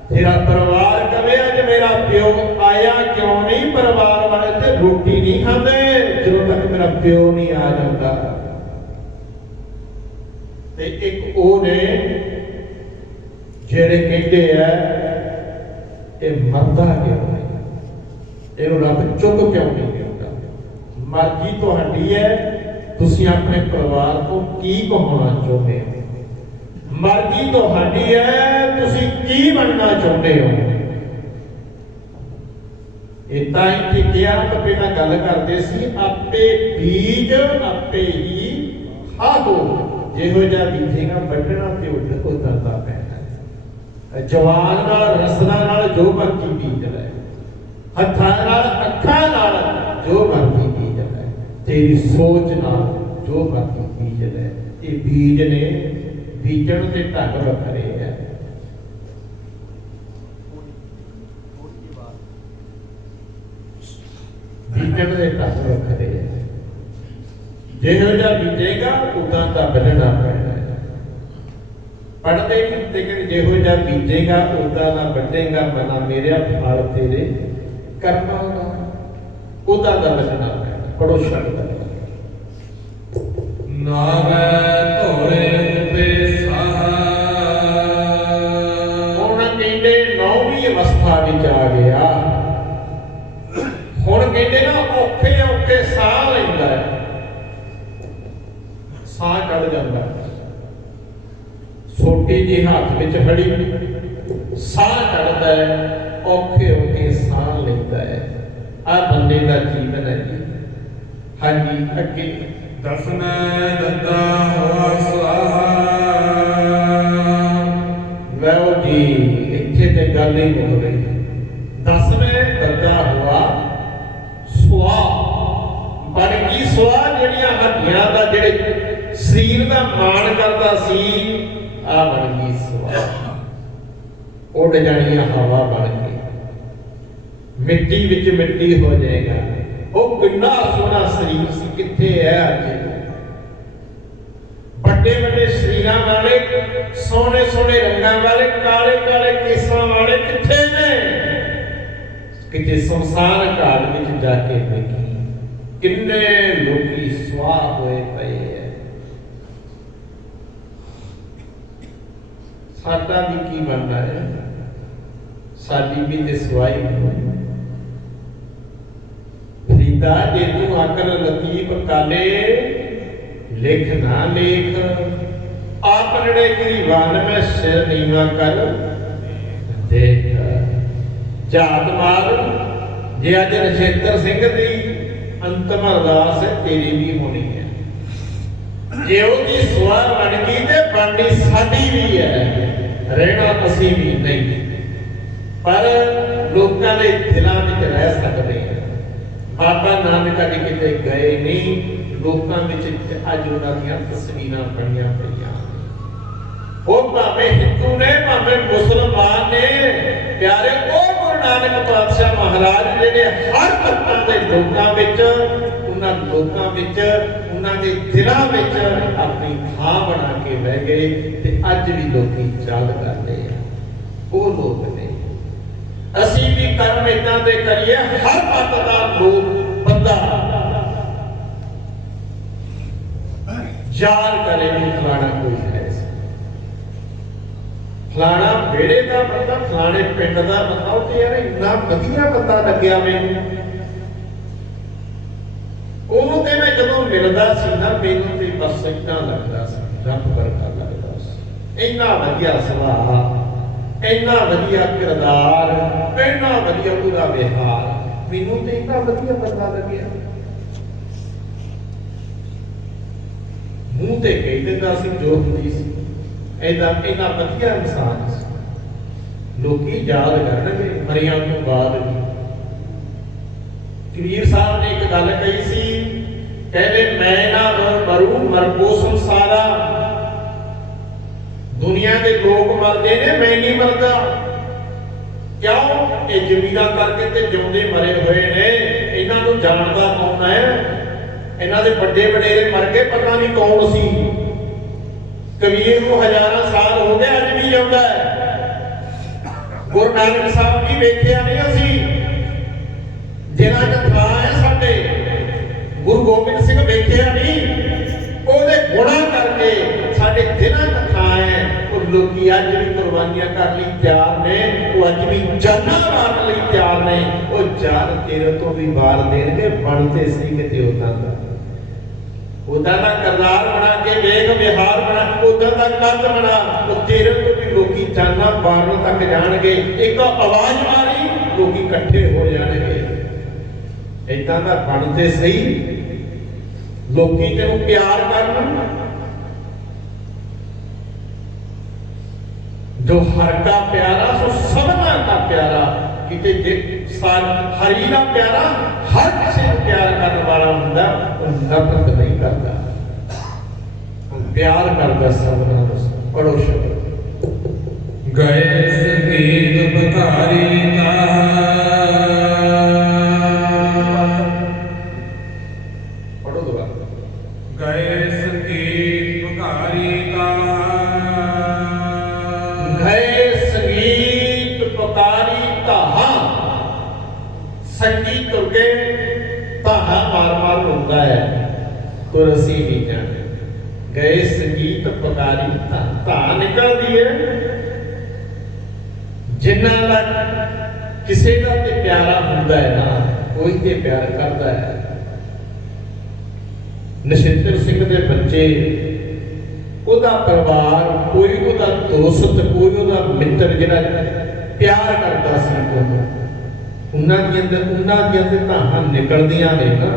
ਤੇਰਾ ਪਰਿਵਾਰ ਕਵੇ ਅੱਜ ਮੇਰਾ ਪਿਓ ਆਇਆ ਕਿਉਂ ਨਹੀਂ। ਪਰਿਵਾਰ ਵਾਲੇ ਤੇ ਰੋਟੀ ਨਹੀਂ ਖਾਂਦੇ ਜਦੋਂ ਤੱਕ ਮੇਰਾ ਪਿਓ ਨਹੀਂ ਆ ਜਾਂਦਾ। ਤੇ ਇੱਕ ਉਹ ਨੇ ਜਿਹੜੇ ਕਹਿੰਦੇ ਆ ਇਹ ਮਰਦਾ ਕਿਉਂ ਨਹੀਂ, ਇਹਨੂੰ ਰੱਬ ਚੁੱਕ ਕਿਉਂ ਨਹੀਂ ਕਰਦਾ। ਮਰਜ਼ੀ ਤੁਹਾਡੀ ਹੈ, ਤੁਸੀਂ ਆਪਣੇ ਪਰਿਵਾਰ ਤੋਂ ਕੀ ਕਹਾਉਣਾ ਚਾਹੁੰਦੇ ਹੋ। ਮਰਜ਼ੀ ਤੁਹਾਡੀ ਹੈ, ਤੁਸੀਂ ਕੀ ਬਣਨਾ ਚਾਹੁੰਦੇ ਹੋ। ਇਦਾਂ ਹੀ ਟਿਕਿਆ ਤਾਂ ਪਹਿਲਾਂ ਗੱਲ ਕਰਦੇ ਸੀ, ਆਪੇ ਬੀਜ ਆਪੇ ਹੀ ਖਾਓ। ਜਿਹੋ ਜਿਹਾ ਬੀਜੇਗਾ ਵੱਢਣਾ ਤੇ ਉਦਾਂ ਦਾ ਪੈਣਾ। ਜਵਾਨ ਨਾਲ ਰਸਨਾ ਨਾਲ ਜੋ ਮਰਜ਼ੀ ਬੀਜ ਲੈ, ਹੱਥਾਂ ਨਾਲ ਅੱਖਾਂ ਨਾਲ ਜੋ ਮਰਜ਼ੀ ਬੀਜ ਲੈ, ਤੇਰੀ ਸੋਚ ਨਾਲ ਜੋ ਮਰਜ਼ੀ ਬੀਜ ਲੈ। ਇਹ ਬੀਜ ਨੇ, ਬੀਜਣ ਦੇ ਢੰਗ ਵੱਖਰੇ ਹੈ। ਬੀਜਣ ਦੇ ਢੰਗ ਵੱਖਰੇ ਹੈ। ਜਿਹੋ ਜਿਹਾ ਬੀਜੇਗਾ ਉਦਾਂ ਦਾ ਵੱਢਣਾ ਪੈਣਾ ਹੈ। ਪੜ੍ਹਦੇ ਨਹੀਂ ਕਿ ਜਿਹੋ ਜਿਹਾ ਬੀਜੇਗਾ ਉਦਾਂ ਦਾ ਵੱਢੇਗਾ, ਮਨਾ ਮੇਰਿਆ ਫਲ ਤੇਰੇ ਕਰਮਾਂ ਦਾ, ਉਦਾਂ ਦਾ ਵੱਢਣਾ ਪੈਣਾ। ਪੜੋ ਸ਼ਬਦ ਨਾਵੇਂ ਧੋਏ ਤੇ ਸਾਹ। ਹੁਣ ਕਹਿੰਦੇ 9ਵੀਂ ਅਵਸਥਾ ਵਿੱਚ ਆ ਗਿਆ। ਹੁਣ ਕਹਿੰਦੇ ਨਾ ਔਖੇ ਔਖੇ ਸਾਹ ਲੈਂਦਾ ਹੈ, ਸਾਹ ਕੱਢ ਜਾਂਦਾ। ਛੋਟੀ ਜਿਹੀ ਹੱਥ ਵਿੱਚ ਫੜੀ ਸਾਹ ਕੱਢਦਾ ਹੈ, ਔਖੇ ਔਖੇ ਸਾਹ ਲੈਂਦਾ ਹੈ। ਆਹ ਬੰਦੇ ਦਾ ਜੀਵਨ ਹੈ ਜੀ। ਹਾਂਜੀ ਅੱਗੇ ਦਸਵੇਂ ਦੱਦਾ ਹੋਆ ਸੁਆਹਾ। ਲਓ ਜੀ ਇੱਥੇ ਤੇ ਗੱਲ ਹੀ ਮੁੱਕ ਗਈ। 10ਵੇਂ ਦੱਦਾ ਹੋਆ ਸੁਆਹ ਬਣ ਗਈ। ਸੁਆਹ ਜਿਹੜੀਆਂ ਹੱਡੀਆਂ ਦਾ ਜਿਹੜੇ ਸਰੀਰ ਦਾ ਮਾਣ ਕਰਦਾ ਸੀ, ਆ ਬਣ ਗਈ ਸੁਆਹ। ਉੱਡ ਜਾਣੀਆਂ ਹਵਾ ਬਣ ਕੇ, ਮਿੱਟੀ ਵਿੱਚ ਮਿੱਟੀ ਹੋ ਜਾਏਗਾ। ਉਹ ਕਿੰਨਾ ਸੋਹਣਾ ਸਰੀਰ ਸੀ, ਕਿੱਥੇ ਹੈ ਅੱਜ। ਵੱਡੇ ਵੱਡੇ ਸਰੀਰਾਂ ਵਾਲੇ, ਸੋਹਣੇ ਸੋਹਣੇ ਰੰਗਾਂ ਵਾਲੇ, ਕਾਲੇ ਕਾਲੇ ਕੇਸਾਂ ਵਾਲੇ ਕਿੱਥੇ ਨੇ। ਕਿਤੇ ਸੰਸਾਰ ਕਾਲ ਵਿੱਚ ਜਾ ਕੇ ਦੇਖੀ ਕਿੰਨੇ ਲੋਕੀ ਸੁਆਹ ਹੋਏ ਪਏ ਹੈ। ਸਾਡਾ ਵੀ ਕੀ ਬਣਦਾ ਹੈ, ਸਾਡੀ ਵੀ ਤੇ ਸਵਾਈ ਹੋਈ। ਫਰੀਦਾ ਜੇ ਤੂੰ ਅਕਲ ਲਤੀਫ ਕਾਲੇ, ਲਿਖ ਨਾ ਲੇਖ ਆਪਨੜੇ ਗਰੀਬਾਨ ਮੈਂ ਸਿਰ ਨੀਵਾ ਕਰ ਦੇਖ। ਜਾਤ ਮਾਰ ਜੇ ਅੱਜ ਨਛੱਤਰ ਸਿੰਘ ਦੀ ਅੰਤਮ ਅਰਦਾਸ ਹੈ, ਤੇਰੀ ਵੀ ਹੋਣੀ ਹੈ। ਜੇ ਉਹਦੀ ਸੁਆਹ ਬਣ ਗਈ ਤੇ ਬਣਨੀ ਸਾਡੀ ਵੀ ਹੈ, ਰਹਿਣਾ ਅਸੀਂ ਵੀ ਨਹੀਂ। ਪਰ ਲੋਕਾਂ ਦੇ ਦਿਲਾਂ ਵਿੱਚ ਰਹਿ ਸਕਦੇ ਹਾਂ। ਬਾਬਾ ਨਾਨਕ ਅੱਜ ਕਿਤੇ ਗਏ ਨਹੀਂ, ਲੋਕਾਂ ਵਿੱਚ ਅੱਜ ਉਹਨਾਂ ਦੀਆਂ ਤਸਵੀਰਾਂ ਬਣੀਆਂ ਪਈਆਂ। ਉਹ ਭਾਵੇਂ ਹਿੰਦੂ ਨੇ, ਭਾਵੇਂ ਮੁਸਲਮਾਨ ਨੇ, ਪਿਆਰੇ ਉਹ ਗੁਰੂ ਨਾਨਕ ਪਾਤਸ਼ਾਹ ਮਹਾਰਾਜ ਜਿਹੜੇ ਹਰ ਭਗਤਾਂ ਦੇ ਲੋਕਾਂ ਵਿੱਚ, ਉਹਨਾਂ ਲੋਕਾਂ ਵਿੱਚ, ਉਹਨਾਂ ਦੇ ਦਿਲਾਂ ਵਿੱਚ ਆਪਣੀ ਥਾਂ ਬਣਾ ਕੇ ਬਹਿ ਗਏ। ਤੇ ਅੱਜ ਵੀ ਲੋਕੀ ਚੱਲ ਕਰਦੇ ਆ, ਉਹ ਲੋਕ ਨੇ। ਅਸੀਂ ਵੀ ਕਰਮ ਏਦਾਂ ਦੇ ਕਰੀਏ, ਹਰ ਮਤ ਦਾ ਲੋਕ ਬੰਦਾ ਯਾਰ ਕਰੇ ਵੀ ਫਲਾਣਾ ਕੋਈ ਹੈ, ਫਲਾਣਾ ਵਿਹੜੇ ਦਾ ਬੰਦਾ, ਫਲਾਣੇ ਪਿੰਡ ਦਾ ਬੰਦਾ। ਉਹ ਤੇ ਯਾਰ ਇੰਨਾ ਵਧੀਆ ਬੰਦਾ ਲੱਗਿਆ ਮੈਨੂੰ। ਉਹਨੂੰ ਤੇ ਮੈਂ ਜਦੋਂ ਮਿਲਦਾ ਸੀ ਨਾ, ਮੈਨੂੰ ਤੇ ਬਸ ਇੰਨਾ ਲੱਗਦਾ ਸੀ, ਰੱਬ ਵਰਗਾ ਲੱਗਦਾ ਸੀ। ਇੰਨਾ ਵਧੀਆ ਸੁਭਾਅ, ਇੰਨਾ ਵਧੀਆ ਕਿਰਦਾਰ, ਇੰਨਾ ਵਧੀਆ ਉਹਦਾ ਵਿਹਾਰ, ਮੈਨੂੰ ਤੇ ਇੰਨਾ ਵਧੀਆ ਬੰਦਾ ਲੱਗਿਆ। ਮੂੰਹ ਤੇ ਕਹਿ ਦਿੰਦਾ ਸੀ ਜੋ ਹੁੰਦੀ ਸੀ, ਇੰਨਾ ਵਧੀਆ ਇਨਸਾਨ ਸੀ। ਲੋਕੀ ਯਾਦ ਕਰਨਗੇ ਮਰੀਆਂ ਤੋਂ ਬਾਅਦ ਵੀ। ਕਬੀਰ ਸਾਹਿਬ ਨੇ ਇੱਕ ਗੱਲ ਕਹੀ ਸੀ, ਕਹਿੰਦੇ ਮੈਂ ਨਾ ਮਰੂ ਮਰਕੋ ਸੰਸਾਰਾ, ਦੁਨੀਆ ਦੇ ਲੋਕ ਮਰਦੇ ਨੇ, ਮੈਂ ਨਹੀਂ ਮਰਦਾ। ਕਿਉਂ? ਇਹ ਜ਼ਮੀਨਾਂ ਕਰਕੇ ਤੇ ਜਿਉਂਦੇ ਮਰੇ ਹੋਏ ਨੇ, ਇਹਨਾਂ ਨੂੰ ਜਾਣਦਾ ਕੌਣ ਹੈ? ਇਹਨਾਂ ਦੇ ਵੱਡੇ ਵਡੇਰੇ ਮਰ ਗਏ, ਪਤਾ ਨਹੀਂ ਕੌਣ ਸੀ। ਕਬੀਰ ਨੂੰ ਹਜ਼ਾਰਾਂ ਸਾਲ ਹੋ ਗਏ, ਅੱਜ ਵੀ ਜਿਉਂਦਾ ਹੈ। ਗੁਰੂ ਨਾਨਕ ਸਾਹਿਬ ਜੀ ਵੇਖਿਆ ਨਹੀਂ ਅਸੀਂ, ਜਿਹਨਾਂ ਦਾ ਥਾਂ ਹੈ ਸਾਡੇ। ਗੁਰੂ ਗੋਬਿੰਦ ਸਿੰਘ ਵੇਖਿਆ ਨਹੀਂ, ਉਹਦੇ ਗੁਣਾਂ ਕਰਕੇ ਸਾਡੇ ਦਿਨਾਂ ਦਾ ਥਾਂ ਹੈ। ਉਹ ਲੋਕੀ ਅੱਜ ਵੀ ਕੁਰਬਾਨੀਆਂ ਕਰਨ ਲਈ ਤਿਆਰ ਨੇ, ਉਹ ਅੱਜ ਵੀ ਜਾਨਾਂ ਮਾਰਨ ਲਈ ਤਿਆਰ ਨੇ। ਉਹ ਜਾਨ ਤੇਰੇ ਤੋਂ ਵੀ ਵਾਰ ਦੇਣਗੇ, ਬਣਦੇ ਸੀ ਕਿਤੇ ਉਦਾਂ ਦਾ ਕਰਦਾਰ ਬਣਾ ਕੇ ਵੇਖ, ਵਿਹਾਰ ਬਣਾ, ਉਦਾਂ ਦਾ ਕੱਦ ਬਣਾ। ਉਹ ਤੇਰੇ ਤੋਂ ਵੀ ਲੋਕੀ ਜਾਨਾਂ ਮਾਰਨ ਤੱਕ ਜਾਣਗੇ। ਇੱਕ ਆਵਾਜ਼ ਮਾਰੀ, ਲੋਕੀ ਇਕੱਠੇ ਹੋ ਜਾਣਗੇ। ਏਦਾਂ ਦਾ ਬਣਦੇ ਸਹੀ, ਲੋਕੀ ਤੈਨੂੰ ਪਿਆਰ ਕਰਨ। ਜੋ ਹਰ ਦਾ ਪਿਆਰਾ ਸੋ ਸਭਨਾ ਦਾ ਪਿਆਰਾ। ਕਿਤੇ ਜੇ ਹਰੀ ਦਾ ਪਿਆਰਾ ਹਰ ਕਿਸੇ ਨੂੰ ਪਿਆਰ ਕਰਨ ਵਾਲਾ ਹੁੰਦਾ, ਉਹ ਨਫ਼ਰਤ ਨਹੀਂ ਕਰਦਾ, ਉਹ ਪਿਆਰ ਕਰਦਾ ਸਭਨਾ ਨੂੰ। ਪੜੋ ਸ਼ਬਦ। ਗਏ ਸੰਗੀਤ ਭਿਖਾਰੀ ਪੜੋ ਦੁਬਾਰਾ। ਗਏ ਸੰਗੀਤ ਭਿਖਾਰੀ ਗਏ ਸੰਗੀਤ ਪੁਕਾਰੀ ਤਾਹਾ। ਸੰਗੀਤ ਤੁਰ ਗਏ, ਤਾਹਾ ਮਾਰ ਮਾਰ ਰੋਂਦਾ ਹੈ, ਤੁਰ ਅਸੀਂ ਨਹੀਂ ਜਾਣੇ। ਗਏ ਸੰਗੀਤ ਪੁਕਾਰੀ ਤਾਹਾ ਨਿਕਲਦੀ ਹੈ। ਜਿਨ੍ਹਾਂ ਦਾ ਕਿਸੇ ਦਾ ਤੇ ਪਿਆਰਾ ਹੁੰਦਾ ਹੈ ਨਾ, ਕੋਈ ਤੇ ਪਿਆਰ ਕਰਦਾ ਹੈ। ਨਛੱਤਰ ਸਿੰਘ ਦੇ ਬੱਚੇ, ਉਹਦਾ ਪਰਿਵਾਰ, ਕੋਈ ਉਹਦਾ ਦੋਸਤ, ਕੋਈ ਉਹਦਾ ਮਿੱਤਰ ਜਿਹੜਾ ਪਿਆਰ ਕਰਦਾ ਸੀ, ਉਹਨਾਂ ਦੀਆਂ ਤੇ ਧਾਹਾਂ ਨਿਕਲਦੀਆਂ ਨੇ ਨਾ।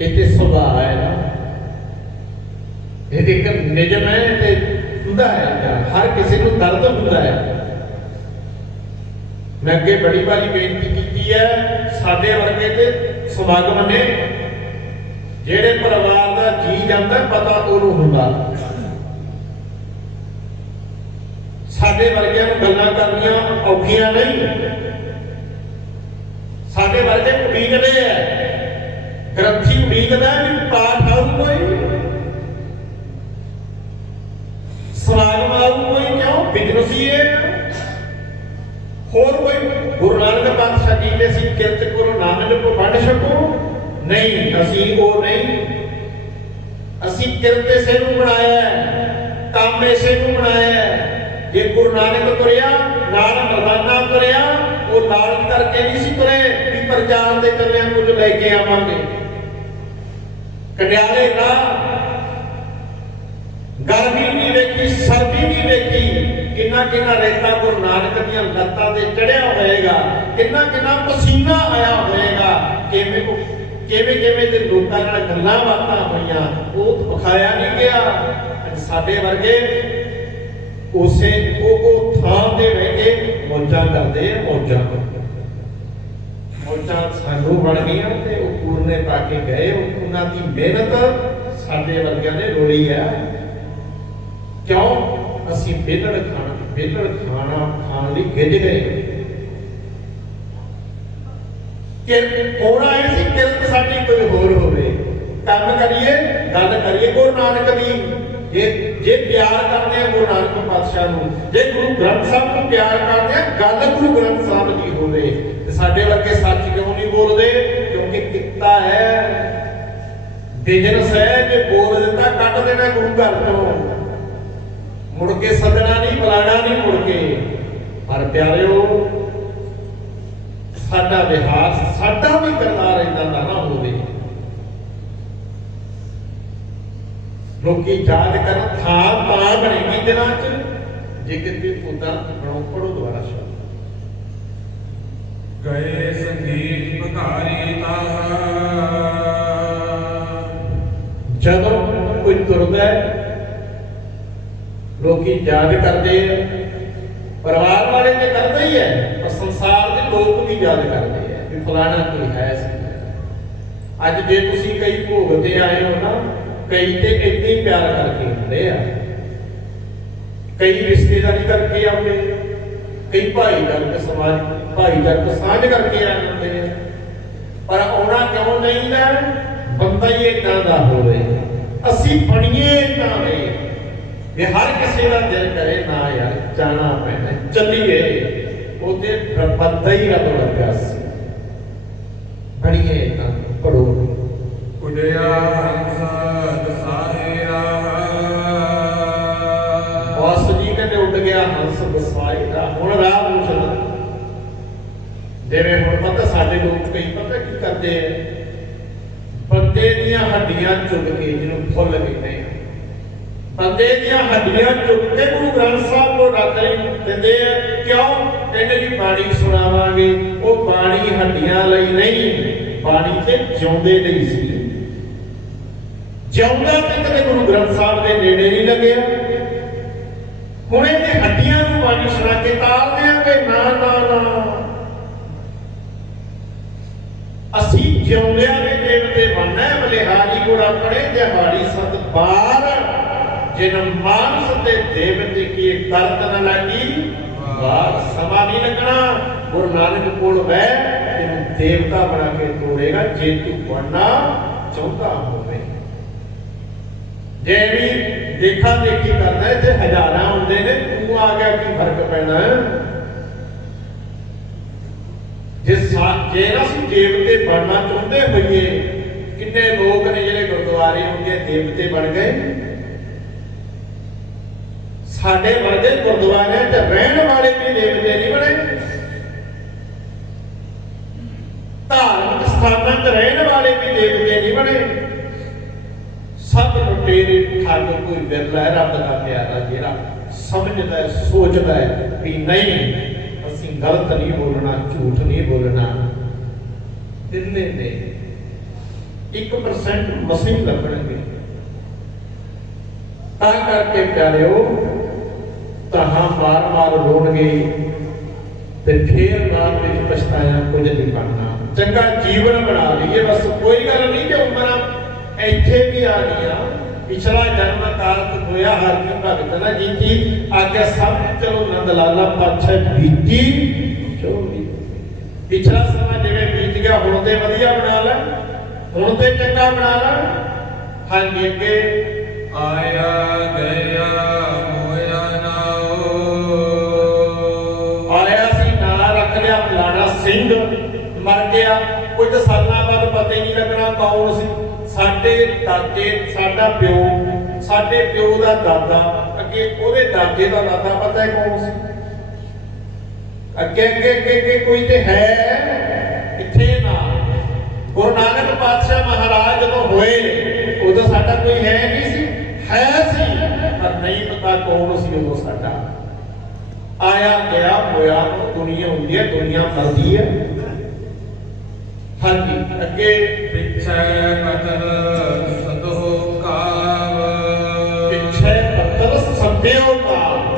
ਇਹ ਤੇ ਸੁਭਾਅ ਹੈ ਨਾ, ਇਹ ਇੱਕ ਨਿਯਮ ਹੈ ਤੇ ਹੁੰਦਾ ਹੈ। ਹਰ ਕਿਸੇ ਨੂੰ ਦਰਦ ਹੁੰਦਾ ਹੈ। ਮੈਂ ਅੱਗੇ ਬੜੀ ਵਾਰੀ ਬੇਨਤੀ ਕੀਤੀ ਹੈ, ਸਾਡੇ ਵਰਗੇ ਤੇ ਸਮਾਗਮ ਨੇ, ਜਿਹੜੇ ਪਰਿਵਾਰ ਦਾ ਜੀ ਜਾਂਦਾ ਪਤਾ ਉਹਨੂੰ ਹੁੰਦਾ। ਸਾਡੇ ਵਰਗਿਆਂ ਨੂੰ ਗੱਲਾਂ ਕਰਨੀਆਂ ਔਖੀਆਂ ਨਹੀਂ। ਸਾਡੇ ਵਰਗੇ ਉਡੀਕਦੇ ਆ, ਗ੍ਰੰਥੀ ਉਡੀਕਦਾ ਵੀ ਪਾਠ ਆਊ ਕੋਈ, ਸਮਾਗਮ ਆਊ ਕੋਈ। ਕਿਉਂ? ਬਿਜ਼ਨਸ ਹੀ ਹੈ। ਹੋਰ ਕੋਈ ਗੁਰੂ ਨਾਨਕ ਪਾਤਸ਼ਾਹ ਜੀ ਨੇ ਸੀ ਕਿਰਤ ਕਰੋ ਨਾਨਕ ਕੋ ਵੰਡ ਛਕੋ। ਨਹੀਂ, ਅਸੀਂ ਉਹ ਨਹੀਂ। ਅਸੀਂ ਕਿਰਤ ਇਸੇ ਨੂੰ ਬਣਾਇਆ, ਕੰਮ ਇਸੇ ਨੂੰ ਬਣਾਇਆ। ਜੇ ਗੁਰੂ ਨਾਨਕ ਤੁਰਿਆ ਨਾਲ ਮਰਦਾਨਾ ਤੁਰਿਆ, ਉਹ ਨਾਲ ਕਰਕੇ ਨਹੀਂ ਸੀ ਤੁਰੇ ਵੀ ਪ੍ਰਚਾਰ ਦੇ ਚੱਲਿਆਂ ਕੁਝ ਲੈ ਕੇ ਆਵਾਂਗੇ। ਕੰਡਿਆਲੇ ਰਾਹ, ਗਰਮੀ ਨਹੀਂ ਵੇਖੀ, ਸਰਦੀ ਨਹੀਂ ਵੇਖੀ। ਕਿੰਨਾ ਕਿੰਨਾ ਰੇਤਾ ਗੁਰੂ ਨਾਨਕ ਦੀਆਂ ਲੱਤਾਂ ਤੇ ਚੜਿਆ ਹੋਏਗਾ, ਕਿੰਨਾ ਕਿੰਨਾ ਪਸੀਨਾ ਆਇਆ ਹੋਏਗਾ। ਕਿਵੇਂ ਦੇ ਲੋਕਾਂ ਨਾਲ ਗੱਲਾਂ ਬਾਤਾਂ ਹੋਈਆਂ, ਉਹ ਵਿਖਾਇਆ ਨਹੀਂ ਗਿਆ। ਸਾਡੇ ਵਰਗੇ ਉਸੇ ਉਹ ਥਾਂ ਤੇ ਬਹਿ ਕੇ ਮੌਜਾਂ ਕਰਦੇ ਆ। ਮੌਜਾਂ ਸਾਨੂੰ ਬਣ ਗਈਆਂ ਤੇ ਉਹ ਪੂਰਨੇ ਪਾ ਕੇ ਗਏ। ਉਹਨਾਂ ਦੀ ਮਿਹਨਤ ਸਾਡੇ ਵਰਗਿਆਂ ਨੇ ਰੋਲੀ ਹੈ। ਕਿਉਂ? ਅਸੀਂ ਬੇਲੜ ਖਾਣਾ ਖਾਣ ਲਈ ਗਿੱਜ ਗਏ। ਕਿਰਤ ਹੋਣਾ ਇਹ ਸੀ, ਕਿਰਤ ਸਾਡੀ ਕੋਈ ਹੋਰ ਹੋਵੇ। ਕੰਮ ਕਰੀਏ, ਗੱਲ ਕਰੀਏ ਗੁਰੂ ਨਾਨਕ ਦੀ। ਜੇ ਪਿਆਰ ਕਰਦੇ ਆ ਗੁਰੂ ਨਾਨਕ ਪਾਤਸ਼ਾਹ ਨੂੰ, ਜੇ ਗੁਰੂ ਗ੍ਰੰਥ ਸਾਹਿਬ ਨੂੰ ਪਿਆਰ ਕਰਦੇ ਆ, ਗੱਲ ਗੁਰੂ ਗ੍ਰੰਥ ਸਾਹਿਬ ਦੀ ਹੋਵੇ। ਤੇ ਸਾਡੇ ਵਰਗੇ ਸੱਚ ਕਿਉਂ ਨਹੀਂ ਬੋਲਦੇ? ਕਿਉਂਕਿ ਕਿੱਤਾ ਹੈ, ਬਿਜ਼ਨਸ ਹੈ। ਜੇ ਬੋਲ ਦਿੱਤਾ ਕੱਢ ਦੇਣਾ ਗੁਰੂ ਘਰ ਤੋਂ, ਮੁੜ ਕੇ ਸੱਦਣਾ ਨਹੀਂ, ਬੁਲਾਣਾ ਨਹੀਂ ਮੁੜ ਕੇ। ਪਰ ਪਿਆਰਿਓ, ਸਾਡਾ ਵਿਹਾਰ, ਸਾਡਾ ਵੀ ਕਰਤਾਰ ਏਦਾਂ ਦਾ ਨਾ ਹੋਵੇ। ਲੋਕੀ ਯਾਦ ਕਰਨ, ਥਾਂ ਤਾਂ ਬਣੇਗੀ ਦਿਨਾਂ ਚ ਜੇ ਕਿਤੇ ਉਦਾਂ ਬਣੋ। ਪੜੋ ਦੁਬਾਰਾ ਸ਼ਬਦ। ਗਏ ਸੰਗੀਤ ਭਿਖਾਰੀ ਤਾਹਾ। ਜਦੋਂ ਕੋਈ ਤੁਰਦਾ ਹੈ, ਲੋਕੀ ਯਾਦ ਕਰਦੇ ਆ, ਪਰਿਵਾਰ ਹੈ, ਪਰ ਸੰਸਾਰ ਦੇ ਲੋਕ ਵੀ ਯਾਦ ਕਰਦੇ ਆ ਵੀ ਫਲਾਣਾ ਕੋਈ ਹੈ ਸੀ। ਅੱਜ ਜੇ ਤੁਸੀਂ ਕਈ ਭੋਗ ਤੇ ਆਏ ਹੋ ਨਾ, ਕਈ ਤੇ ਇੰਨੇ ਹੀ ਪਿਆਰ ਕਰਕੇ ਹੁੰਦੇ ਆ, ਕਈ ਰਿਸ਼ਤੇਦਾਰੀ ਕਰਕੇ ਆਉਂਦੇ, ਕਈ ਭਾਈਚਾਰਕ ਸਮਾਜ ਭਾਈਚਾਰਕ ਸਾਂਝ ਕਰਕੇ ਆ ਜਾਂਦੇ ਆ। ਪਰ ਆਉਣਾ ਕਿਉਂ ਚਾਹੀਦਾ? ਬੰਦਾ ਹੀ ਏਦਾਂ ਦਾ ਹੋਵੇ, ਅਸੀਂ ਬਣੀਏ ਏਦਾਂ ਦੇ ਵੀ ਹਰ ਕਿਸੇ ਦਾ ਦਿਲ ਕਰੇ ਨਾ ਯਾਰ ਜਾਣਾ ਪੈਣਾ, ਚੱਲੀਏ। ਉਹਦੇ ਬੰਦਾ ਹੀ ਰੱਬ ਲੱਗਾ ਸੀ। ਬਣੀਏ ਏਦਾਂ, ਪੜੋ ਉਦਿਆ ਹੰਸ ਦਸਾਹੇ ਰਾਹ। ਬਸ ਜੀ ਕਹਿੰਦੇ ਉੱਡ ਗਿਆ ਹੰਸ ਦਸਾਹੇ ਰਾਹ। ਹੁਣ ਰਾਹ ਪੁੱਛਦਾ, ਜਿਵੇਂ ਹੁਣ ਪਤਾ ਸਾਡੇ ਲੋਕ ਕਈ ਪਤਾ ਕੀ ਕਰਦੇ ਆ, ਬੰਦੇ ਦੀਆਂ ਹੱਡੀਆਂ ਚੁੱਕ ਕੇ, ਜਿਹਨੂੰ ਫੁੱਲ ਕਹਿੰਦੇ ਆ, ਬੰਦੇ ਦੀਆਂ ਹੱਡੀਆਂ ਚੁੱਕ ਕੇ ਗੁਰੂ ਗ੍ਰੰਥ ਸਾਹਿਬ ਨੂੰ ਰੱਖ ਦਿੰਦੇ ਆ। ਕਿਉਂ? ਕਹਿੰਦੇ ਜੀ ਬਾਣੀ ਸੁਣਾਵਾਂਗੇ। ਉਹ ਬਾਣੀ ਹੱਡੀਆਂ ਲਈ ਨਹੀਂ, ਬਾਣੀ ਤੇ ਜਿਉਂਦੇ ਲਈ ਸੀ। ਜਿਉਂਦਾ ਤੇ ਕਦੇ ਗੁਰੂ ਗ੍ਰੰਥ ਸਾਹਿਬ ਦੇ ਨੇੜੇ ਨਹੀਂ ਲੱਗਿਆ। ਹੁਣ ਇਹਨੇ ਹੱਡੀਆਂ ਨੂੰ ਬਾਣੀ ਸੁਣਾ ਕੇ ਤਾਰ ਦਿਆਂਗੇ? ਨਾ ਨਾ ਨਾ, ਅਸੀਂ ਜਿਉਂਦਿਆਂ ਦੇ ਦੇਵਤੇ ਬਣਨਾ। ਬਲਿਹਾਰੀ ਗੁਰ ਆਪਣੇ ਦਿਹਾੜੀ ਸਤ ਬਾਰ, ਜਿਨ ਮਾਨਸ ਤੇ ਦੇਵਤੇ ਕੀ ਕਰਤ ਨ ਲਾਗੀ ਬਾਰ। ਸਮਾਂ ਨਹੀਂ ਲੱਗਣਾ, ਗੁਰੂ ਨਾਨਕ ਕੋਲ ਬਹਿ ਤੈਨੂੰ ਦੇਵਤਾ ਬਣਾ ਕੇ ਤੋਰੇਗਾ, ਜੇ ਤੂੰ ਬਣਨਾ ਚਾਹੁੰਦਾ ਹੋਵੇ। ਜੇ ਵੀ ਦੇਖਾ ਦੇਖੀ ਕਰਦਾ ਇੱਥੇ ਹਜ਼ਾਰਾਂ ਹੁੰਦੇ ਨੇ, ਤੂੰ ਆ ਗਿਆ ਕੀ ਫਰਕ ਪੈਣਾ? ਜੇ ਨਾ ਅਸੀਂ ਦੇਵਤੇ ਬਣਨਾ ਚਾਹੁੰਦੇ ਹੋਈਏ, ਕਿੰਨੇ ਲੋਕ ਨੇ ਜਿਹੜੇ ਗੁਰਦੁਆਰੇ ਹੁੰਦੇ ਦੇਵਤੇ ਬਣ ਗਏ। ਸਾਡੇ ਵਰਗੇ ਗੁਰਦੁਆਰਿਆਂ 'ਚ ਰਹਿਣ ਵਾਲੇ ਵੀ ਦੇਵਤੇ ਨਹੀਂ ਬਣੇ। ਧਾਰਮਿਕ ਸਥਾਨਾਂ 'ਚ ਰਹਿਣ ਵਾਲੇ ਵੀ ਦੇਵਤੇ ਨਹੀਂ ਬਣੇ। ਸਭ ਲੁਟੇਰੇ ਠੱਗ ਕੋਈ ਬਿਰਲਾ ਹੈ ਰੱਬ ਦਾ ਪਿਆਰਾ, ਜਿਹੜਾ ਸਮਝਦਾ ਹੈ, ਸੋਚਦਾ ਹੈ ਵੀ ਨਹੀਂ ਅਸੀਂ ਗਲਤ ਨਹੀਂ ਬੋਲਣਾ, ਝੂਠ ਨਹੀਂ ਬੋਲਣਾ। ਦਿਲੇ ਨੇ 1% ਮਸੀਂ ਲੱਗਣਗੇ। ਤਾਂ ਕਰਕੇ ਪਿਆਰਿਓ, ਤਾਹਾਂ ਮਾਰ ਮਾਰ ਰੋਣਗੇ ਤੇ ਫੇਰ ਬਾਅਦ ਵਿੱਚ ਪਛਤਾਇਆ ਕੁਝ ਨਹੀਂ ਬਣਨਾ। ਚੰਗਾ ਜੀਵਨ ਬਣਾ ਲਈਏ ਬਸ। ਕੋਈ ਗੱਲ ਨਹੀਂ ਕਿ ਉਮਰਾਂ ਇੱਥੇ ਵੀ ਆ ਗਈਆਂ। ਪਿਛਲਾ ਜਨਮ ਕਾਰਤ ਹੋਇਆ ਹਰ ਕੀ ਭਗਤ ਨਾ ਜੀਤੀ। ਆਗਿਆ ਸਭ ਚਲੋ ਨੰਦ ਲਾਲਾ ਪਾਤਸ਼ਾਹ ਬੀਤੀ। ਪਿਛਲਾ ਸਮਾਂ ਜਿਵੇਂ ਬੀਤ ਗਿਆ, ਹੁਣ ਤੇ ਵਧੀਆ ਬਣਾ ਲੈ, ਹੁਣ ਤੇ ਚੰਗਾ ਬਣਾ ਲੈ। ਹਾਂਜੀ ਅੱਗੇ ਆਇਆ ਗਿਆ ਹੋਇਆ ਨਾਉ। ਆਇਆ ਸੀ ਨਾਂ ਰੱਖ ਲਿਆ ਫਲਾਣਾ ਸਿੰਘ, ਮਰ ਗਿਆ। ਕੁਝ ਸਾਲਾਂ ਬਾਅਦ ਪਤਾ ਹੀ ਨਹੀਂ ਲੱਗਣਾ ਕੌਣ ਸੀ। ਸਾਡੇ ਦਾਦੇ, ਸਾਡਾ ਪਿਓ, ਸਾਡੇ ਪਿਓ ਦਾ ਦਾਦਾ, ਅੱਗੇ ਉਹਦੇ ਦਾਦੇ ਦਾ ਦਾਦਾ ਪਤਾ ਹੈ ਕੌਣ ਸੀ। ਅੱਗੇ ਅੱਗੇ ਅੱਗੇ ਅੱਗੇ ਕੋਈ ਤੇ ਹੈ ਇੱਥੇ ਨਾ। ਗੁਰੂ ਨਾਨਕ ਪਾਤਸ਼ਾਹ ਮਹਾਰਾਜ ਜਦੋਂ ਹੋਏ ਉਦੋਂ ਸਾਡਾ ਕੋਈ ਹੈ ਨਹੀਂ ਸੀ, ਹੈ ਸੀ ਪਰ ਨਹੀਂ ਪਤਾ ਕੌਣ ਸੀ ਉਦੋਂ ਸਾਡਾ। ਆਇਆ ਗਿਆ ਹੋਇਆ ਦੁਨੀਆ ਹੁੰਦੀ ਹੈ, ਦੁਨੀਆ ਮਰਦੀ ਹੈ। ਹਾਂਜੀ ਅੱਗੇ ਪਿਛੈ ਪਤਲ ਸਦੋ ਕਾਵ। ਪਿਛੇ ਪਤਲ ਸਦਿਓ ਕਾਵ।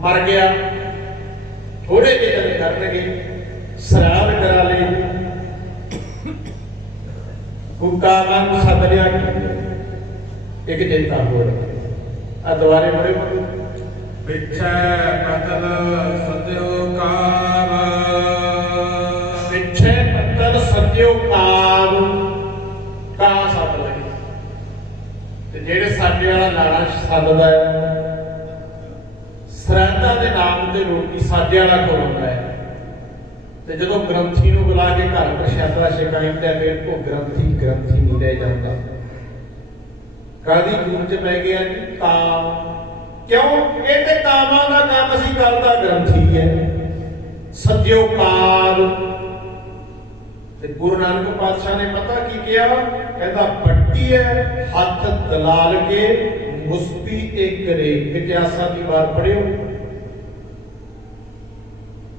ਮਰ ਗਿਆ, ਥੋੜੇ ਜਿਹੇ ਦਿਨ ਕਰਨਗੇ, ਸਰਾਧ ਕਰਾ ਲਈ, ਕਾਮਾਂ ਨੂੰ ਸੱਦ ਲਿਆ। ਇੱਕ ਚੇਤਾ ਹੋਰ ਆ ਦੁਆਰੇ ਬੜੇ ਪਿਛੈ ਪਤਲ ਸਦਿਓ ਕਾਵ। ਪਿਛੇ ਪਤਲ ਸਦਿਓ ਕਾਵ। ਕਾਂ ਸੱਦ ਲਏ ਤੇ ਜਿਹੜੇ ਸਾਡੇ ਵਾਲਾ ਲਾਣਾ ਸੱਦਦਾ ਹੈ, ਸਰਾਧਾਂ ਦੇ ਨਾਮ ਤੇ ਰੋਟੀ ਸਾਡੇ ਵਾਲਾ ਖਵਾਉਂਦਾ ਹੈ। ਤੇ ਜਦੋਂ ਗ੍ਰੰਥੀ ਨੂੰ ਬੁਲਾ ਕੇ ਘਰ ਪ੍ਰਸ਼ਾਦਾ ਛਕਾਈਦਾ, ਫਿਰ ਉਹ ਗ੍ਰੰਥੀ ਨਹੀਂ ਰਹਿ ਜਾਂਦਾ। ਕਾਦੀ ਜੂਨ ਚ ਪੈ ਗਿਆ ਜੀ ਕਾਮ। ਕਿਉਂ? ਇਹ ਤੇ ਕਾਮਾਂ ਦਾ ਕੰਮ ਅਸੀਂ ਕਰਦਾ ਗ੍ਰੰਥੀ ਹੈ। ਸਦਿਓ ਕਾਲ। ਤੇ ਗੁਰੂ ਨਾਨਕ ਪਾਤਸ਼ਾਹ ਨੇ ਪਤਾ ਕੀ ਕਿਹਾ? ਕਹਿੰਦਾ ਪੱਟੀ ਹੈ ਹੱਥ ਦਲਾਲ ਕੇ ਮੁਸਬੀ ਇੱਕ ਰੇ। ਇਤਿਹਾਸਾਂ ਦੀ ਵਾਰ ਪੜਿਓ।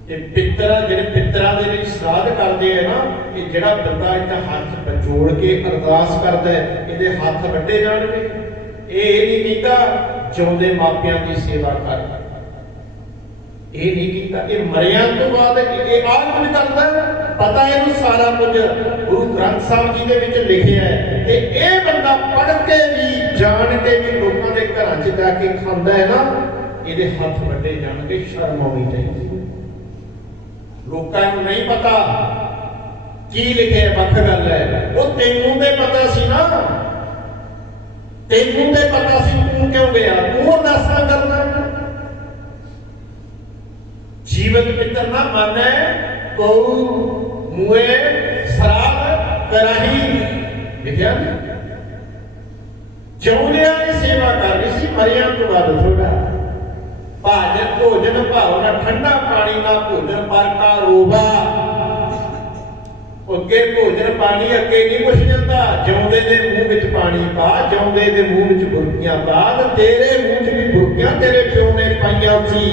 ਇਹ ਪਿੱਤਰਾਂ, ਜਿਹੜੇ ਪਿੱਤਰਾਂ ਦੇ ਲਈ ਸ਼ਰਾਧ ਕਰਦੇ ਆ ਨਾ, ਇਹ ਜਿਹੜਾ ਬੰਦਾ ਇਹਦਾ ਹੱਥ ਬਚੋੜ ਕੇ ਅਰਦਾਸ ਕਰਦਾ ਹੈ, ਇਹਦੇ ਹੱਥ ਵੱਡੇ ਜਾਣਗੇ। ਇਹ ਨਹੀਂ ਕਹਿੰਦਾ ਜਿਉਂਦੇ ਮਾਪਿਆਂ ਦੀ ਸੇਵਾ ਕਰ। ਇਹ ਨਹੀਂ ਕੀਤਾ। ਇਹ ਮਰਿਆਂ ਤੋਂ ਬਾਅਦ ਇਹ ਆਹ ਕੁਝ ਕਰਦਾ ਹੈ। ਪਤਾ ਇਹਨੂੰ ਸਾਰਾ ਕੁਝ ਗੁਰੂ ਗ੍ਰੰਥ ਸਾਹਿਬ ਜੀ ਦੇ ਵਿੱਚ ਲਿਖਿਆ ਹੈ। ਤੇ ਇਹ ਬੰਦਾ ਪੜ੍ਹ ਕੇ ਵੀ ਜਾਣ ਕੇ ਵੀ ਲੋਕਾਂ ਦੇ ਘਰਾਂ 'ਚ ਜਾ ਕੇ ਖਾਂਦਾ ਹੈ ਨਾ, ਇਹਦੇ ਹੱਥ ਵੱਡੇ ਜਾਣਗੇ, ਸ਼ਰਮ ਆਉਣੀ ਚਾਹੀਦੀ। ਲੋਕਾਂ ਨੂੰ ਨਹੀਂ ਪਤਾ ਕੀ ਲਿਖਿਆ, ਵੱਖ ਗੱਲ ਹੈ। ਉਹ ਤੈਨੂੰ ਤੇ ਪਤਾ ਸੀ ਨਾ, ਤੈਨੂੰ ਤੇ ਪਤਾ ਸੀ, ਤੂੰ ਕਿਉਂ ਗਿਆ? ਤੂੰ ਅਰਦਾਸਾਂ ਕਰਨਾ। ਜੀਵਤ ਮਿੱਤਰ ਨਾ ਮਾਨੈ ਕਉ ਮੂਏ ਸਰਾਬ ਕਰਾਹੀ। ਲਿਖਿਆ ਜਿਉਂਦਿਆਂ ਦੀ ਸੇਵਾ ਕਰਨੀ ਸੀ, ਮਰਿਆਂ ਤੋਂ ਬਾਅਦ ਥੋੜਾ। ਭਾਜਨ ਭੋਜਨ ਭਾਵਨਾ ਠੰਡਾ ਪਾਣੀ ਨਾ ਭੋਜਨ ਪਰ ਕਾ ਰੋਵਾ। ਅੱਗੇ ਭੋਜਨ ਪਾਣੀ ਅੱਗੇ ਨਹੀਂ ਕੁਛ ਜਾਂਦਾ। ਜਿਉਂਦੇ ਦੇ ਮੂੰਹ ਵਿੱਚ ਪਾਣੀ ਪਾ, ਜਿਉਂਦੇ ਦੇ ਮੂੰਹ ਵਿੱਚ ਬੁਰਕੀਆਂ ਪਾ, ਤੇ ਤੇਰੇ ਮੂੰਹ 'ਚ ਵੀ ਬੁਰਕੀਆਂ ਤੇਰੇ ਪਿਓ ਨੇ ਪਾਈਆਂ ਸੀ।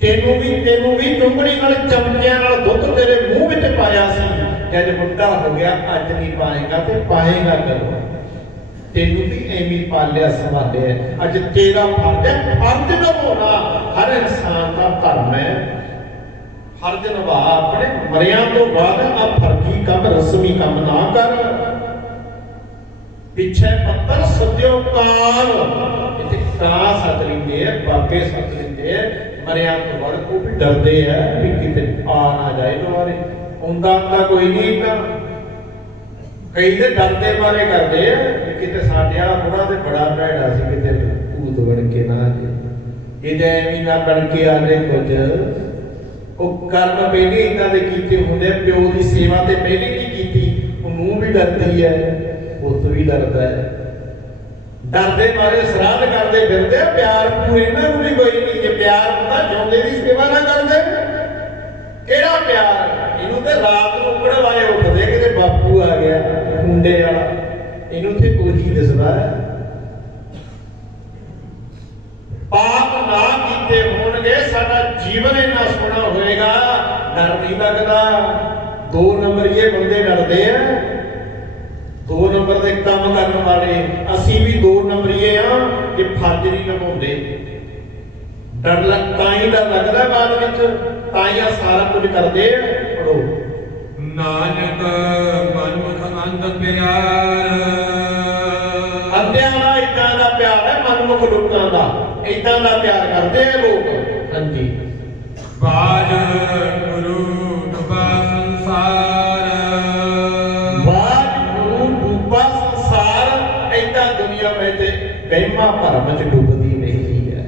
ਤੈਨੂੰ ਵੀ ਟੁੰਗੜੀ ਨਾਲ ਚਮਚਿਆਂ ਨਾਲ ਦੁੱਧ ਤੇਰੇ ਮੂੰਹ ਵਿੱਚ ਪਾਇਆ ਸੀ। ਜਦ ਮੁੰਡਾ ਹੋ ਗਿਆ ਅੱਜ ਨਹੀਂ ਪਾਏਗਾ ਤੇ ਪਾਏਗਾ ਕਦੋਂ? ਤੈਨੂੰ ਵੀ ਐਵੇਂ ਪਾਲਿਆ ਸੰਭਾਲਿਆ। ਅੱਜ ਤੇਰਾ ਫਰਜ਼ ਹੈ, ਫਰਜ਼ ਨਿਭਾਉਣਾ ਹਰ ਇਨਸਾਨ ਦਾ ਧਰਮ ਹੈ। ਫਰਜ਼ ਨਿਭਾ ਆਪਣੇ। ਮਰਿਆਂ ਤੋਂ ਬਾਅਦ ਆ ਫਰਜ਼ੀ ਕੰਮ, ਰਸਮੀ ਕੰਮ ਨਾ ਕਰ। ਪਿੱਛੇ ਪੱਤਰ ਸੱਦਿਓ ਕਾਲ। ਇੱਥੇ ਕਾਂ ਸੱਦ ਲੈਂਦੇ ਆ, ਬਾਬੇ ਸੱਦ ਲੈਂਦੇ ਆ। ਮਰਿਆਂ ਤੋਂ ਬਾਅਦ ਉਹ ਵੀ ਡਰਦੇ ਆ ਵੀ ਕਿਤੇ ਆ ਨਾ ਜਾਏ ਦੁਬਾਰੇ। ਆਉਂਦਾ ਕੋਈ ਨਹੀਂ ਤਾਂ ਕਈ ਦੇ ਡਰਦੇ ਮਾਰੇ ਕਰਦੇ ਆ ਕਿ ਕਿਤੇ ਸਾਡੇ ਵਾਲਾ ਬੁੜਾ ਤੇ ਬੜਾ ਭੈੜਾ ਸੀ, ਕਿਤੇ ਭੂਤ ਬਣ ਕੇ ਨਾ ਆ ਜੇ। ਇਹਦੇ ਐਵੇਂ ਨਾ ਬਣ ਕੇ ਆ ਜੇ ਕੁਝ। ਉਹ ਕਰਮ ਪਹਿਲੇ ਇਹਨਾਂ ਦੇ ਕੀਤੇ ਹੁੰਦੇ। ਪਿਓ ਦੀ ਸੇਵਾ ਤੇ ਪਹਿਲੇ ਨਹੀਂ ਕੀਤੀ। ਉਹ ਨੂੰਹ ਵੀ ਡਰਦੀ ਹੈ, ਪੁੱਤ ਵੀ ਡਰਦਾ ਹੈ। ਡਰਦੇ ਮਾਰੇ ਸਰਾਧ ਕਰਦੇ ਫਿਰਦੇ ਆ। ਪਿਆਰ ਪੂਰੇ ਇਹਨਾਂ ਨੂੰ ਵੀ ਕੋਈ ਨਹੀਂ। ਜੇ ਪਿਆਰ ਹੁੰਦਾ ਜਿਉਂਦੇ ਦੀ ਸੇਵਾ ਨਾ ਕਰਦੇ। ਕਿਹੜਾ ਪਿਆਰ? ਇਹਨੂੰ ਤੇ ਰਾਤ ਨੂੰ ਕੜਵਾਏ ਉੱਠਦੇ ਕਿਤੇ ਬਾਪੂ ਆ ਗਿਆ ਮੁੰਡੇ ਵਾਲਾ। ਇਹਨੂੰ ਤੇ ਉਹੀ ਦਿਸਦਾ ਹੈ। ਪਾਪ ਨਾ ਕੀਤੇ ਹੋਣਗੇ, ਸਾਡਾ ਜੀਵਨ ਇੰਨਾ ਸੋਹਣਾ ਹੋਏਗਾ। ਡਰ ਨਹੀਂ ਲੱਗਦਾ। 2 ਨੰਬਰੀਏ ਬੰਦੇ ਡਰਦੇ ਆ। 2 ਨੰਬਰ ਦੇ ਕੰਮ ਕਰਨ ਵਾਲੇ। ਅਸੀਂ ਵੀ 2 ਨੰਬਰੀਏ ਆ ਕਿ ਫਰਜ਼ ਨਹੀਂ ਨਿਭਾਉਂਦੇ। ਤਾਂ ਹੀ ਡਰ ਲੱਗਦਾ ਬਾਅਦ ਵਿੱਚ। ਤਾਂ ਹੀ ਆ ਸਾਰਾ ਕੁਝ ਕਰਦੇ ਆ। ਪੜੋ ਨਾਨਕ ਮਨਮੁਖ ਅੰਧ ਪਿਆਰ। ਅੰਧਿਆਂ ਦਾ ਏਦਾਂ ਦਾ ਪਿਆਰ ਹੈ, ਮਨਮੁਖ ਲੋਕਾਂ ਦਾ ਏਦਾਂ ਦਾ ਪਿਆਰ ਕਰਦੇ ਆ ਲੋਕ। ਹਾਂਜੀ। ਬਾਜ ਗੁਰੂ ਡੁਬਾ ਸੰਸਾਰ। ਬਾਜ ਗੁਰੂ ਡੁਬਾ ਸੰਸਾਰ। ਏਦਾਂ ਦੁਨੀਆ ਵਿੱਚ ਵਹਿਮਾਂ ਭਰਮ ਚ ਡੁੱਬਦੀ ਨਹੀਂ ਹੈ।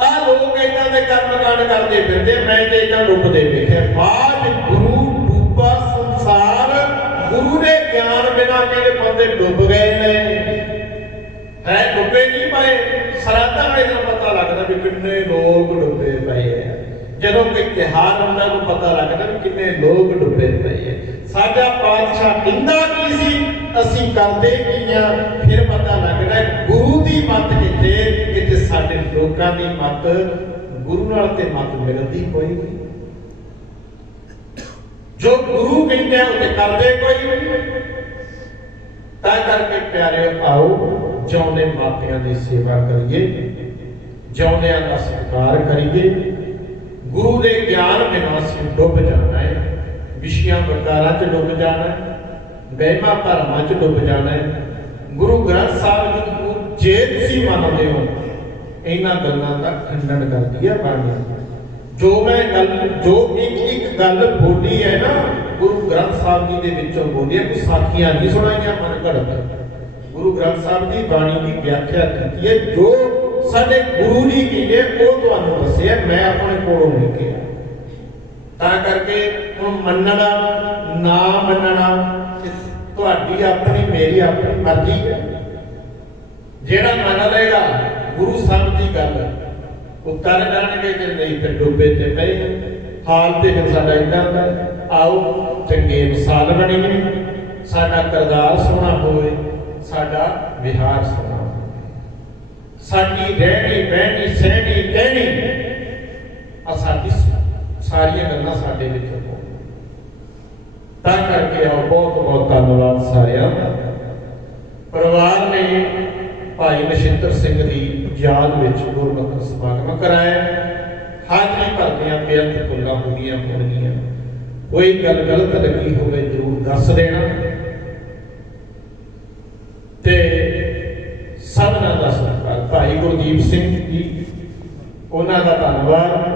ਆ ਲੋਕ ਏਦਾਂ ਦੇ ਕਰਮ ਕਾਂਡ ਕਰਦੇ ਫਿਰਦੇ। ਮੈਂ ਤੇ ਏਦਾਂ ਡੁੱਬਦੇ ਵੇਖਿਆ। ਬਾਜ ਗੁਰੂ ਡੁਬਾ ਸੰਸਾਰ। ਗੁਰੂ ਦੇ ਗਿਆਨ ਬਿਨਾਂ ਕਿਹੜੇ ਬੰਦੇ ਡੁੱਬ ਗਏ ਨੇ। ਹੈ ਡੁੱਬੇ ਨਹੀਂ ਪਏ। ਸਰਾਧਾਂ ਵਾਲੇ ਨੂੰ ਪਤਾ ਲੱਗਦਾ ਵੀ ਕਿੰਨੇ ਲੋਕ ਡੁੱਬੇ ਪਏ ਆ। ਜਦੋਂ ਕੋਈ ਤਿਉਹਾਰ ਹੁੰਦਾ ਨੂੰ ਪਤਾ ਲੱਗਦਾ ਵੀ ਕਿੰਨੇ ਲੋਕ ਡੁੱਬੇ ਪਏ ਆ। ਸਾਡਾ ਪਾਤਸ਼ਾਹ ਕਹਿੰਦਾ ਕੀ ਸੀ, ਅਸੀਂ ਕਰਦੇ ਕੀ ਆ। ਫਿਰ ਪਤਾ ਲੱਗਦਾ ਗੁਰੂ ਦੀ ਮੱਤ ਕਿੱਥੇ। ਕਿਤੇ ਸਾਡੇ ਲੋਕਾਂ ਦੀ ਮੱਤ ਗੁਰੂ ਨਾਲ ਤੇ ਮੱਤ ਮਿਲਦੀ ਕੋਈ ਨਹੀਂ। ਜੋ ਗੁਰੂ ਕਹਿੰਦੇ ਆ ਉਹ ਕਰਦੇ ਕੋਈ ਨਹੀਂ। ਤਾਂ ਕਰਕੇ ਪਿਆਰਿਓ, ਆਓ ਜਿਉਂਦੇ ਮਾਪਿਆਂ ਦੀ ਸੇਵਾ ਕਰੀਏ, ਜਿਉਂਦਿਆਂ ਦਾ ਸਤਿਕਾਰ ਕਰੀਏ। ਗੁਰੂ ਦੇ ਗਿਆਨ ਬਿਨਾਂ ਅਸੀਂ ਡੁੱਬ ਜਾਣਾ ਹੈ। ਵਿਸ਼ਿਆਂ ਵਿਕਾਰਾਂ 'ਚ ਡੁੱਬ ਜਾਣਾ ਹੈ, ਵਹਿਮਾਂ ਭਰਮਾਂ 'ਚ ਡੁੱਬ ਜਾਣਾ ਹੈ। ਗੁਰੂ ਗ੍ਰੰਥ ਸਾਹਿਬ ਜੀ ਨੂੰ ਜੇ ਤੁਸੀਂ ਮੰਨਦੇ ਹੋ, ਇਹਨਾਂ ਗੱਲਾਂ ਦਾ ਖੰਡਨ ਕਰਦੀ ਹੈ ਬਾਣੀ। ਜੋ ਇੱਕ ਗੱਲ ਬੋਲੀ ਹੈ ਨਾ, ਗੁਰੂ ਗ੍ਰੰਥ ਸਾਹਿਬ ਜੀ ਦੇ ਵਿੱਚੋਂ ਬੋਲੀ ਹੈ। ਕੋਈ ਸਾਖੀਆਂ ਨਹੀਂ ਸੁਣਾਈਆਂ ਮਨ ਘੜਤ। ਗੁਰੂ ਗ੍ਰੰਥ ਸਾਹਿਬ ਦੀ ਬਾਣੀ ਦੀ ਵਿਆਖਿਆ ਕੀਤੀ ਹੈ। ਜੋ ਸਾਡੇ ਗੁਰੂ ਜੀ ਕਹਿੰਦੇ ਉਹ ਤੁਹਾਨੂੰ ਦੱਸਿਆ, ਮੈਂ ਆਪਣੇ ਕੋਲੋਂ ਨਹੀਂ ਕਿਹਾ। ਤਾਂ ਕਰਕੇ ਹੁਣ ਮੰਨਣਾ ਨਾ ਮੰਨਣਾ ਤੁਹਾਡੀ ਆਪਣੀ, ਮੇਰੀ ਆਪਣੀ ਮਰਜ਼ੀ ਹੈ। ਜਿਹੜਾ ਮੰਨ ਲਏਗਾ ਗੁਰੂ ਸਾਹਿਬ ਦੀ ਗੱਲ, ਉਹ ਕਰ ਜਾਣਗੇ। ਜੇ ਨਹੀਂ ਤੇ ਡੁੱਬੇ ਤੇ ਪਏ। ਹਾਲ ਤੇ ਫਿਰ ਸਾਡਾ ਇਦਾਂ ਦਾ। ਆਓ ਚੰਗੇ ਮਿਸਾਲ ਬਣੀਏ। ਸਾਡਾ ਕਿਰਦਾਰ ਸੋਹਣਾ ਹੋਵੇ, ਸਾਡਾ ਵਿਹਾਰ ਸੋਹਣਾ ਹੋਵੇ, ਸਾਡੀ ਰਹਿਣੀ ਬਹਿਣੀ ਸਹਿਣੀ ਕਹਿਣੀ ਆ ਸਾਡੀ ਸਾਰੀਆਂ ਗੱਲਾਂ ਸਾਡੇ ਵਿੱਚ ਹੋਣ। ਤਾਂ ਕਰਕੇ ਆਓ, ਬਹੁਤ ਬਹੁਤ ਧੰਨਵਾਦ ਸਾਰਿਆਂ ਦਾ। ਪਰਿਵਾਰ ਨੇ ਭਾਈ ਨਛੱਤਰ ਸਿੰਘ ਦੀ ਯਾਦ ਵਿੱਚ ਗੁਰਮਤਿ ਸਮਾਗਮ ਕਰਾਇਆ। ਹਾਜ਼ਰੀ ਭਰਦਿਆਂ ਬੇਅੰਤ ਭੁੱਲਾਂ ਹੋ ਗਈਆਂ ਹੋਣਗੀਆਂ। ਕੋਈ ਗੱਲ ਗਲਤ ਲੱਗੀ ਹੋਵੇ ਜ਼ਰੂਰ ਦੱਸ ਦੇਣਾ ਤੇ ਸਭਨਾਂ ਦਾ ਸਤਿਕਾਰ। ਭਾਈ ਗੁਰਦੀਪ ਸਿੰਘ ਜੀ, ਉਹਨਾਂ ਦਾ ਧੰਨਵਾਦ।